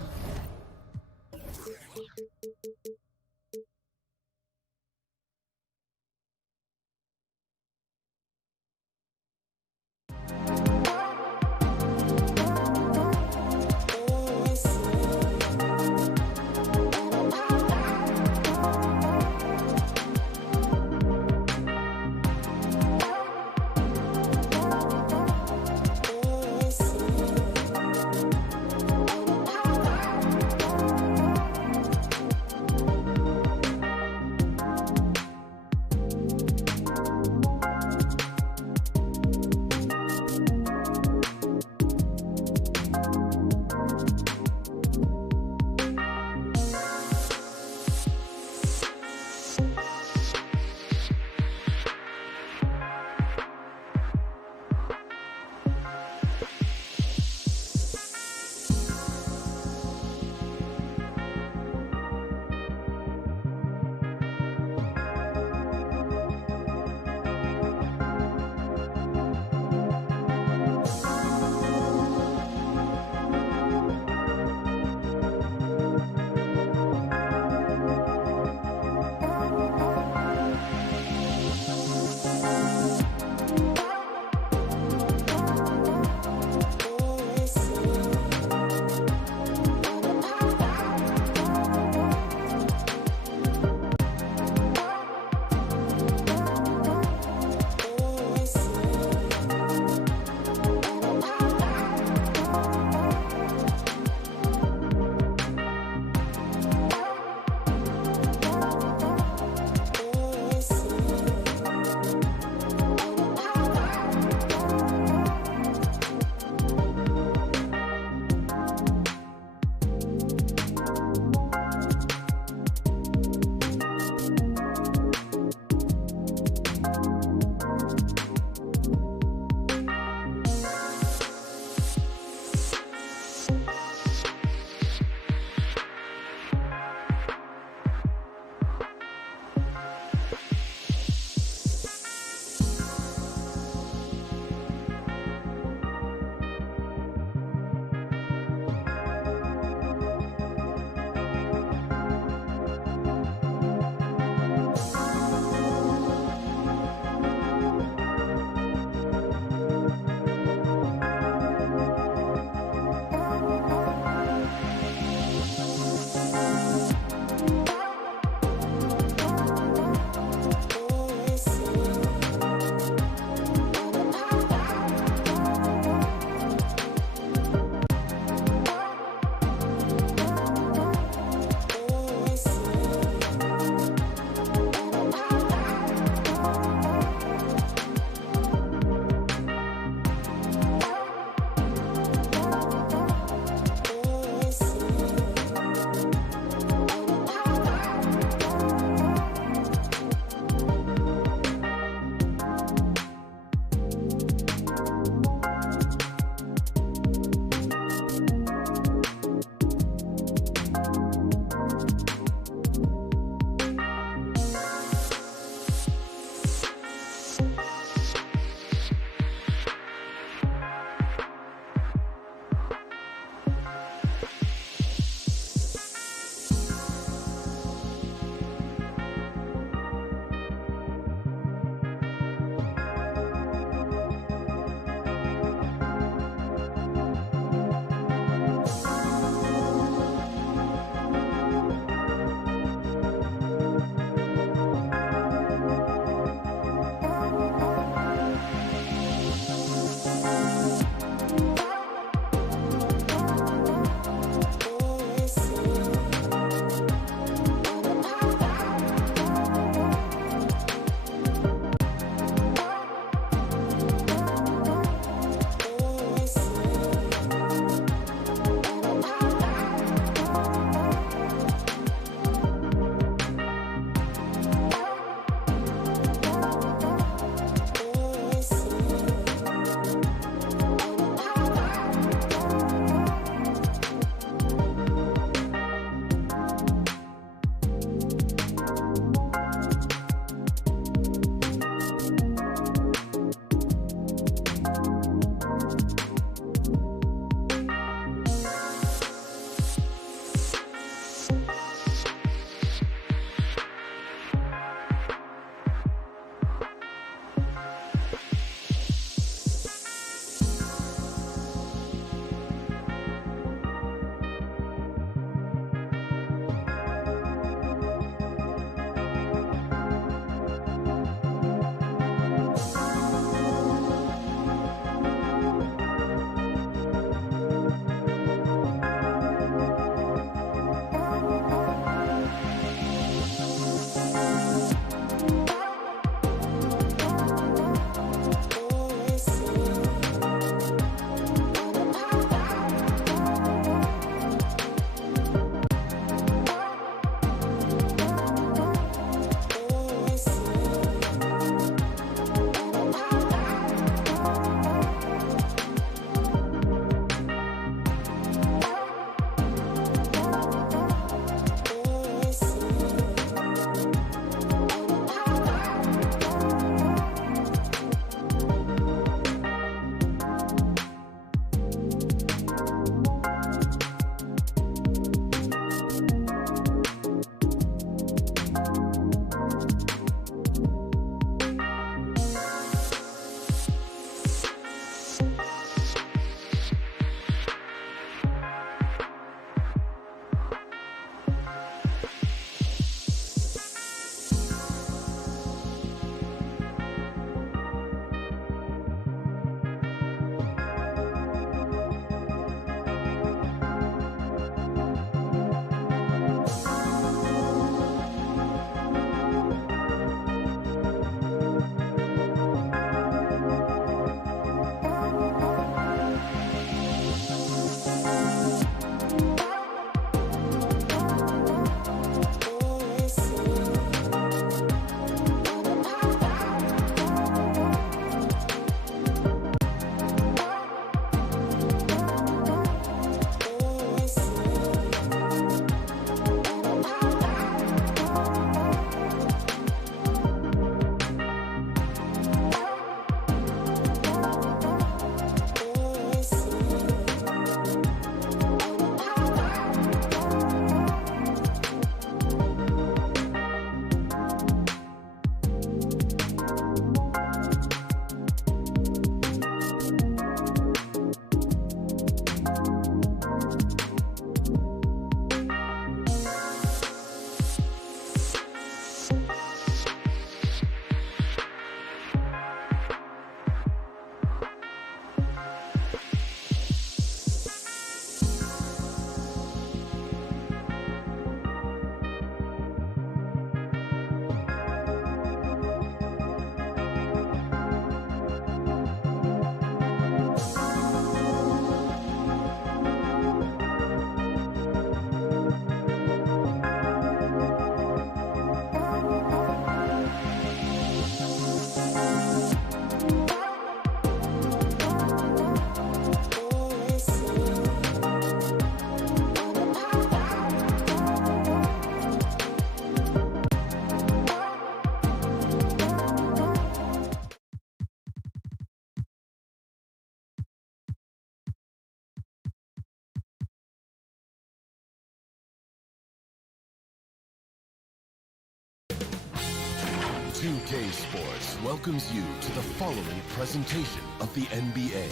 2K Sports welcomes you to the following presentation of the NBA.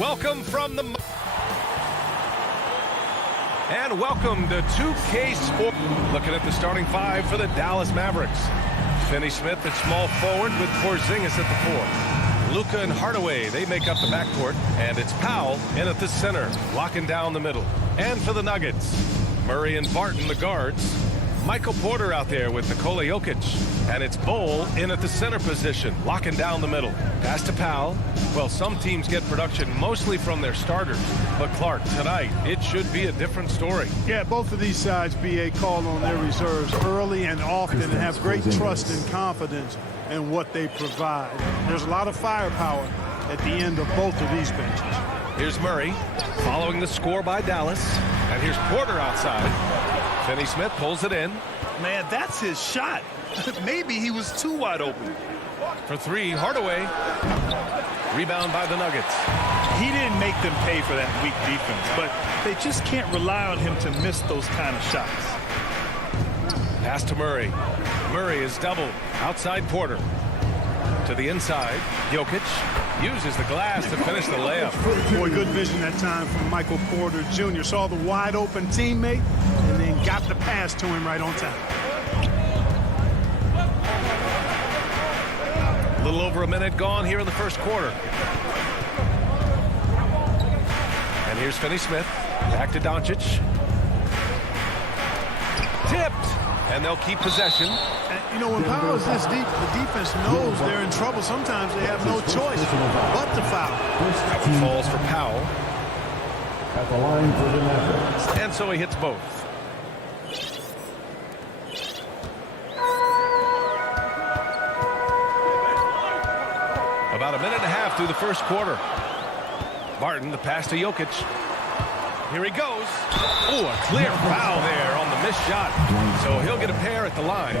Welcome from the... And welcome to 2K Sports. Looking at the starting five for the Dallas Mavericks. Finney Smith at small forward with Porzingis at the 4. Luka and Hardaway, they make up the backcourt. And it's Powell in at the center, locking down the middle. And for the Nuggets, Murray and Barton, the guards. Michael Porter out there with Nikola Jokic. And it's Bol in at the center position, locking down the middle. Pass to Powell. Well, some teams get production mostly from their starters. But Clark, tonight, it should be a different story. Yeah, both of these sides, BA, call on their reserves early and often and have great trust and confidence in what they provide. There's a lot of firepower at the end of both of these benches. Here's Murray following the score by Dallas. And here's Porter outside. Finney Smith pulls it in. Man, that's his shot. Maybe he was too wide open. For 3, Hardaway. Rebound by the Nuggets. He didn't make them pay for that weak defense, but they just can't rely on him to miss those kind of shots. Pass to Murray. Murray is doubled. Outside Porter. To the inside. Jokic uses the glass to finish the layup. Boy, good vision that time from Michael Porter Jr. Saw the wide open teammate and then got the pass to him right on time. A little over a minute gone here in the first quarter. And here's Finney Smith. Back to Doncic. Tipped. And they'll keep possession. And, you know, when Powell is this deep, the defense knows they're in trouble. Sometimes they have no choice but to foul. Couple falls for Powell. At the line for the Mavericks. And so he hits both. About a minute and a half through the first quarter. Barton, the pass to Jokic. Here he goes. Oh, a clear foul there on the missed shot. So he'll get a pair at the line.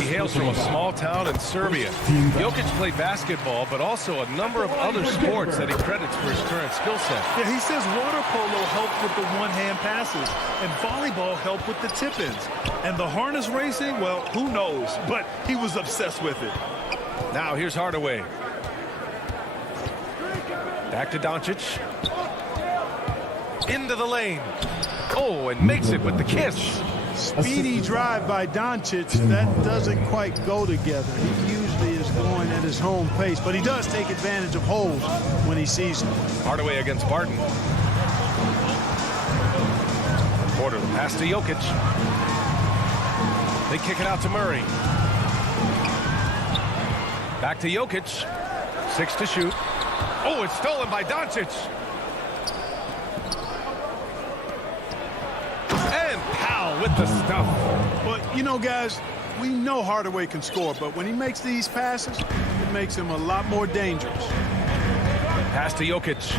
He hails from a small town in Serbia. Jokic played basketball, but also a number of other sports that he credits for his current skill set. Yeah, he says water polo helped with the one-hand passes, and volleyball helped with the tip-ins. And the harness racing, well, who knows? But he was obsessed with it. Now here's Hardaway. Back to Doncic. Into the lane. Oh, and makes it with the kiss. Speedy drive by Doncic. That doesn't quite go together. He usually is going at his home pace, but he does take advantage of holes when he sees them. Hardaway against Barton. Porter, the pass to Jokic. They kick it out to Murray. Back to Jokic. 6 to shoot. Oh, it's stolen by Doncic. And Powell with the stuff. Well, you know, guys, we know Hardaway can score, but when he makes these passes, it makes him a lot more dangerous. Pass to Jokic.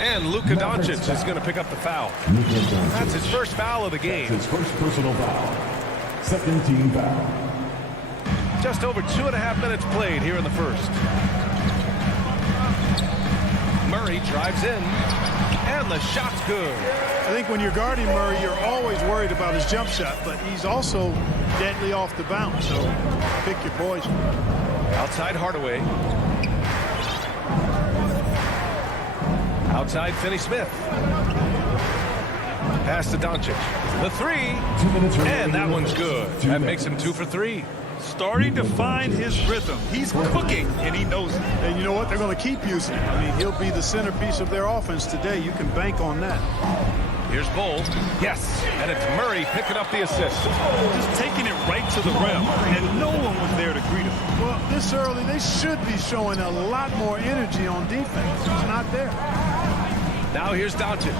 And Luka Doncic is going to pick up the foul. That's his first foul of the game. His first personal foul. Second team foul. Just over 2.5 minutes played here in the first. Murray drives in, and the shot's good. I think when you're guarding Murray, you're always worried about his jump shot, but he's also deadly off the bounce, so pick your poison. Outside Hardaway. Outside Finney Smith. Pass to Doncic. The 3, and that one's good. That makes him 2 for 3. Starting to find his rhythm. He's cooking, and he knows it. And you know what? They're going to keep using him. I mean, he'll be the centerpiece of their offense today. You can bank on that. Here's Bol. Yes, and it's Murray picking up the assist. Just taking it right to the rim, and no one was there to greet him. Well, this early, they should be showing a lot more energy on defense. It's not there. Now here's Doncic.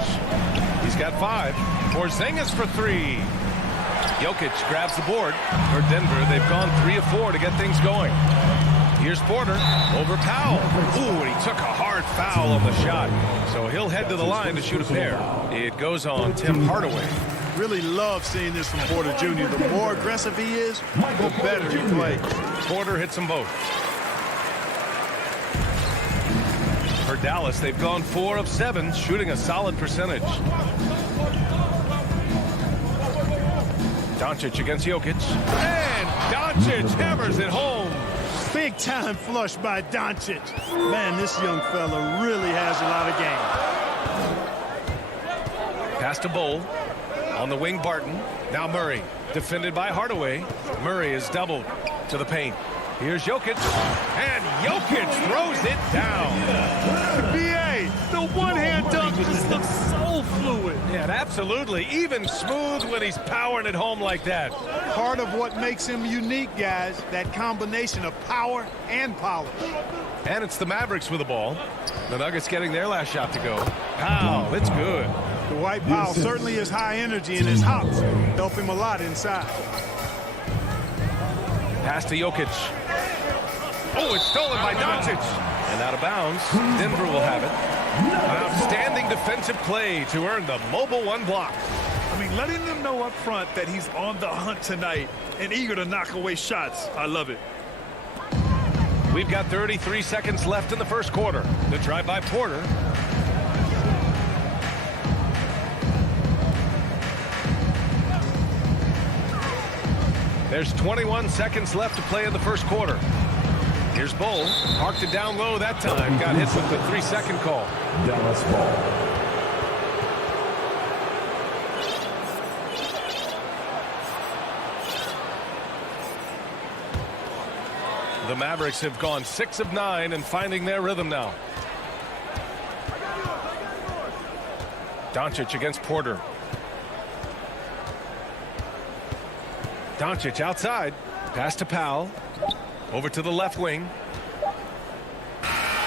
He's got 5. Porzingis for 3. Jokic grabs the board. For Denver, they've gone 3 of 4 to get things going. Here's Porter over Powell. Ooh, and he took a hard foul on the shot. So he'll head to the line to shoot a pair. It goes on Tim Hardaway. Really love seeing this from Porter Jr. The more aggressive he is, the better he plays. Porter hits them both. For for Dallas. They've gone 4 of 7, shooting a solid percentage. Doncic against Jokic. And Doncic hammers it home. Big time flush by Doncic. Man, this young fella really has a lot of game. Pass to Bol. On the wing, Barton. Now Murray. Defended by Hardaway. Murray is doubled to the paint. Here's Jokic. And Jokic throws it down. BA, the one-hand dunk just looks so fluid. Yeah, absolutely. Even smooth when he's powering it home like that. Part of what makes him unique, guys, that combination of power and polish. And it's the Mavericks with the ball. The Nuggets getting their last shot to go. Powell, it's good. Dwight Powell certainly is high energy, and his hops help him a lot inside. Pass to Jokic. Oh, it's stolen by Doncic. And out of bounds. Denver will have it. An outstanding defensive play to earn the Mobile One block. I mean, letting them know up front that he's on the hunt tonight and eager to knock away shots. I love it. We've got 33 seconds left in the first quarter. The drive by Porter. There's 21 seconds left to play in the first quarter. Here's Bol. Parked it down low that time. Got hit with the 3-second call. Dallas ball. The Mavericks have gone 6 of 9 and finding their rhythm now. Doncic against Porter. Doncic outside. Pass to Powell. Over to the left wing.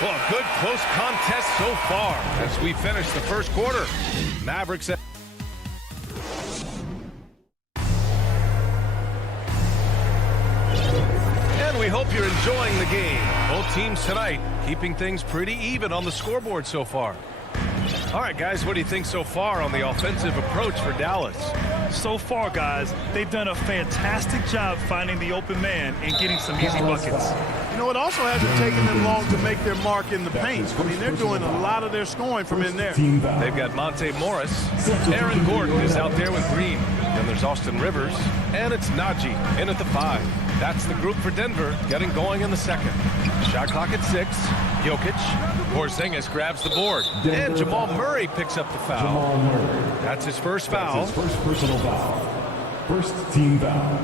Well, a good close contest so far as we finish the first quarter. Mavericks. And we hope you're enjoying the game. Both teams tonight keeping things pretty even on the scoreboard so far. All right, guys, what do you think so far on the offensive approach for Dallas? So far, guys, they've done a fantastic job finding the open man and getting some easy buckets. You know, it also hasn't taken them long to make their mark in the paint. I mean, they're doing a lot of their scoring from in there. They've got Monte Morris. Aaron Gordon is out there with Green. Then there's Austin Rivers. And it's Najee in at the 5. That's the group for Denver getting going in the second. Shot clock at 6. Jokic. Porzingis grabs the board. And Jamal Murray picks up the foul. That's his first foul. That's his first personal foul. First team foul.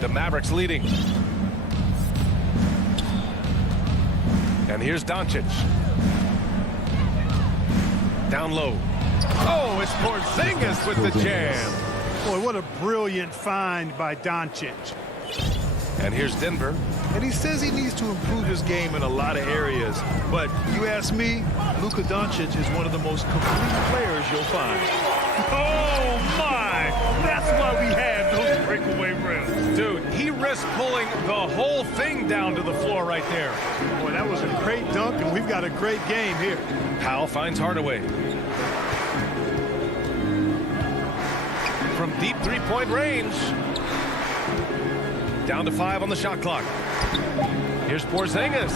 The Mavericks leading. And here's Doncic. Down low. Oh, it's Porzingis with the jam. Boy, what a brilliant find by Doncic. And here's Denver. And he says he needs to improve his game in a lot of areas. But you ask me, Luka Doncic is one of the most complete players you'll find. Oh, my! That's why we had those breakaway rims. Dude, he risked pulling the whole thing down to the floor right there. Boy, that was a great dunk, and we've got a great game here. Powell finds Hardaway. From deep three-point range. Down to 5 on the shot clock. Here's Porzingis.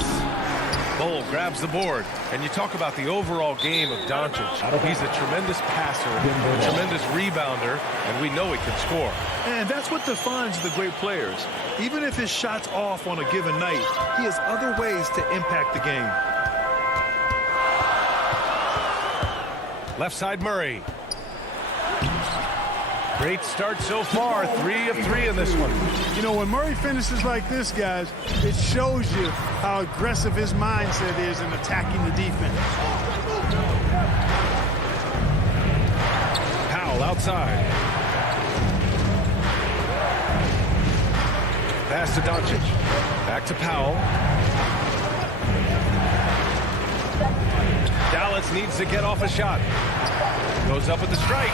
Bol grabs the board. And you talk about the overall game of Doncic. He's a tremendous passer, a tremendous rebounder, and we know he can score. And that's what defines the great players. Even if his shot's off on a given night, he has other ways to impact the game. Left side Murray. Great start so far. 3 of 3 in this one. You know, when Murray finishes like this, guys, it shows you how aggressive his mindset is in attacking the defense. Powell outside. Pass to Doncic. Back to Powell. Dallas needs to get off a shot. Goes up with the strike.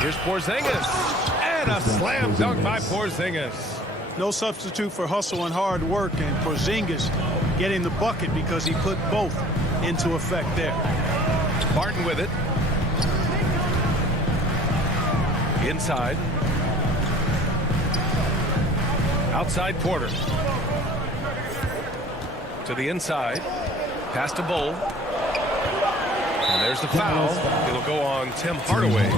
Here's Porzingis. And a slam dunk by Porzingis. No substitute for hustle and hard work, and Porzingis getting the bucket because he put both into effect there. Barton with it. Inside. Outside Porter. To the inside. Pass to Bull. And there's the foul. It'll go on Tim Hardaway.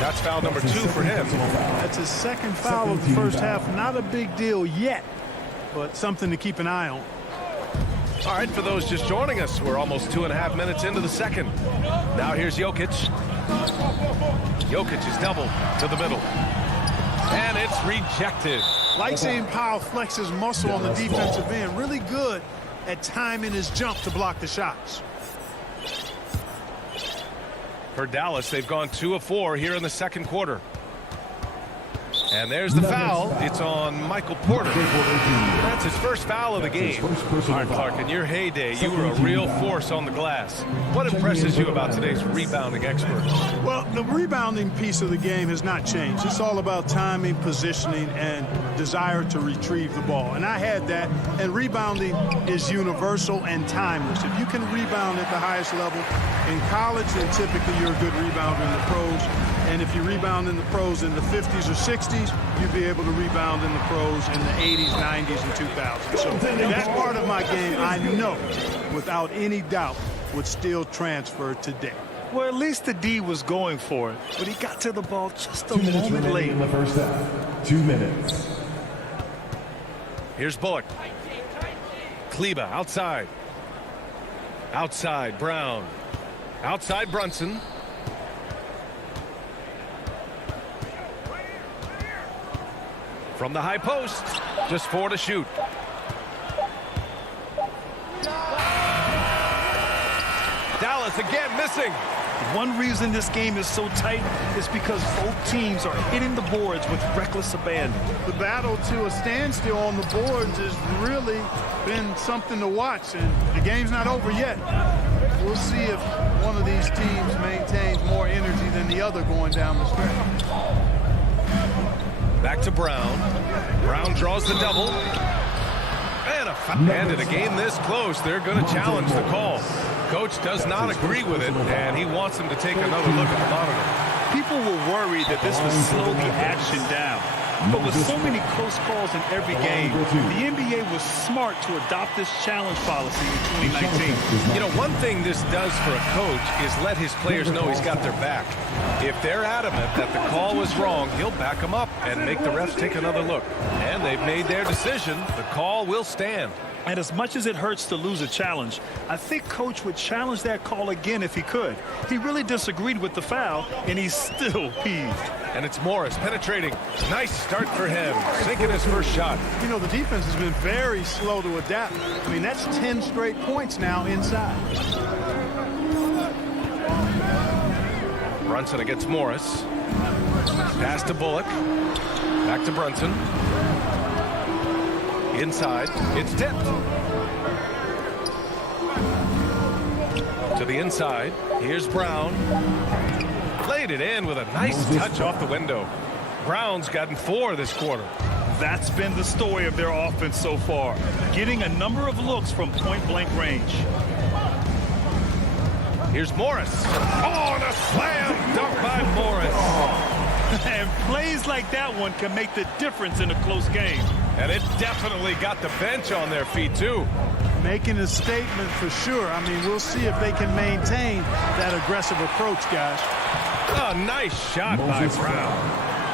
That's foul number 2 for him. That's his second foul of the first half. Not a big deal yet, but something to keep an eye on. All right, for those just joining us, we're almost 2.5 minutes into the second. Now here's Jokic. Jokic is double to the middle. And it's rejected. Like seeing Powell flex his muscle on the defensive end. Really good at timing his jump to block the shots. For Dallas, they've gone 2 of 4 here in the second quarter. And there's the foul. It's on Michael Porter. That's his first foul of the game. All right, Clark, in your heyday, you were a real force on the glass. What impresses you about today's rebounding experts? Well, the rebounding piece of the game has not changed. It's all about timing, positioning, and desire to retrieve the ball. And I had that. And rebounding is universal and timeless. If you can rebound at the highest level in college, then typically you're a good rebounder in the pros. And if you rebound in the pros in the 50s or 60s, you'd be able to rebound in the pros in the 80s, 90s, and 2000s. So that part of my game, I know, without any doubt, would still transfer today. Well, at least the D was going for it, but he got to the ball just a 2 minutes moment late. in the first half. 2 minutes. Here's Bullock. Kleber outside. Outside, Brown. Outside, Brunson. From the high post, just 4 to shoot. Dallas again missing. One reason this game is so tight is because both teams are hitting the boards with reckless abandon. The battle to a standstill on the boards has really been something to watch, and the game's not over yet. We'll see if one of these teams maintains more energy than the other going down the stretch. Back to Brown. Brown draws the double. And a foul. And in a game this close, they're going to challenge the call. Coach does not agree with it, and he wants them to take another look at the monitor. People were worried that this would slow the action down. But with so many close calls in every game, the NBA was smart to adopt this challenge policy in 2019. You know, one thing this does for a coach is let his players know he's got their back. If they're adamant that the call was wrong, he'll back them up and make the refs take another look. And they've made their decision. The call will stand. And as much as it hurts to lose a challenge, I think Coach would challenge that call again if he could. He really disagreed with the foul, and he's still peeved. And it's Morris penetrating. Nice start for him, sinking his first shot. You know, the defense has been very slow to adapt. I mean, that's 10 straight points now inside. Brunson against Morris. Pass to Bullock. Back to Brunson. Inside, it's tipped. To the inside, here's Brown. Laid it in with a nice touch off the window. Brown's gotten 4 this quarter. That's been the story of their offense so far, getting a number of looks from point-blank range. Here's Morris. Oh, and a slam dunk by Morris. And plays like that one can make the difference in a close game. And it definitely got the bench on their feet, too. Making a statement for sure. I mean, we'll see if they can maintain that aggressive approach, guys. A nice shot by Brown.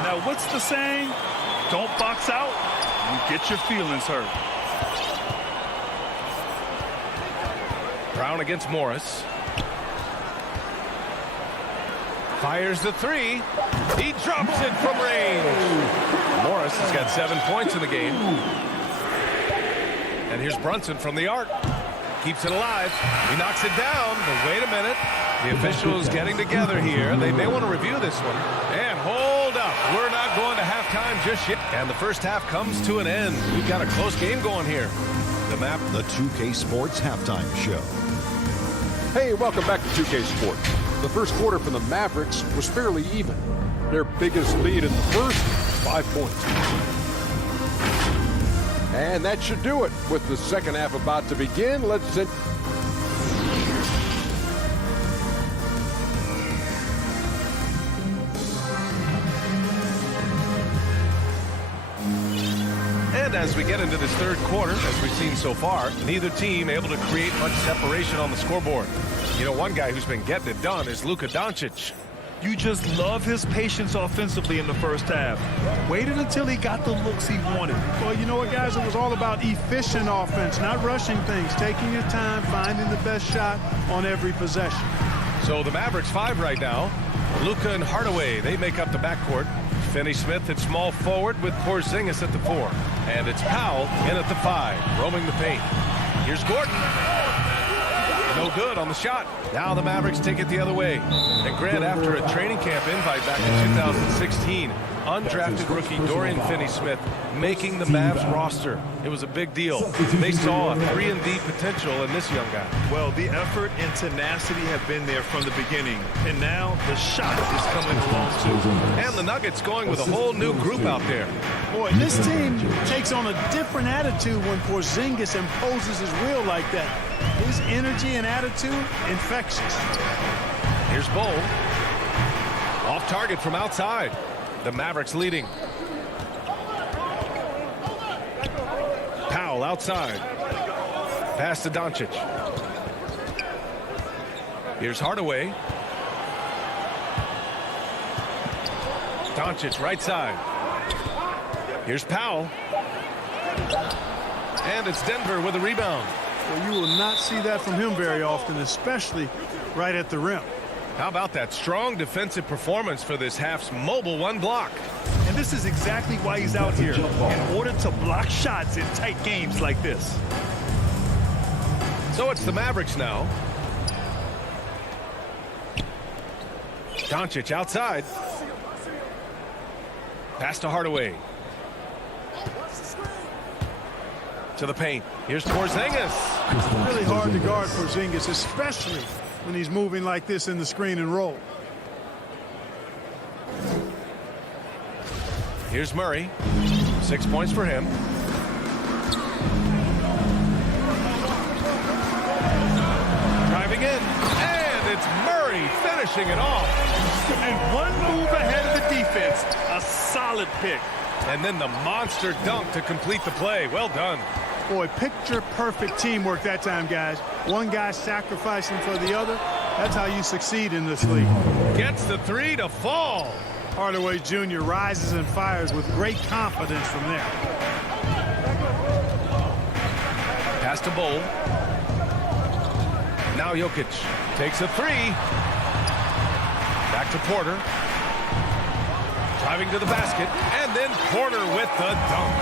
Now, what's the saying? Don't box out, you get your feelings hurt. Brown against Morris. Fires the 3. He drops it from range. Morris has got 7 points in the game. And here's Brunson from the arc. Keeps it alive. He knocks it down. But wait a minute. The officials getting together here. They may want to review this one. And hold up. We're not going to halftime just yet. And the first half comes to an end. We've got a close game going here. The map. The 2K Sports Halftime Show. Hey, welcome back to 2K Sports. The first quarter for the Mavericks was fairly even. Their biggest lead in the first, 5 points. And that should do it. With the second half about to begin, let's send... And as we get into this third quarter, as we've seen so far, neither team able to create much separation on the scoreboard. You know, one guy who's been getting it done is Luka Doncic. You just love his patience offensively in the first half. Waited until he got the looks he wanted. Well, you know what, guys? It was all about efficient offense, not rushing things, taking your time, finding the best shot on every possession. So the Mavericks 5 right now. Luka and Hardaway, they make up the backcourt. Finney-Smith at small forward with Porzingis at the 4. And it's Powell in at the 5, roaming the paint. Here's Gordon. No good on the shot. Now the Mavericks take it the other way. And Grant, after a training camp invite back in 2016, undrafted rookie Dorian Finney-Smith making the Mavs roster. It was a big deal. They saw a 3-and-D potential in this young guy. Well, the effort and tenacity have been there from the beginning. And now the shot is coming along too. And the Nuggets going with a whole new group out there. Boy, this team takes on a different attitude when Porzingis imposes his will like that. His energy and attitude, infectious. Here's Bol. Off target from outside. The Mavericks leading. Powell outside. Pass to Doncic. Here's Hardaway. Doncic right side. Here's Powell. And it's Denver with a rebound. Well, you will not see that from him very often, especially right at the rim. How about that strong defensive performance for this half's mobile one block? And this is exactly why he's out here, in order to block shots in tight games like this. So it's the Mavericks now. Doncic outside. Pass to Hardaway. To the paint. Here's Porzingis. Really hard to guard Porzingis, especially when he's moving like this in the screen and roll. Here's Murray. 6 points for him. Driving in. And it's Murray finishing it off. And one move ahead of the defense. A solid pick. And then the monster dunk to complete the play. Well done. Boy, picture-perfect teamwork that time, guys. One guy sacrificing for the other. That's how you succeed in this league. Gets the 3 to fall. Hardaway Jr. rises and fires with great confidence from there. Pass to Bol. Now Jokic takes a 3. Back to Porter. Driving to the basket. And then Porter with the dunk.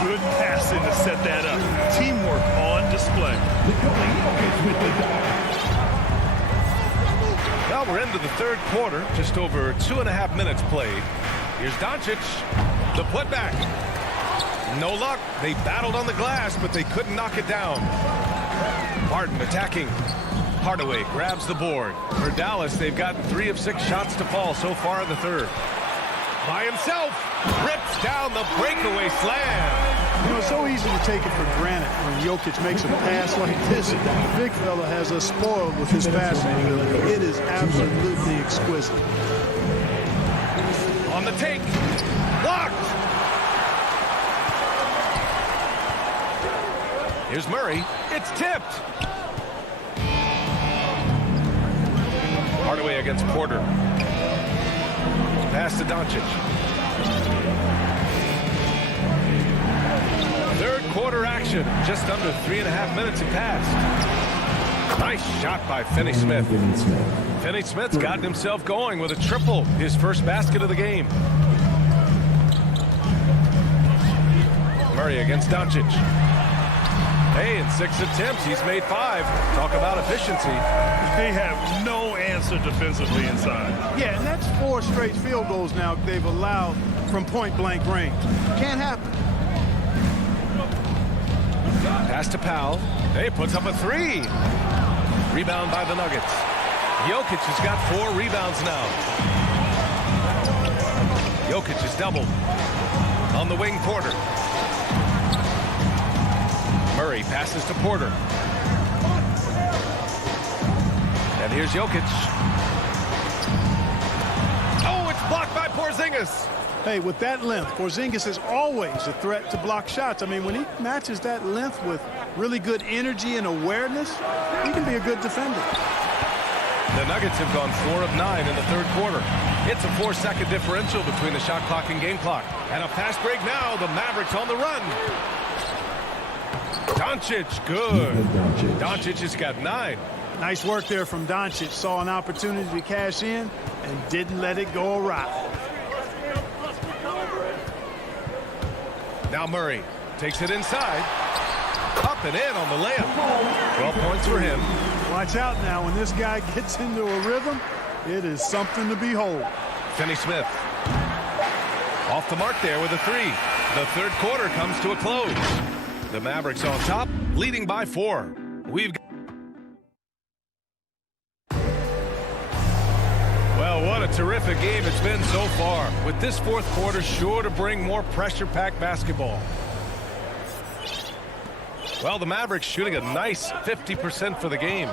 Good passing to set that up. Teamwork on display. Well, we're into the third quarter. Just over 2.5 minutes played. Here's Doncic. The putback. No luck. They battled on the glass, but they couldn't knock it down. Barton attacking. Hardaway grabs the board. For Dallas, they've gotten 3 of 6 shots to fall so far in the third. By himself, rips down the breakaway slam. You know, it's so easy to take it for granted when Jokic makes a pass like this. The big fella has us spoiled with his passing ability. It is absolutely exquisite. On the take. Blocked. Here's Murray. It's tipped. Hardaway against Porter. Pass to Doncic. Third quarter action. Just under 3.5 minutes have passed. Nice shot by Finney-Smith. Finney-Smith's gotten himself going with a triple. His first basket of the game. Murray against Doncic. Hey, in 6 attempts, he's made 5. Talk about efficiency. They have no answer defensively inside. Yeah, and that's 4 straight field goals now they've allowed from point-blank range. Can't happen. Pass to Powell. Hey, puts up a 3. Rebound by the Nuggets. Jokic has got 4 rebounds now. Jokic is doubled. On the wing, Porter. Murray passes to Porter. And here's Jokic. Oh, it's blocked by Porzingis. Hey, with that length, Porzingis is always a threat to block shots. I mean, when he matches that length with really good energy and awareness, he can be a good defender. The Nuggets have gone 4 of 9 in the third quarter. It's a 4-second differential between the shot clock and game clock. And a fast break now. The Mavericks on the run. Doncic, good. Doncic has got 9. Nice work there from Doncic. Saw an opportunity to cash in and didn't let it go awry. Now Murray takes it inside. Up and in on the layup. 12 points for him. Watch out now. When this guy gets into a rhythm, it is something to behold. Finney-Smith. Off the mark there with a 3. The third quarter comes to a close. The Mavericks on top, leading by 4. We've got... Well, what a terrific game it's been so far. With this fourth quarter sure to bring more pressure-packed basketball. Well, the Mavericks shooting a nice 50% for the game.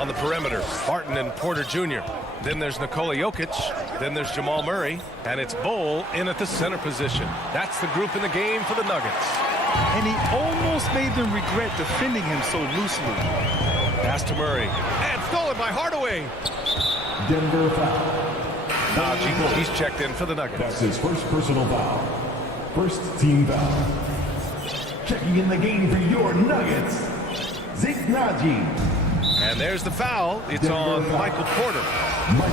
On the perimeter, Barton and Porter Jr. Then there's Nikola Jokic. Then there's Jamal Murray. And it's Bol in at the center position. That's the group in the game for the Nuggets. And he almost made them regret defending him so loosely. Pass to Murray. And stolen by Hardaway. Denver foul. Najee, he's checked in for the Nuggets. That's his first personal foul. First team foul. Checking in the game for your Nuggets, Zeke Najee. And there's the foul. It's on Michael Porter.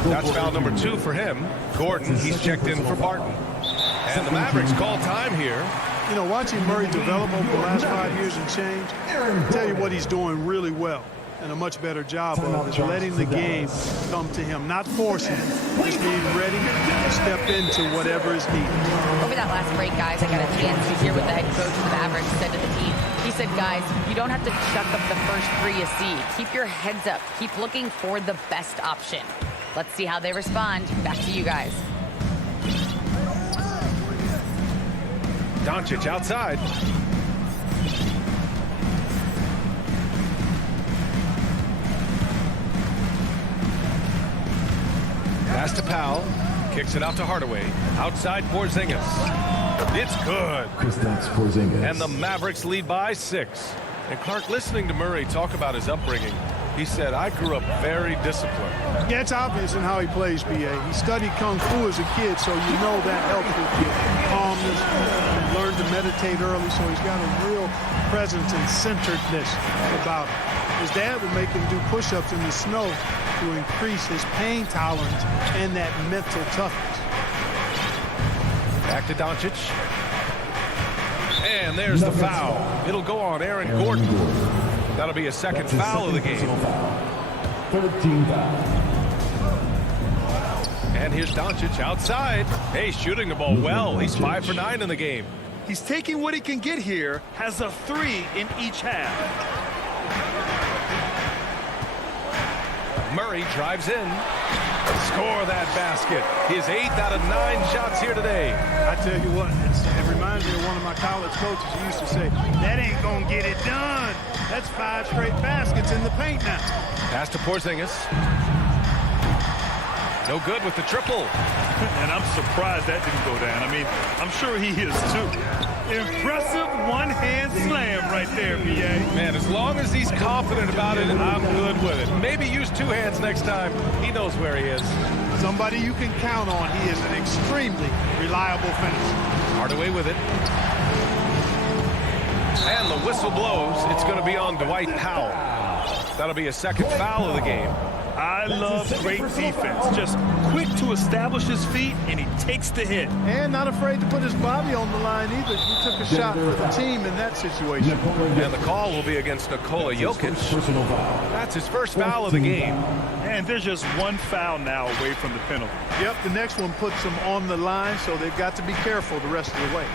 That's foul number 2 for him. Gordon, he's checked in for Barton. And the Mavericks call time here. You know, watching Murray develop over the last 5 years and change, I'll tell you what he's doing really well and a much better job of is letting the game come to him, not forcing it, just being ready to step into whatever is needed. Over that last break, guys, I got a chance to hear what the head coach of the Mavericks said to the team. He said, guys, you don't have to chuck up the first 3 you see. Keep your heads up. Keep looking for the best option. Let's see how they respond. Back to you guys. Doncic outside. Pass to Powell. Kicks it out to Hardaway. Outside Porzingis. It's good. Kristaps Porzingis. And the Mavericks lead by 6. And Clark, listening to Murray talk about his upbringing, he said, I grew up very disciplined. Yeah, it's obvious in how he plays, B.A. He studied Kung Fu as a kid, so you know that helps with your calmness. He learned to meditate early, so he's got a real presence and centeredness about him. His dad would make him do push-ups in the snow to increase his pain tolerance and that mental toughness. Back to Doncic. And there's the foul. It'll go on Aaron Gordon. That'll be a second foul of the game. Third team foul. And here's Doncic outside. Hey, shooting the ball well. He's 5 for 9 in the game. He's taking what he can get here, has a 3 in each half. Murray drives in. Score that basket. His 8th out of 9 shots here today. I tell you what, it reminds me of one of my college coaches who used to say, that ain't gonna get it done. That's 5 straight baskets in the paint now. Pass to Porzingis. No good with the triple. And I'm surprised that didn't go down. I mean, I'm sure he is too. Impressive one-hand slam right there, B.A. Man, as long as he's confident about it, I'm good with it. Maybe use 2 hands next time. He knows where he is. Somebody you can count on. He is an extremely reliable finisher. Hardaway with it. And the whistle blows. It's going to be on Dwight Powell. That'll be a second foul of the game. I love great defense. Just quick to establish his feet, and he takes the hit. And not afraid to put his body on the line either. He took a shot for the team in that situation. And the call will be against Nikola Jokic. That's his first foul of the game. And there's just 1 foul now away from the penalty. Yep, the next one puts him on the line, so they've got to be careful the rest of the way.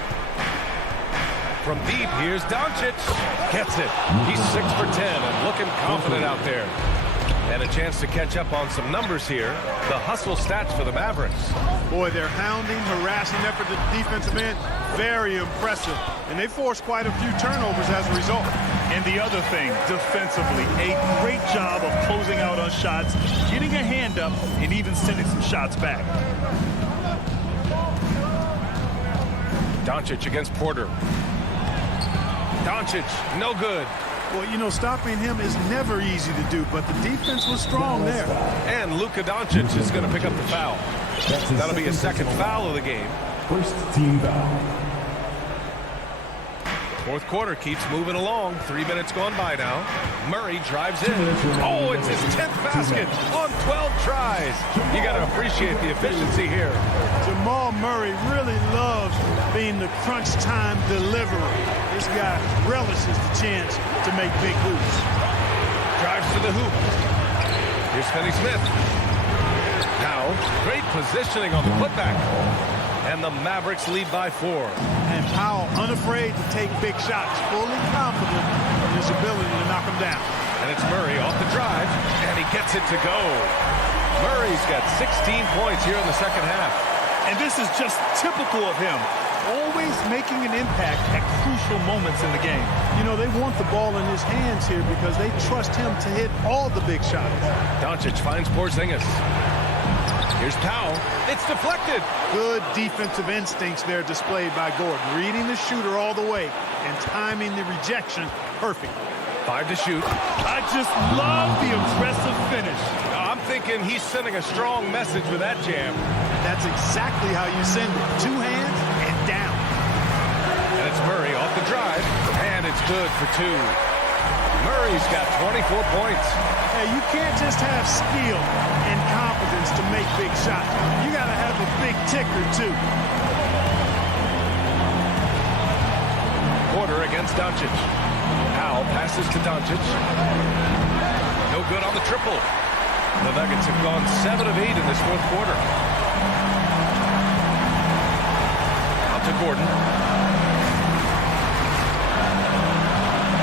From deep, here's Doncic. Gets it. He's 6 for 10 and looking confident out there. And a chance to catch up on some numbers here. The hustle stats for the Mavericks. Boy, their hounding, harassing effort at the defensive end, very impressive. And they forced quite a few turnovers as a result. And the other thing, defensively, a great job of closing out on shots, getting a hand up, and even sending some shots back. Doncic against Porter. Doncic, no good. Well, you know, stopping him is never easy to do, but the defense was strong there. And Luka Doncic is going to pick up the foul. That'll be his second foul of the game. First team foul. Fourth quarter keeps moving along. 3 minutes gone by now. Murray drives in. Oh, it's his 10th basket on 12 tries. You got to appreciate the efficiency here. Jamal Murray really loves being the crunch time deliverer. This guy relishes the chance to make big hoops. Drives to the hoop. Here's Finney Smith. Now, great positioning on the putback. And the Mavericks lead by 4. And Powell unafraid to take big shots, fully confident in his ability to knock them down. And it's Murray off the drive, and he gets it to go. Murray's got 16 points here in the second half. And this is just typical of him, always making an impact at crucial moments in the game. You know, they want the ball in his hands here because they trust him to hit all the big shots. Doncic finds Porzingis. Here's Powell. It's deflected. Good defensive instincts there displayed by Gordon. Reading the shooter all the way and timing the rejection perfect. 5 to shoot. I just love the impressive finish. I'm thinking he's sending a strong message with that jam. That's exactly how you send it. 2 hands and down. And it's Murray off the drive. And it's good for 2. Murray's got 24 points. Hey, you can't just have skill and confidence to make big shots. You got to have a big ticker, too. Porter against Doncic. Powell passes to Doncic. No good on the triple. The Nuggets have gone 7 of 8 in this fourth quarter. Out to Gordon.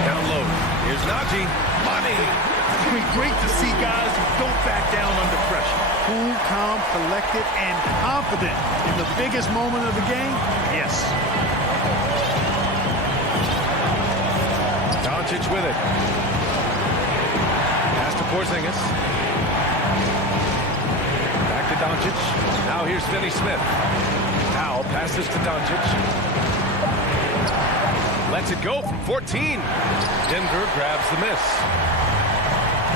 Down low. Here's Najee. Money. It's been great to see guys who don't back down under pressure. Cool, calm, collected, and confident in the biggest moment of the game. Yes. Doncic with it. Pass to Porzingis. Back to Doncic. Now here's Finney Smith. Powell passes to Doncic. Lets it go from 14. Denver grabs the miss.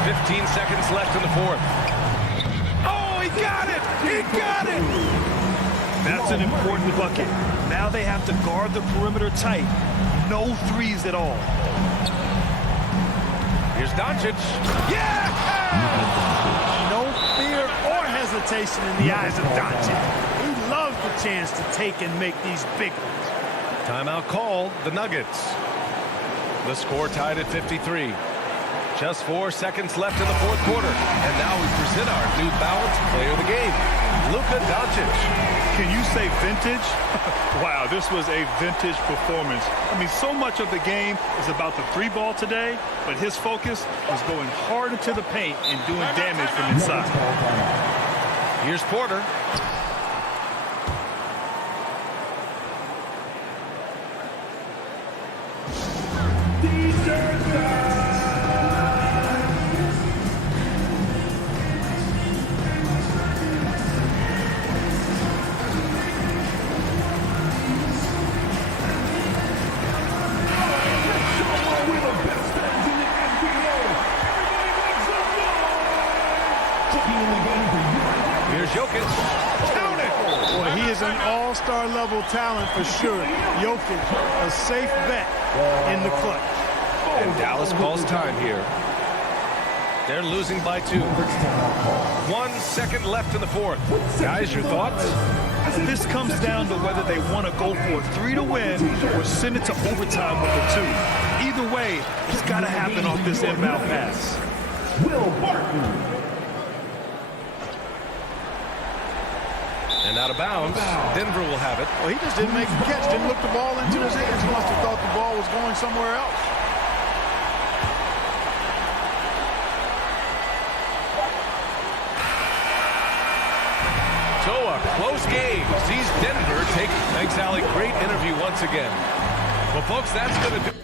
15 seconds left in the fourth. Oh, he got it! He got it! That's an important bucket. Now they have to guard the perimeter tight. No threes at all. Here's Doncic. Yeah! No fear or hesitation in the eyes of Doncic. He loves the chance to take and make these big ones. Timeout called, the Nuggets. The score tied at 53. Just 4 seconds left in the fourth quarter. And now we present our New Balance player of the game, Luka Doncic. Can you say vintage? Wow, this was a vintage performance. I mean, so much of the game is about the 3-ball today, but his focus was going hard into the paint and doing damage from inside. Here's Porter. Here's Jokic. Count it! Boy, he is an all-star level talent for sure. Jokic, a safe bet in the clutch. And Dallas calls time here. They're losing by 2. 1 second left in the fourth. Guys, your thoughts? This comes down to whether they want to go for a 3 to win or send it to overtime with a 2. Either way, it's got to happen off this inbound pass. Will Barton. And out of bounds, Denver will have it. Well, he just didn't make the catch, didn't look the ball into his hands. He must have thought the ball was going somewhere else. So a close game sees Denver take. Thanks, Allie. Great interview once again. Well, folks, that's going to do.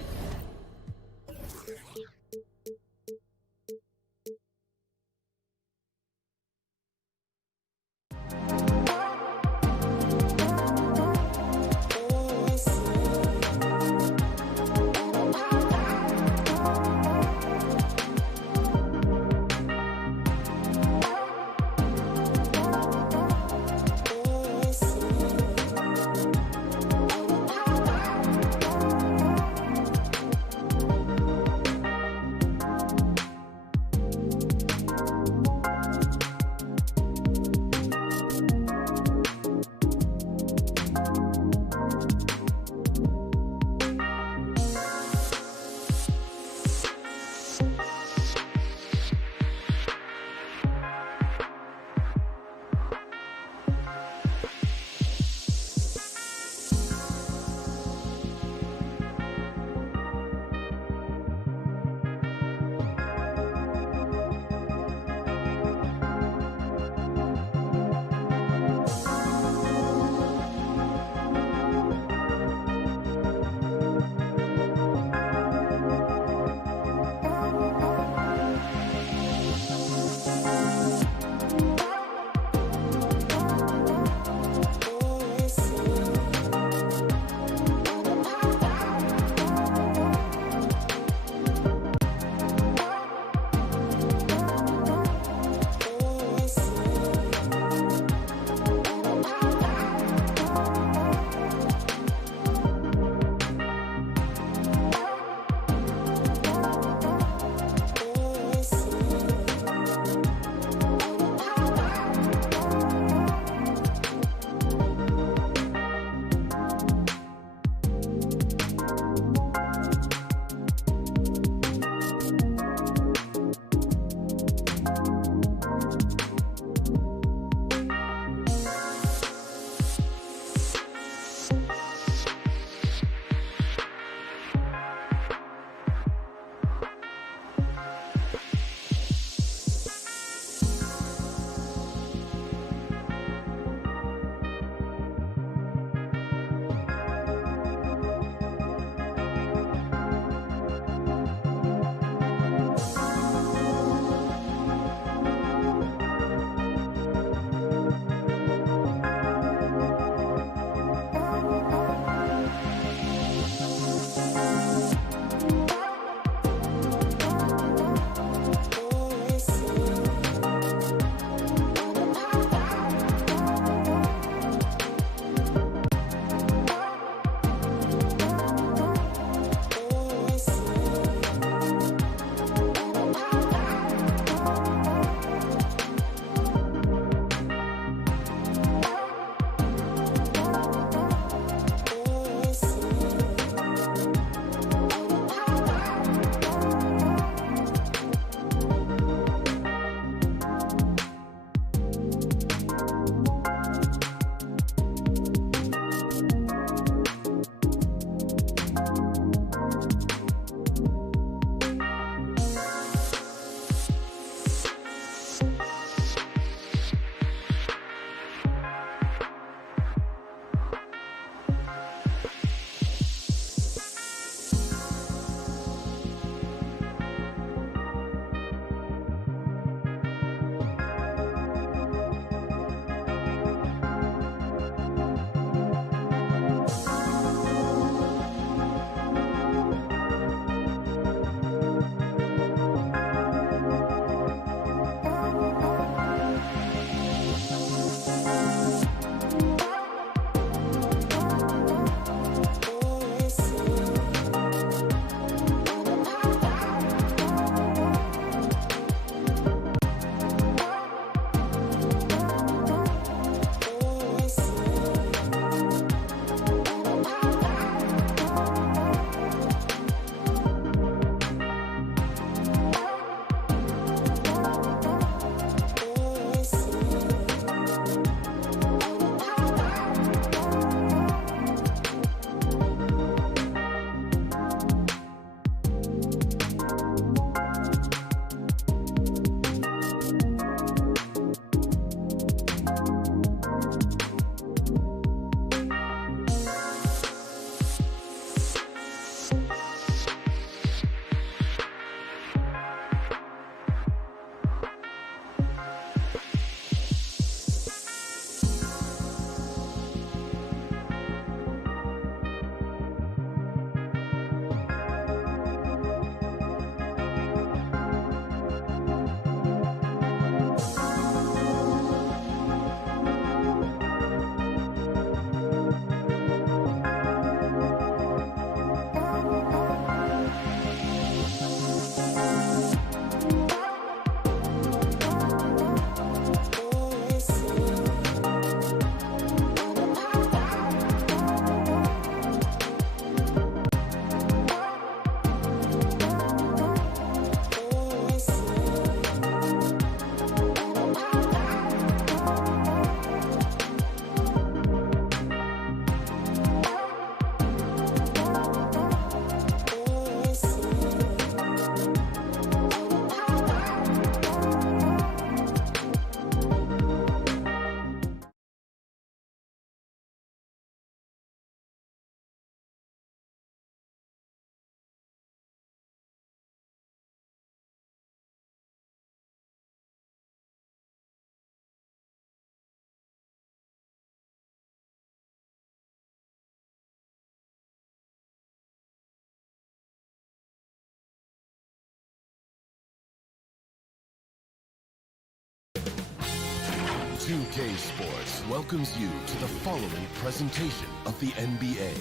2K Sports welcomes you to the following presentation of the NBA.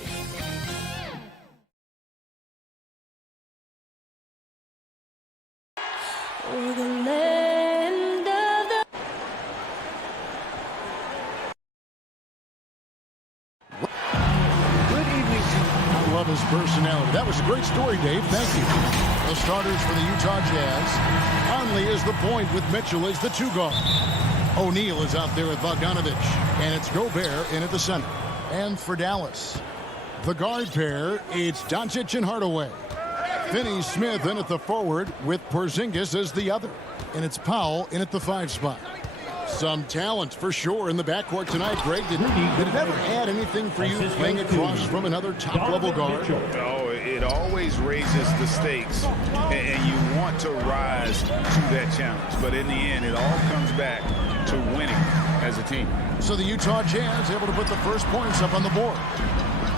I love his personality. That was a great story, Dave. Thank you. The starters for the Utah Jazz. Conley is the point with Mitchell as the 2 guard. O'Neal is out there with Bogdanovich. And it's Gobert in at the center. And for Dallas, the guard pair, it's Doncic and Hardaway. Finney-Smith in at the forward with Porzingis as the other. And it's Powell in at the 5 spot. Some talent for sure in the backcourt tonight, Greg. Did it ever add anything for you playing across from another top-level guard? Oh, it always raises the stakes, and you want to rise to that challenge. But in the end, it all comes back to winning as a team. So the Utah Jazz able to put the first points up on the board.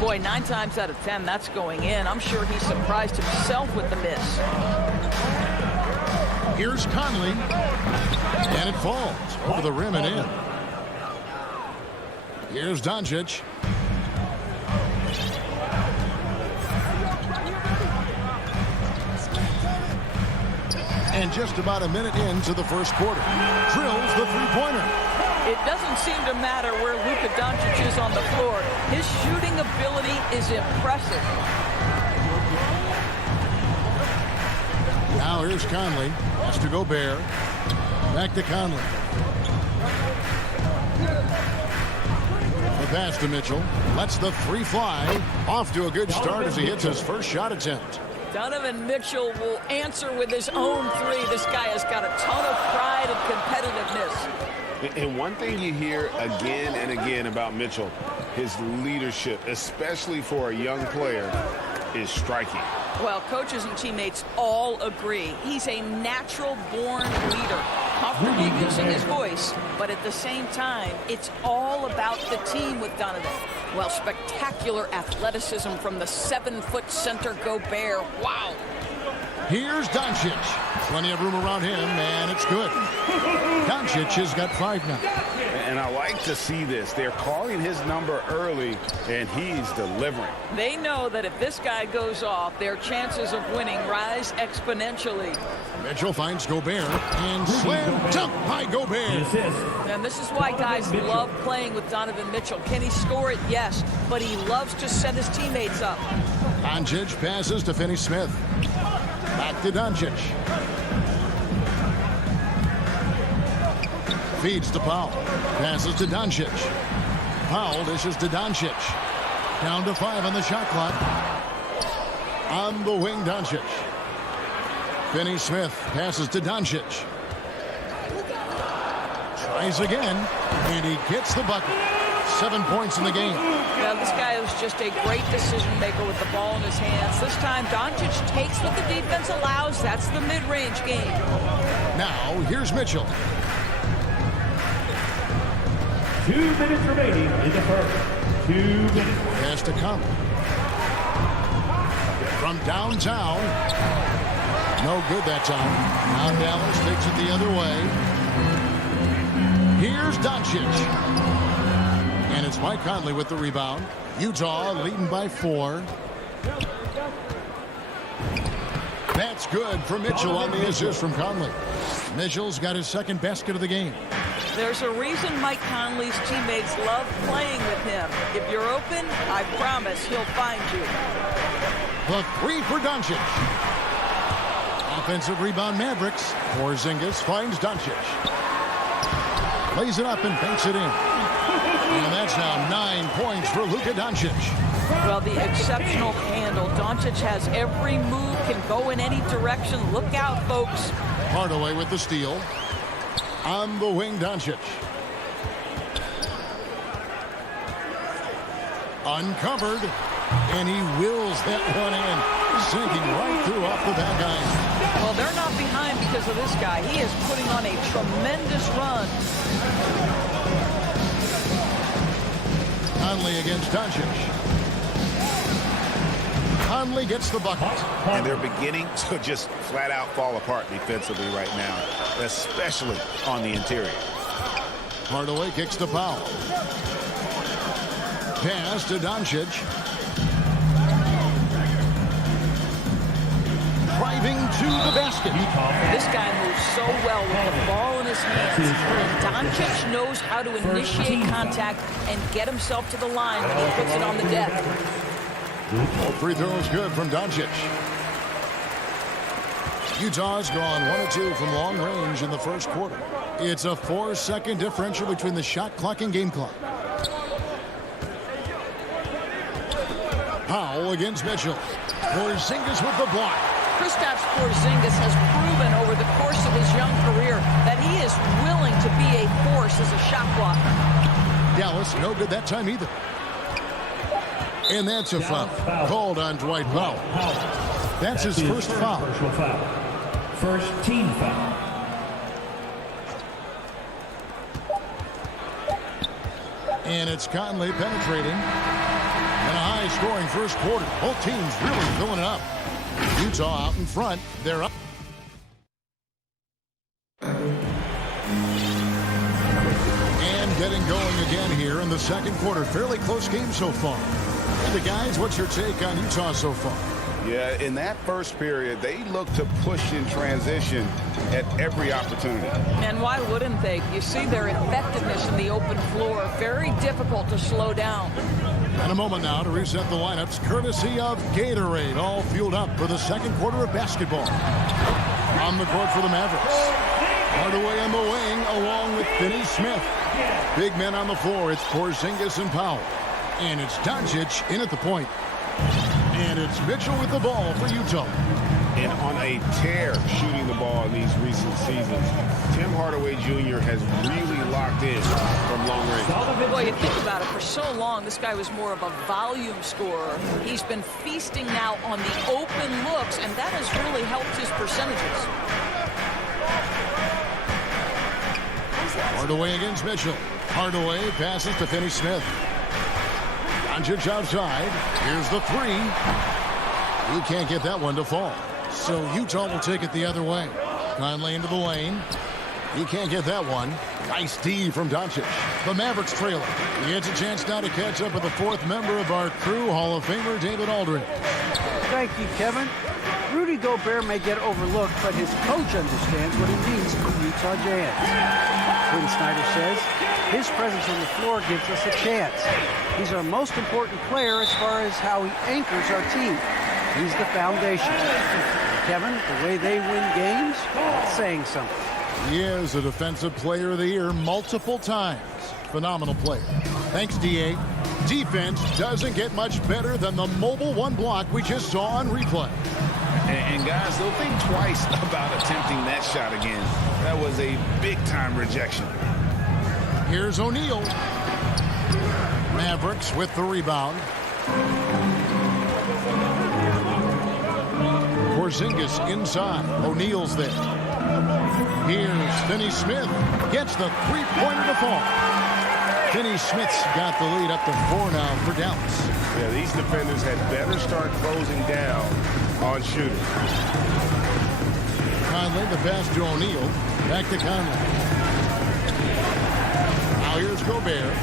Boy, 9 times out of 10, that's going in. I'm sure he's surprised himself with the miss. Here's Conley, and it falls over the rim and in. Here's Doncic. And just about a minute into the first quarter, drills the three-pointer. It doesn't seem to matter where Luka Doncic is on the floor. His shooting ability is impressive. Now here's Conley. Has to Gobert. Back to Conley. The pass to Mitchell. Lets the 3 fly. Off to a good start as he hits his first shot attempt. Donovan Mitchell will answer with his own 3. This guy has got a ton of pride and competitiveness. And one thing you hear again and again about Mitchell, his leadership, especially for a young player, is striking. Well, coaches and teammates all agree. He's a natural-born leader, comfortable using his voice, but at the same time, it's all about the team with Donovan. Well, spectacular athleticism from the 7-foot center Gobert. Wow. Here's Doncic. Plenty of room around him, and it's good. Doncic has got 5 now. And I like to see this. They're calling his number early, and he's delivering. They know that if this guy goes off, their chances of winning rise exponentially. Mitchell finds Gobert, and slam dunk by Gobert. And this is why guys love playing with Donovan Mitchell. Can he score it? Yes, but he loves to set his teammates up. Doncic passes to Finney-Smith. Back to Doncic. Feeds to Powell. Passes to Doncic. Powell dishes to Doncic. Down to 5 on the shot clock. On the wing, Doncic. Finney-Smith passes to Doncic. Tries again, and he gets the bucket. 7 points in the game. Now, this guy is just a great decision maker with the ball in his hands. This time, Doncic takes what the defense allows. That's the mid-range game. Now, here's Mitchell. 2 minutes remaining in the first. 2 minutes. Pass to Conley. From downtown. No good that time. Now Dallas takes it the other way. Here's Doncic. And it's Mike Conley with the rebound. Utah leading by 4. That's good for Mitchell on the assist from Conley. Mitchell's got his second basket of the game. There's a reason Mike Conley's teammates love playing with him. If you're open, I promise he'll find you. The 3 for Doncic. Offensive rebound Mavericks. Porzingis finds Doncic. Lays it up and banks it in. And that's now 9 points for Luka Doncic. Well, the exceptional handle. Doncic has every move, can go in any direction. Look out, folks. Hardaway with the steal. On the wing, Doncic. Uncovered. And he wills that one in. Sinking right through off the back iron. Well, they're not behind because of this guy. He is putting on a tremendous run. Conley against Doncic. Conley gets the bucket. And they're beginning to just flat out fall apart defensively right now, especially on the interior. Hardaway kicks to Powell. Pass to Doncic. Driving to the basket. This guy moves so well with the ball in his hands. Doncic knows how to initiate contact and get himself to the line when he puts it on the deck. All free throws good from Doncic. Utah's gone 1 of 2 from long range in the first quarter. It's a 4-second differential between the shot clock and game clock. Powell against Mitchell. Porzingis with the block. Kristaps Porzingis has proven over the course of his young career that he is willing to be a force as a shot blocker. Dallas no good that time either. And that's a foul called on Dwight Powell. That's his first foul. First team foul. And it's Conley penetrating. And a high-scoring first quarter. Both teams really filling it up. Utah out in front. They're up. And getting going again here in the second quarter. Fairly close game so far. The guys, what's your take on Utah so far? Yeah, in that first period, they looked to push in transition at every opportunity. And why wouldn't they? You see their effectiveness in the open floor. Very difficult to slow down. And a moment now to reset the lineups, courtesy of Gatorade, all fueled up for the second quarter of basketball. On the court for the Mavericks. Hardaway on the wing, along with Finney-Smith. Big men on the floor, it's Porzingis and Powell. And it's Doncic in at the point. And it's Mitchell with the ball for Utah. And on a tear shooting the ball in these recent seasons, Tim Hardaway Jr. has really locked in from long range. Well, you think about it, for so long, this guy was more of a volume scorer. He's been feasting now on the open looks, and that has really helped his percentages. Hardaway against Mitchell. Hardaway passes to Finney-Smith. Doncic outside. Here's the three. He can't get that one to fall. So Utah will take it the other way. Conley into the lane. He can't get that one. Nice D from Doncic. The Mavericks trailing. He gets a chance now to catch up with the fourth member of our crew, Hall of Famer David Aldridge. Thank you, Kevin. Rudy Gobert may get overlooked, but his coach understands what he means to the Utah Jazz. Quinn Snyder says, his presence on the floor gives us a chance. He's our most important player as far as how he anchors our team. He's the foundation. Kevin, the way they win games, that's saying something. He is a Defensive Player of the Year multiple times. Phenomenal player. Thanks, D.A. Defense doesn't get much better than the mobile one block we just saw on replay. And guys, they'll think twice about attempting that shot again. That was a big-time rejection. Here's O'Neal. Mavericks with the rebound. Porzingis inside. O'Neal's there. Here's Finney-Smith. Gets the three-pointer to fall. Finney-Smith's got the lead up to 4 now for Dallas. Yeah, these defenders had better start closing down on shooters. Conley, the pass to O'Neal. Back to Conley. Now here's Gobert.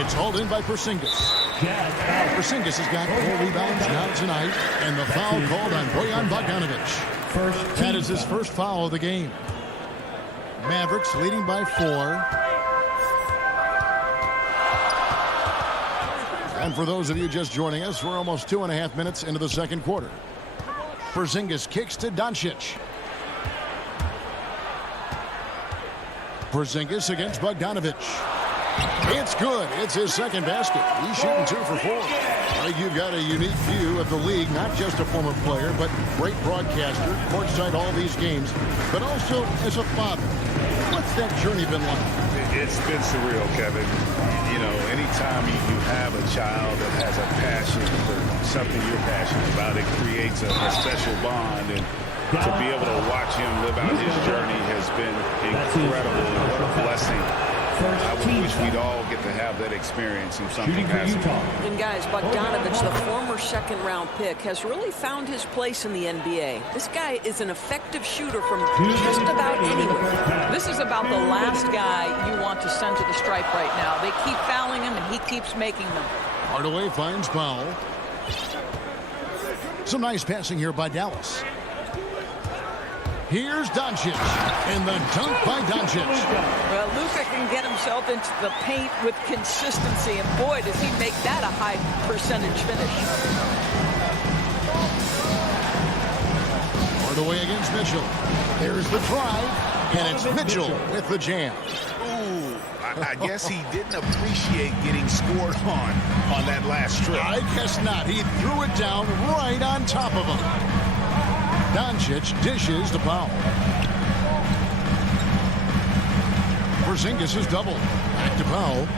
It's hauled in by Porzingis. Porzingis has got 4 rebounds now tonight, and the foul called on Bojan Bogdanovic. That is his first foul of the game. Mavericks leading by 4. And for those of you just joining us, we're almost 2.5 minutes into the second quarter. Porzingis kicks to Doncic. Porzingis against Bogdanovic. It's good. It's his second basket. He's shooting 2 for 4. I think you've got a unique view of the league, not just a former player, but great broadcaster, courtside all these games, but also as a father. What's that journey been like? It's been surreal, Kevin. You know, anytime you have a child that has a passion for something you're passionate about, it creates a special bond. And to be able to watch him live out his journey has been incredible. And what a blessing I would wish we'd all get to have that experience in something basketball. And guys, Bogdanovich, the former second-round pick, has really found his place in the NBA. This guy is an effective shooter from just about anywhere. This is about the last guy you want to send to the stripe right now. They keep fouling him, and he keeps making them. Hardaway finds Powell. Some nice passing here by Dallas. Here's Doncic, and the dunk by Doncic. Well, Luka can get himself into the paint with consistency, and boy, does he make that a high percentage finish. Hardaway against Mitchell. There's the drive, and it's Mitchell with the jam. Ooh, I guess he didn't appreciate getting scored on that last trip. I guess not. He threw it down right on top of him. Doncic dishes to Powell. Porzingis is doubled. Back to Powell.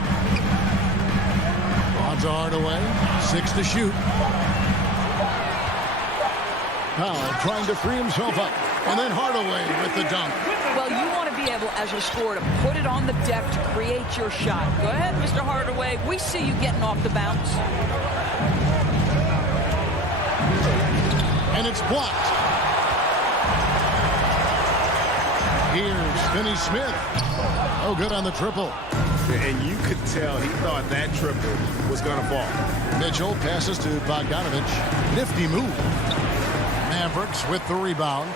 On to Hardaway. 6 to shoot. Powell trying to free himself up. And then Hardaway with the dunk. Well, you want to be able, as a scorer, to put it on the deck to create your shot. Go ahead, Mr. Hardaway. We see you getting off the bounce. And it's blocked. Here's Finney-Smith. Oh, good on the triple. And you could tell he thought that triple was going to fall. Mitchell passes to Bogdanovich. Nifty move. Mavericks with the rebound.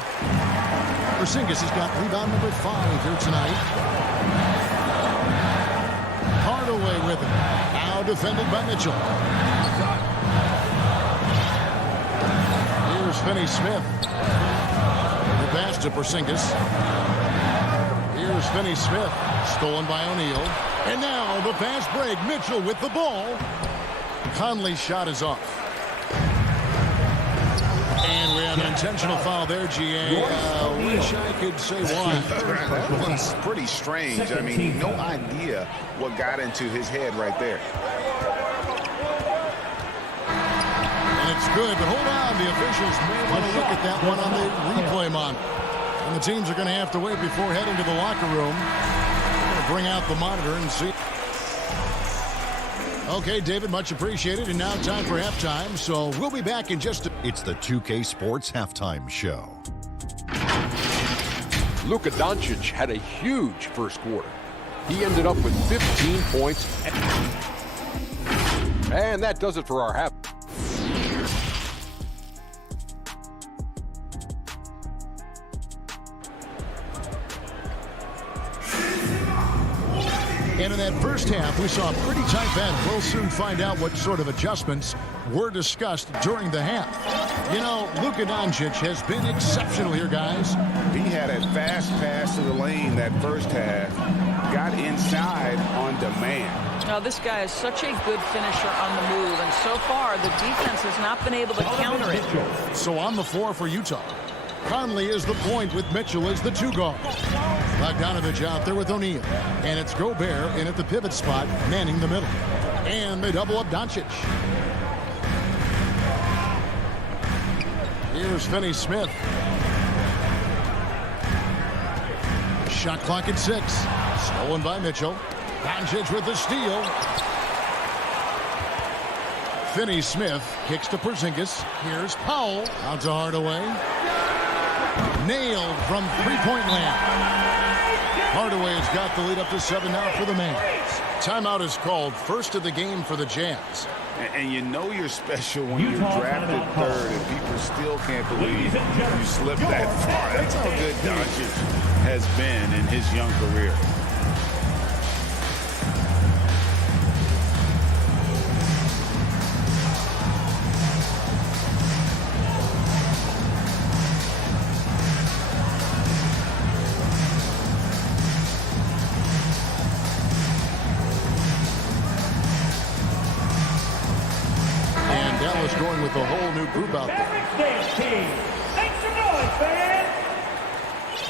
Porzingis has got rebound number 5 here tonight. Hardaway with it. Now defended by Mitchell. Here's Finney-Smith. The pass to Porzingis. Here's Finney-Smith. Stolen by O'Neal. And now the fast break. Mitchell with the ball. Conley's shot is off. And we have an intentional foul there, GA. Wish I could say why. That was pretty strange. I mean, no idea what got into his head right there. And it's good, but hold on. The officials may want to look at that one on the replay monitor. And the teams are going to have to wait before heading to the locker room. We're going to bring out the monitor and see. Okay, David, much appreciated. And now time for halftime. So we'll be back in just a... It's the 2K Sports Halftime Show. Luka Doncic had a huge first quarter. He ended up with 15 points. And that does it for our half. And in that first half, we saw a pretty tight battle. We'll soon find out what sort of adjustments were discussed during the half. You know, Luka Doncic has been exceptional here, guys. He had a fast pass to the lane that first half. Got inside on demand. Now, this guy is such a good finisher on the move, and so far, the defense has not been able to counter it. So on the floor for Utah. Conley is the point with Mitchell as the 2 guard. Bogdanovich out there with O'Neal. And it's Gobert in at the pivot spot, manning the middle. And they double up Doncic. Here's Finney-Smith. Shot clock at 6. Stolen by Mitchell. Doncic with the steal. Finney-Smith kicks to Porzingis. Here's Powell. Out to Hardaway. Nailed from three-point land. Hardaway has got the lead up to 7 now for the Mavs. Timeout is called, first of the game for the Jazz. And you know you're special when you're drafted 3rd and people still can't believe you slipped that far. That's how good Doncic has been in his young career. Going with a whole new group out there.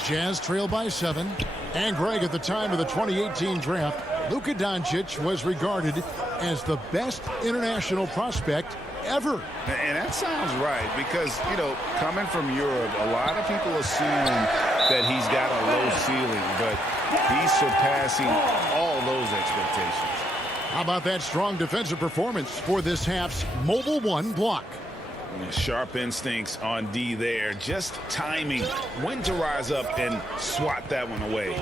Jazz trail by 7. And Greg, at the time of the 2018 draft, Luka Doncic was regarded as the best international prospect ever. And that sounds right because, you know, coming from Europe, a lot of people assume that he's got a low ceiling, but he's surpassing all all those expectations. How about that strong defensive performance for this half's Mobile One block? Sharp instincts on D there. Just timing when to rise up and swat that one away.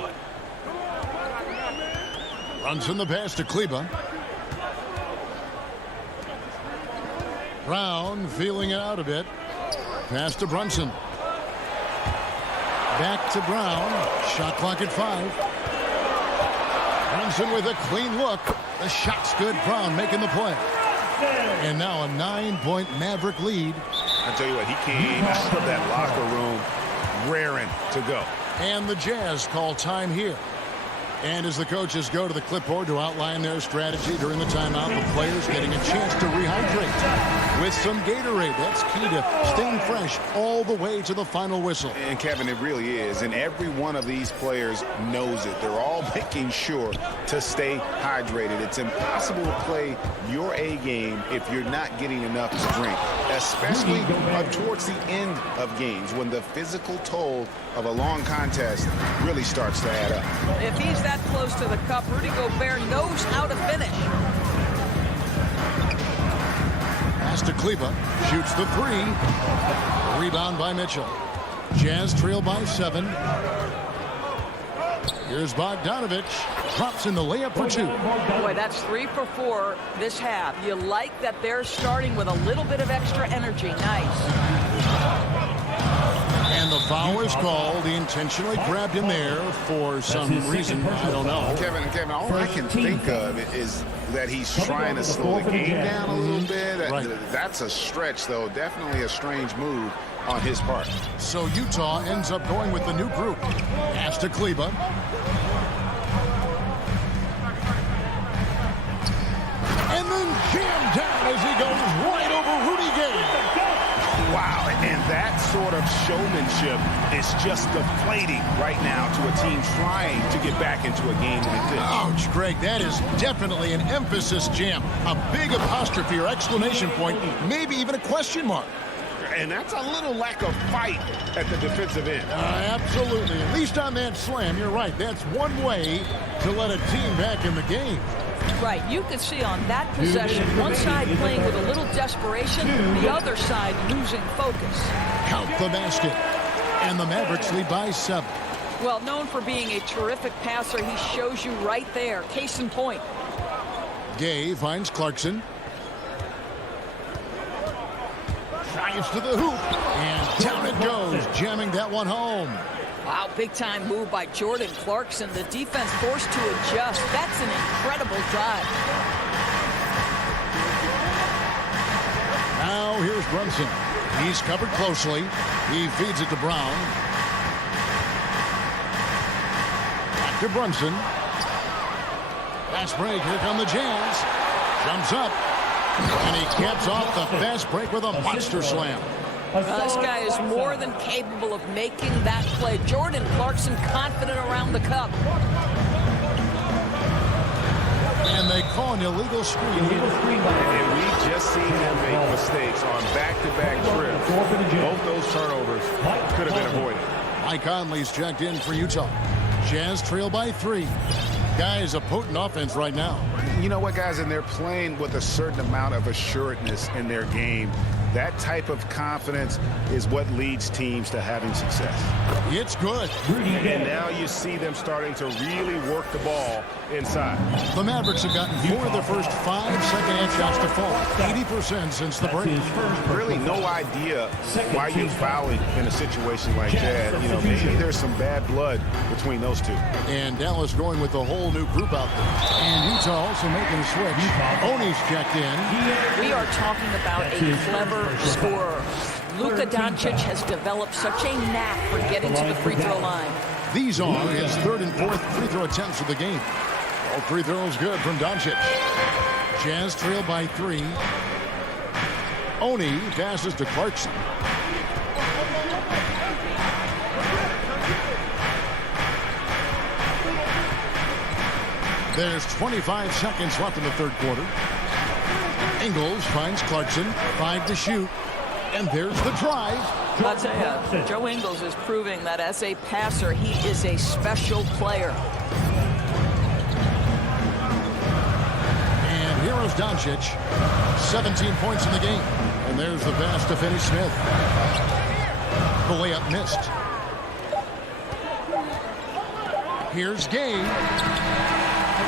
Runs in the pass to Kleba. Brown feeling it out a bit. Pass to Brunson. Back to Brown. Shot clock at 5. Brunson with a clean look. The shot's good. Brown making the play. And now a 9-point Maverick lead. I tell you what, he came out of that locker room raring to go. And the Jazz call time here. And as the coaches go to the clipboard to outline their strategy during the timeout, the players getting a chance to rehydrate with some Gatorade. That's key to staying fresh all the way to the final whistle. And Kevin, it really is. And every one of these players knows it. They're all making sure to stay hydrated. It's impossible to play your A game if you're not getting enough to drink, especially towards the end of games when the physical toll of a long contest really starts to add up. If he's that close to the cup, Rudy Gobert knows how to finish. Pass to Kleba. Shoots the 3. Rebound by Mitchell. Jazz trail by 7. Here's Bogdanovich. Drops in the layup for 2. Boy, that's 3 for 4 this half. You like that they're starting with a little bit of extra energy. Nice. And the foul is called. He intentionally grabbed him there for some reason. I don't know. Kevin, all I can think of is that he's trying to slow the game down a little bit. Right. That's a stretch, though. Definitely a strange move on his part. So Utah ends up going with the new group. Pass to Kleba. And then jammed down as he goes right over Rudy Gay. Wow, and that sort of showmanship is just deflating right now to a team trying to get back into a game like this. Ouch, Greg, that is definitely an emphasis jam. A big apostrophe or exclamation point, maybe even a question mark. And that's a little lack of fight at the defensive end. Absolutely. At least on that slam, you're right. That's one way to let a team back in the game. Right, you could see on that possession, one side playing with a little desperation, the other side losing focus. Count the basket. And the Mavericks lead by 7. Well, known for being a terrific passer, he shows you right there. Case in point. Gay finds Clarkson. Drives to the hoop. And down it goes, jamming that one home. Wow, big-time move by Jordan Clarkson. The defense forced to adjust. That's an incredible drive. Now here's Brunson. He's covered closely. He feeds it to Brown. Back to Brunson. Fast break. Here come the Jazz. Jumps up. And he caps off the fast break with a monster slam. This guy is more than capable of making that play. Jordan Clarkson confident around the cup. And they call an illegal screen. And we just seen him make mistakes on back-to-back trips. Both those turnovers could have been avoided. Mike Conley's checked in for Utah. Jazz trail by 3. Guys, a potent offense right now. You know what, guys? And they're playing with a certain amount of assuredness in their game. That type of confidence is what leads teams to having success. It's good. And now you see them starting to really work the ball inside. The Mavericks have gotten 4 of their first 5 second-half shots to fall. 80% since the break. Really no idea why you're fouling in a situation like that. You know, maybe there's some bad blood between those two. And Dallas going with the whole new group out there. And Utah also making a switch. Oni's checked in. We are talking about a clever scorer. Luka Doncic has developed such a knack for getting to the free throw line. These are his 3rd and 4th free throw attempts of the game. All free throws good from Doncic. Jazz trail by 3. Oni passes to Clarkson. There's 25 seconds left in the 3rd quarter. Ingles finds Clarkson. 5 to shoot. And there's the drive. I'll tell you, Joe Ingles is proving that as a passer, he is a special player. Here's Doncic. 17 points in the game. And there's the pass to Finney-Smith. The layup missed. Here's Gay. I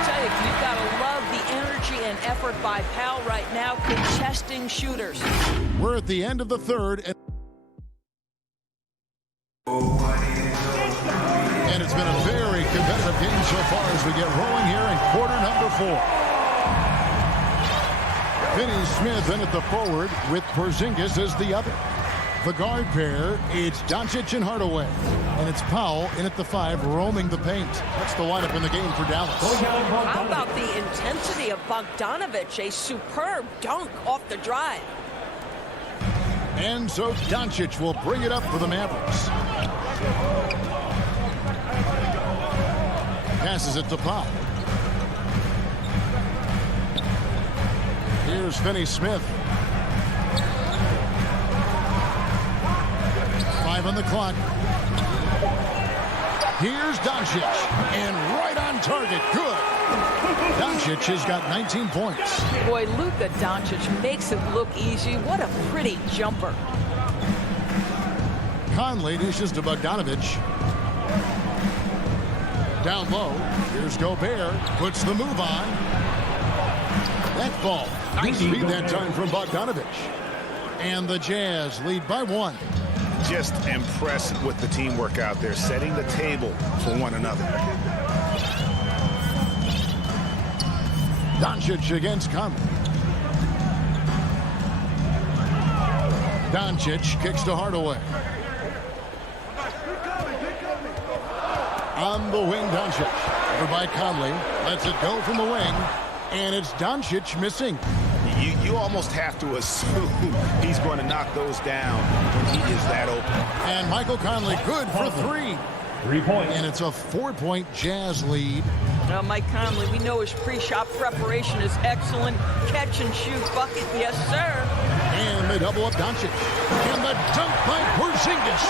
tell you, you've got to love the energy and effort by Powell right now, contesting shooters. We're at the end of the third. And it's been a very competitive game so far as we get rolling here in quarter number 4. Finney-Smith in at the forward with Porzingis as the other. The guard pair, it's Doncic and Hardaway. And it's Powell in at the 5, roaming the paint. That's the lineup in the game for Dallas. How about the intensity of Bogdanovic? A superb dunk off the drive. And so Doncic will bring it up for the Mavericks. Passes it to Powell. Here's Finney-Smith. 5 on the clock. Here's Doncic. And right on target. Good. Doncic has got 19 points. Boy, Luka Doncic makes it look easy. What a pretty jumper. Conley dishes to Bogdanovic. Down low. Here's Gobert. Puts the move on. That ball. Nice speed that time from Bogdanovic. And the Jazz lead by 1. Just impressed with the teamwork out there, setting the table for one another. Doncic against Conley. Doncic kicks to Hardaway. On the wing, Doncic. Over by Conley. Lets it go from the wing. And it's Doncic missing. You almost have to assume he's going to knock those down when he is that open. And Michael Conley good for 3. 3 points. And it's a 4-point Jazz lead. Now, Mike Conley, we know his pre-shot preparation is excellent. Catch and shoot bucket, yes, sir. And they double up Doncic. And the dunk by Porzingis.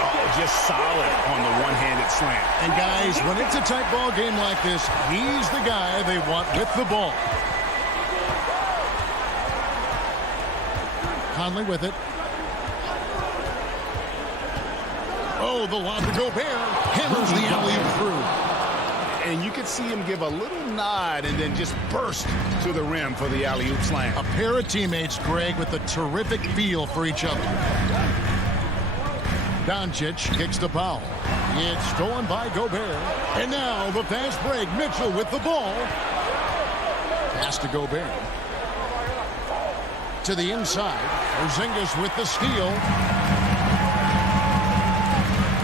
Oh, just solid on the one-handed slam. And guys, when it's a tight ball game like this, he's the guy they want with the ball. Conley with it. Oh, the lob to Gobert. Hammers the alley-oop through. And you could see him give a little nod and then just burst to the rim for the alley-oop slam. A pair of teammates, Greg, with a terrific feel for each other. Doncic kicks to Powell. It's stolen by Gobert. And now the fast break. Mitchell with the ball. Pass to Gobert. To the inside. Porzingis with the steal.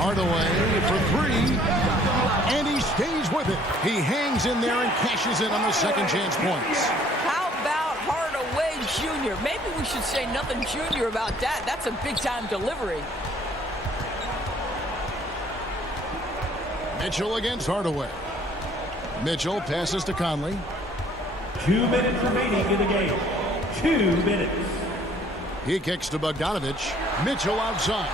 Hardaway for 3. And he stays with it. He hangs in there and cashes in on the second chance points. How about Hardaway Jr.? Maybe we should say nothing junior about that. That's a big-time delivery. Mitchell against Hardaway. Mitchell passes to Conley. 2 minutes remaining in the game. 2 minutes. He kicks to Bogdanovic. Mitchell outside.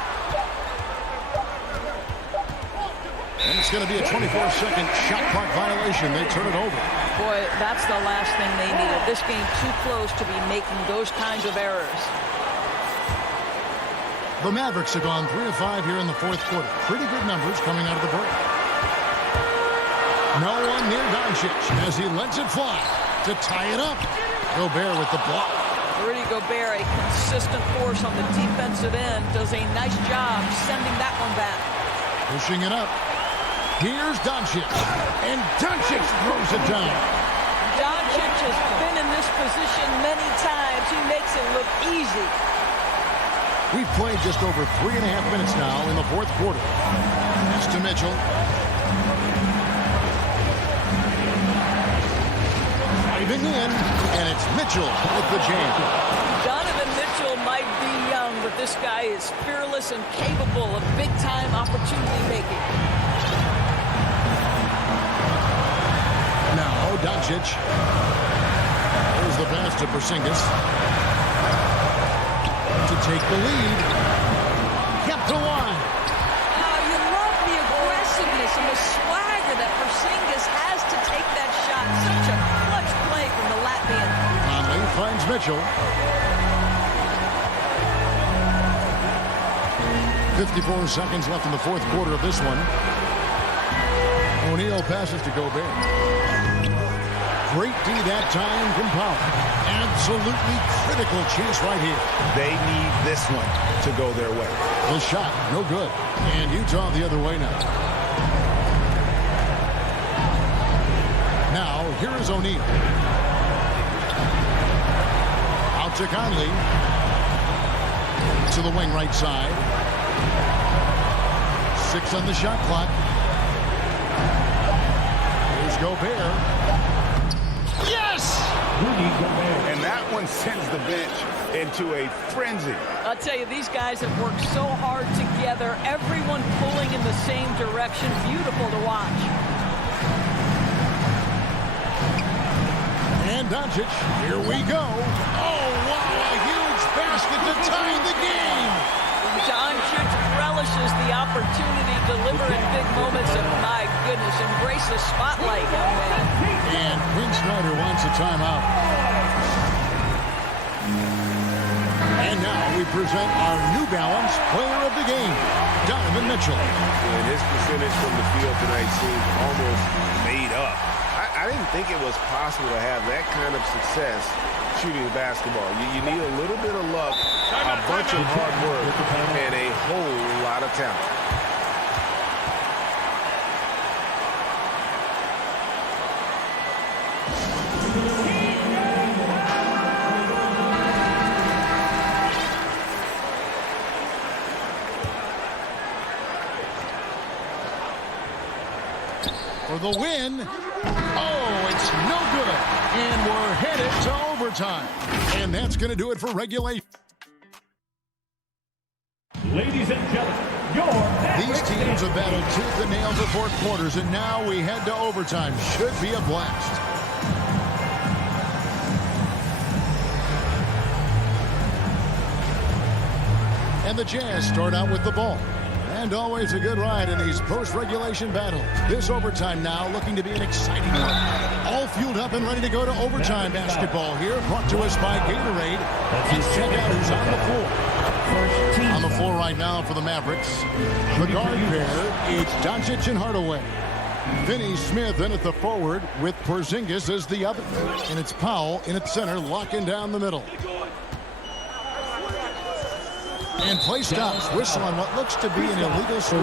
And it's going to be a 24-second shot clock violation. They turn it over. Boy, that's the last thing they needed. This game too close to be making those kinds of errors. The Mavericks have gone 3 of 5 here in the fourth quarter. Pretty good numbers coming out of the break. No one near Doncic as he lets it fly to tie it up. Gobert with the block. Rudy Gobert, a consistent force on the defensive end, does a nice job sending that one back. Pushing it up. Here's Doncic. And Doncic throws it down. Doncic has been in this position many times. He makes it look easy. We've played just over 3.5 minutes now in the fourth quarter. Pass to Mitchell. Driving in, and it's Mitchell with the jam. Donovan Mitchell might be young, but this guy is fearless and capable of big-time opportunity making. Now, Doncic. There's the pass to Porzingis. To take the lead. Kept alive. Oh, you love the aggressiveness and the swagger that Porzingis has to take that shot. Such a clutch play from the Latvian. finds Mitchell. 54 seconds left in the fourth quarter of this one. O'Neal passes to Gobert. Great D that time from Powell. Absolutely critical chase right here. They need this one to go their way. The shot, no good. And Utah the other way now. Now, here is O'Neal. Out to Conley. To the wing right side. 6 on the shot clock. Here's Gobert. Yes! And that one sends the bench into a frenzy. I'll tell you, these guys have worked so hard together. Everyone pulling in the same direction. Beautiful to watch. And Doncic, here we go. Oh, wow, a huge basket to tie the game. Doncic relishes the opportunity to deliver in big moments, and my goodness, embrace the spotlight, young man. And Quinn Snyder wants a timeout. And now we present our New Balance Player of the Game, Donovan Mitchell. And his percentage from the field tonight seemed almost made up. I didn't think it was possible to have that kind of success shooting the basketball. You need a little bit of luck, a bunch of hard work, and a whole lot of talent. For the win. Oh, it's no good. And we're headed to overtime. And that's going to do it for regulation. Ladies and gentlemen, these teams have battled tooth and nail for 4 quarters, and now we head to overtime. Should be a blast. And the Jazz start out with the ball. And always a good ride in these post-regulation battles. This overtime now looking to be an exciting one. All fueled up and ready to go to overtime basketball here. Brought to us by Gatorade. Let's check out who's on the floor. On the floor right now for the Mavericks. The guard pair, it's Doncic and Hardaway. Finney Smith in at the forward with Porzingis as the other. And it's Powell in at center, locking down the middle. And play stops. Whistle on what looks to be an illegal screen.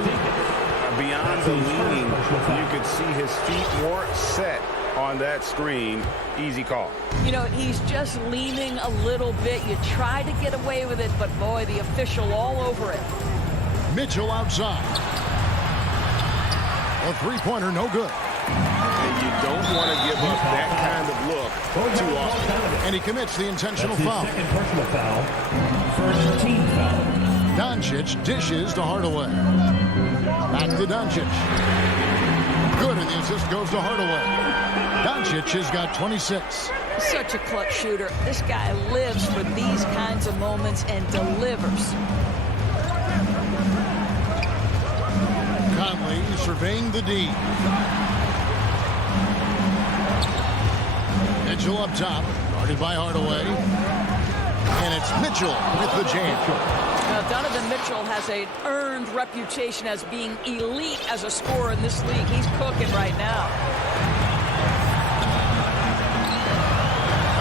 Beyond the leaning, you could see his feet weren't set on that screen. Easy call. You know, he's just leaning a little bit. You try to get away with it, but boy, the official all over it. Mitchell outside. A three-pointer, no good. And you don't want to give up that kind of look too often. And he commits the intentional foul. Second personal foul. First team foul. Doncic dishes to Hardaway. Back to Doncic. Good, and the assist goes to Hardaway. Doncic has got 26. Such a clutch shooter. This guy lives for these kinds of moments and delivers. Conley surveying the D. Mitchell up top, guarded by Hardaway. And it's Mitchell with the jam. Now, Donovan Mitchell has an earned reputation as being elite as a scorer in this league. He's cooking right now.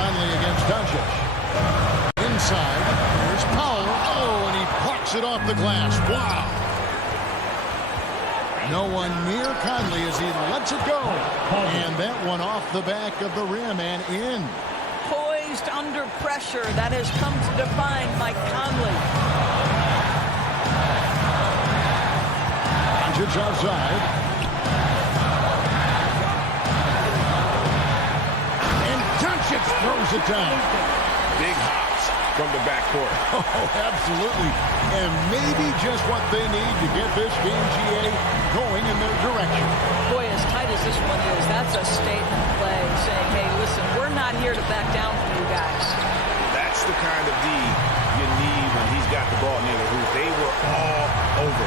Conley against Doncic. Inside, there's Powell. Oh, and he plucks it off the glass. Wow. No one near Conley as he lets it go. And that one off the back of the rim and in. Poised under pressure. That has come to define Mike Conley. Doncic outside. And Doncic throws it down. Big hops from the backcourt. Oh, absolutely. And maybe just what they need to get this game, GA, going in their direction. Boy, as tight as this one is, that's a statement play saying, hey, listen, we're not here to back down from you guys. That's the kind of D you need when he's got the ball near the hoop. They were all over.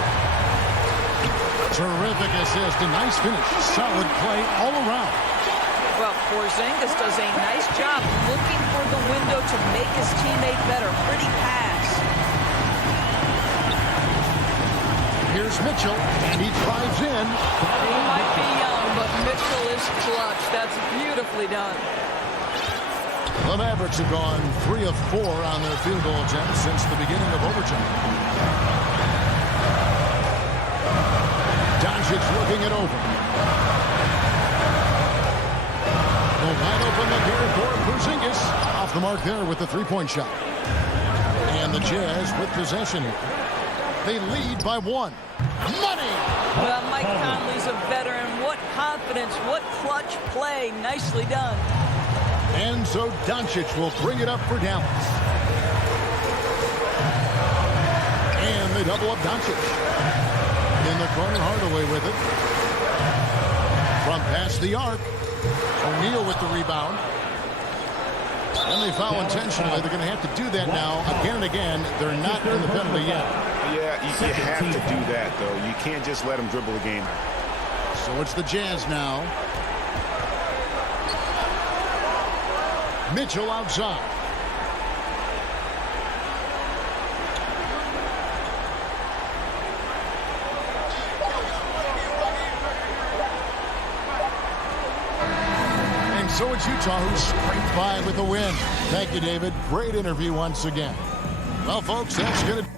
Terrific assist, a nice finish. Solid play all around. Well, Porzingis does a nice job looking for the window to make his teammate better. Pretty pass. Here's Mitchell, and he drives in. He might be young, but Mitchell is clutch. That's beautifully done. The Mavericks have gone 3 of 4 on their field goal attempts since the beginning of overtime. Doncic looking it over. The wide open look here for Porzingis. Off the mark there with the three-point shot. And the Jazz with possession here. They lead by 1. Money! Well, Mike Conley's a veteran. What confidence, what clutch play. Nicely done. And so Doncic will bring it up for Dallas. And they double up Doncic. In the corner, Hardaway with it. From past the arc. O'Neal with the rebound. And they foul intentionally. They're going to have to do that now again and again. They're not in the penalty yet. Yeah, you have to do that, though. You can't just let them dribble the game out. So it's the Jazz now. Mitchell outside. And so it's Utah who scraped by with the win. Thank you, David. Great interview once again. Well, folks, that's going to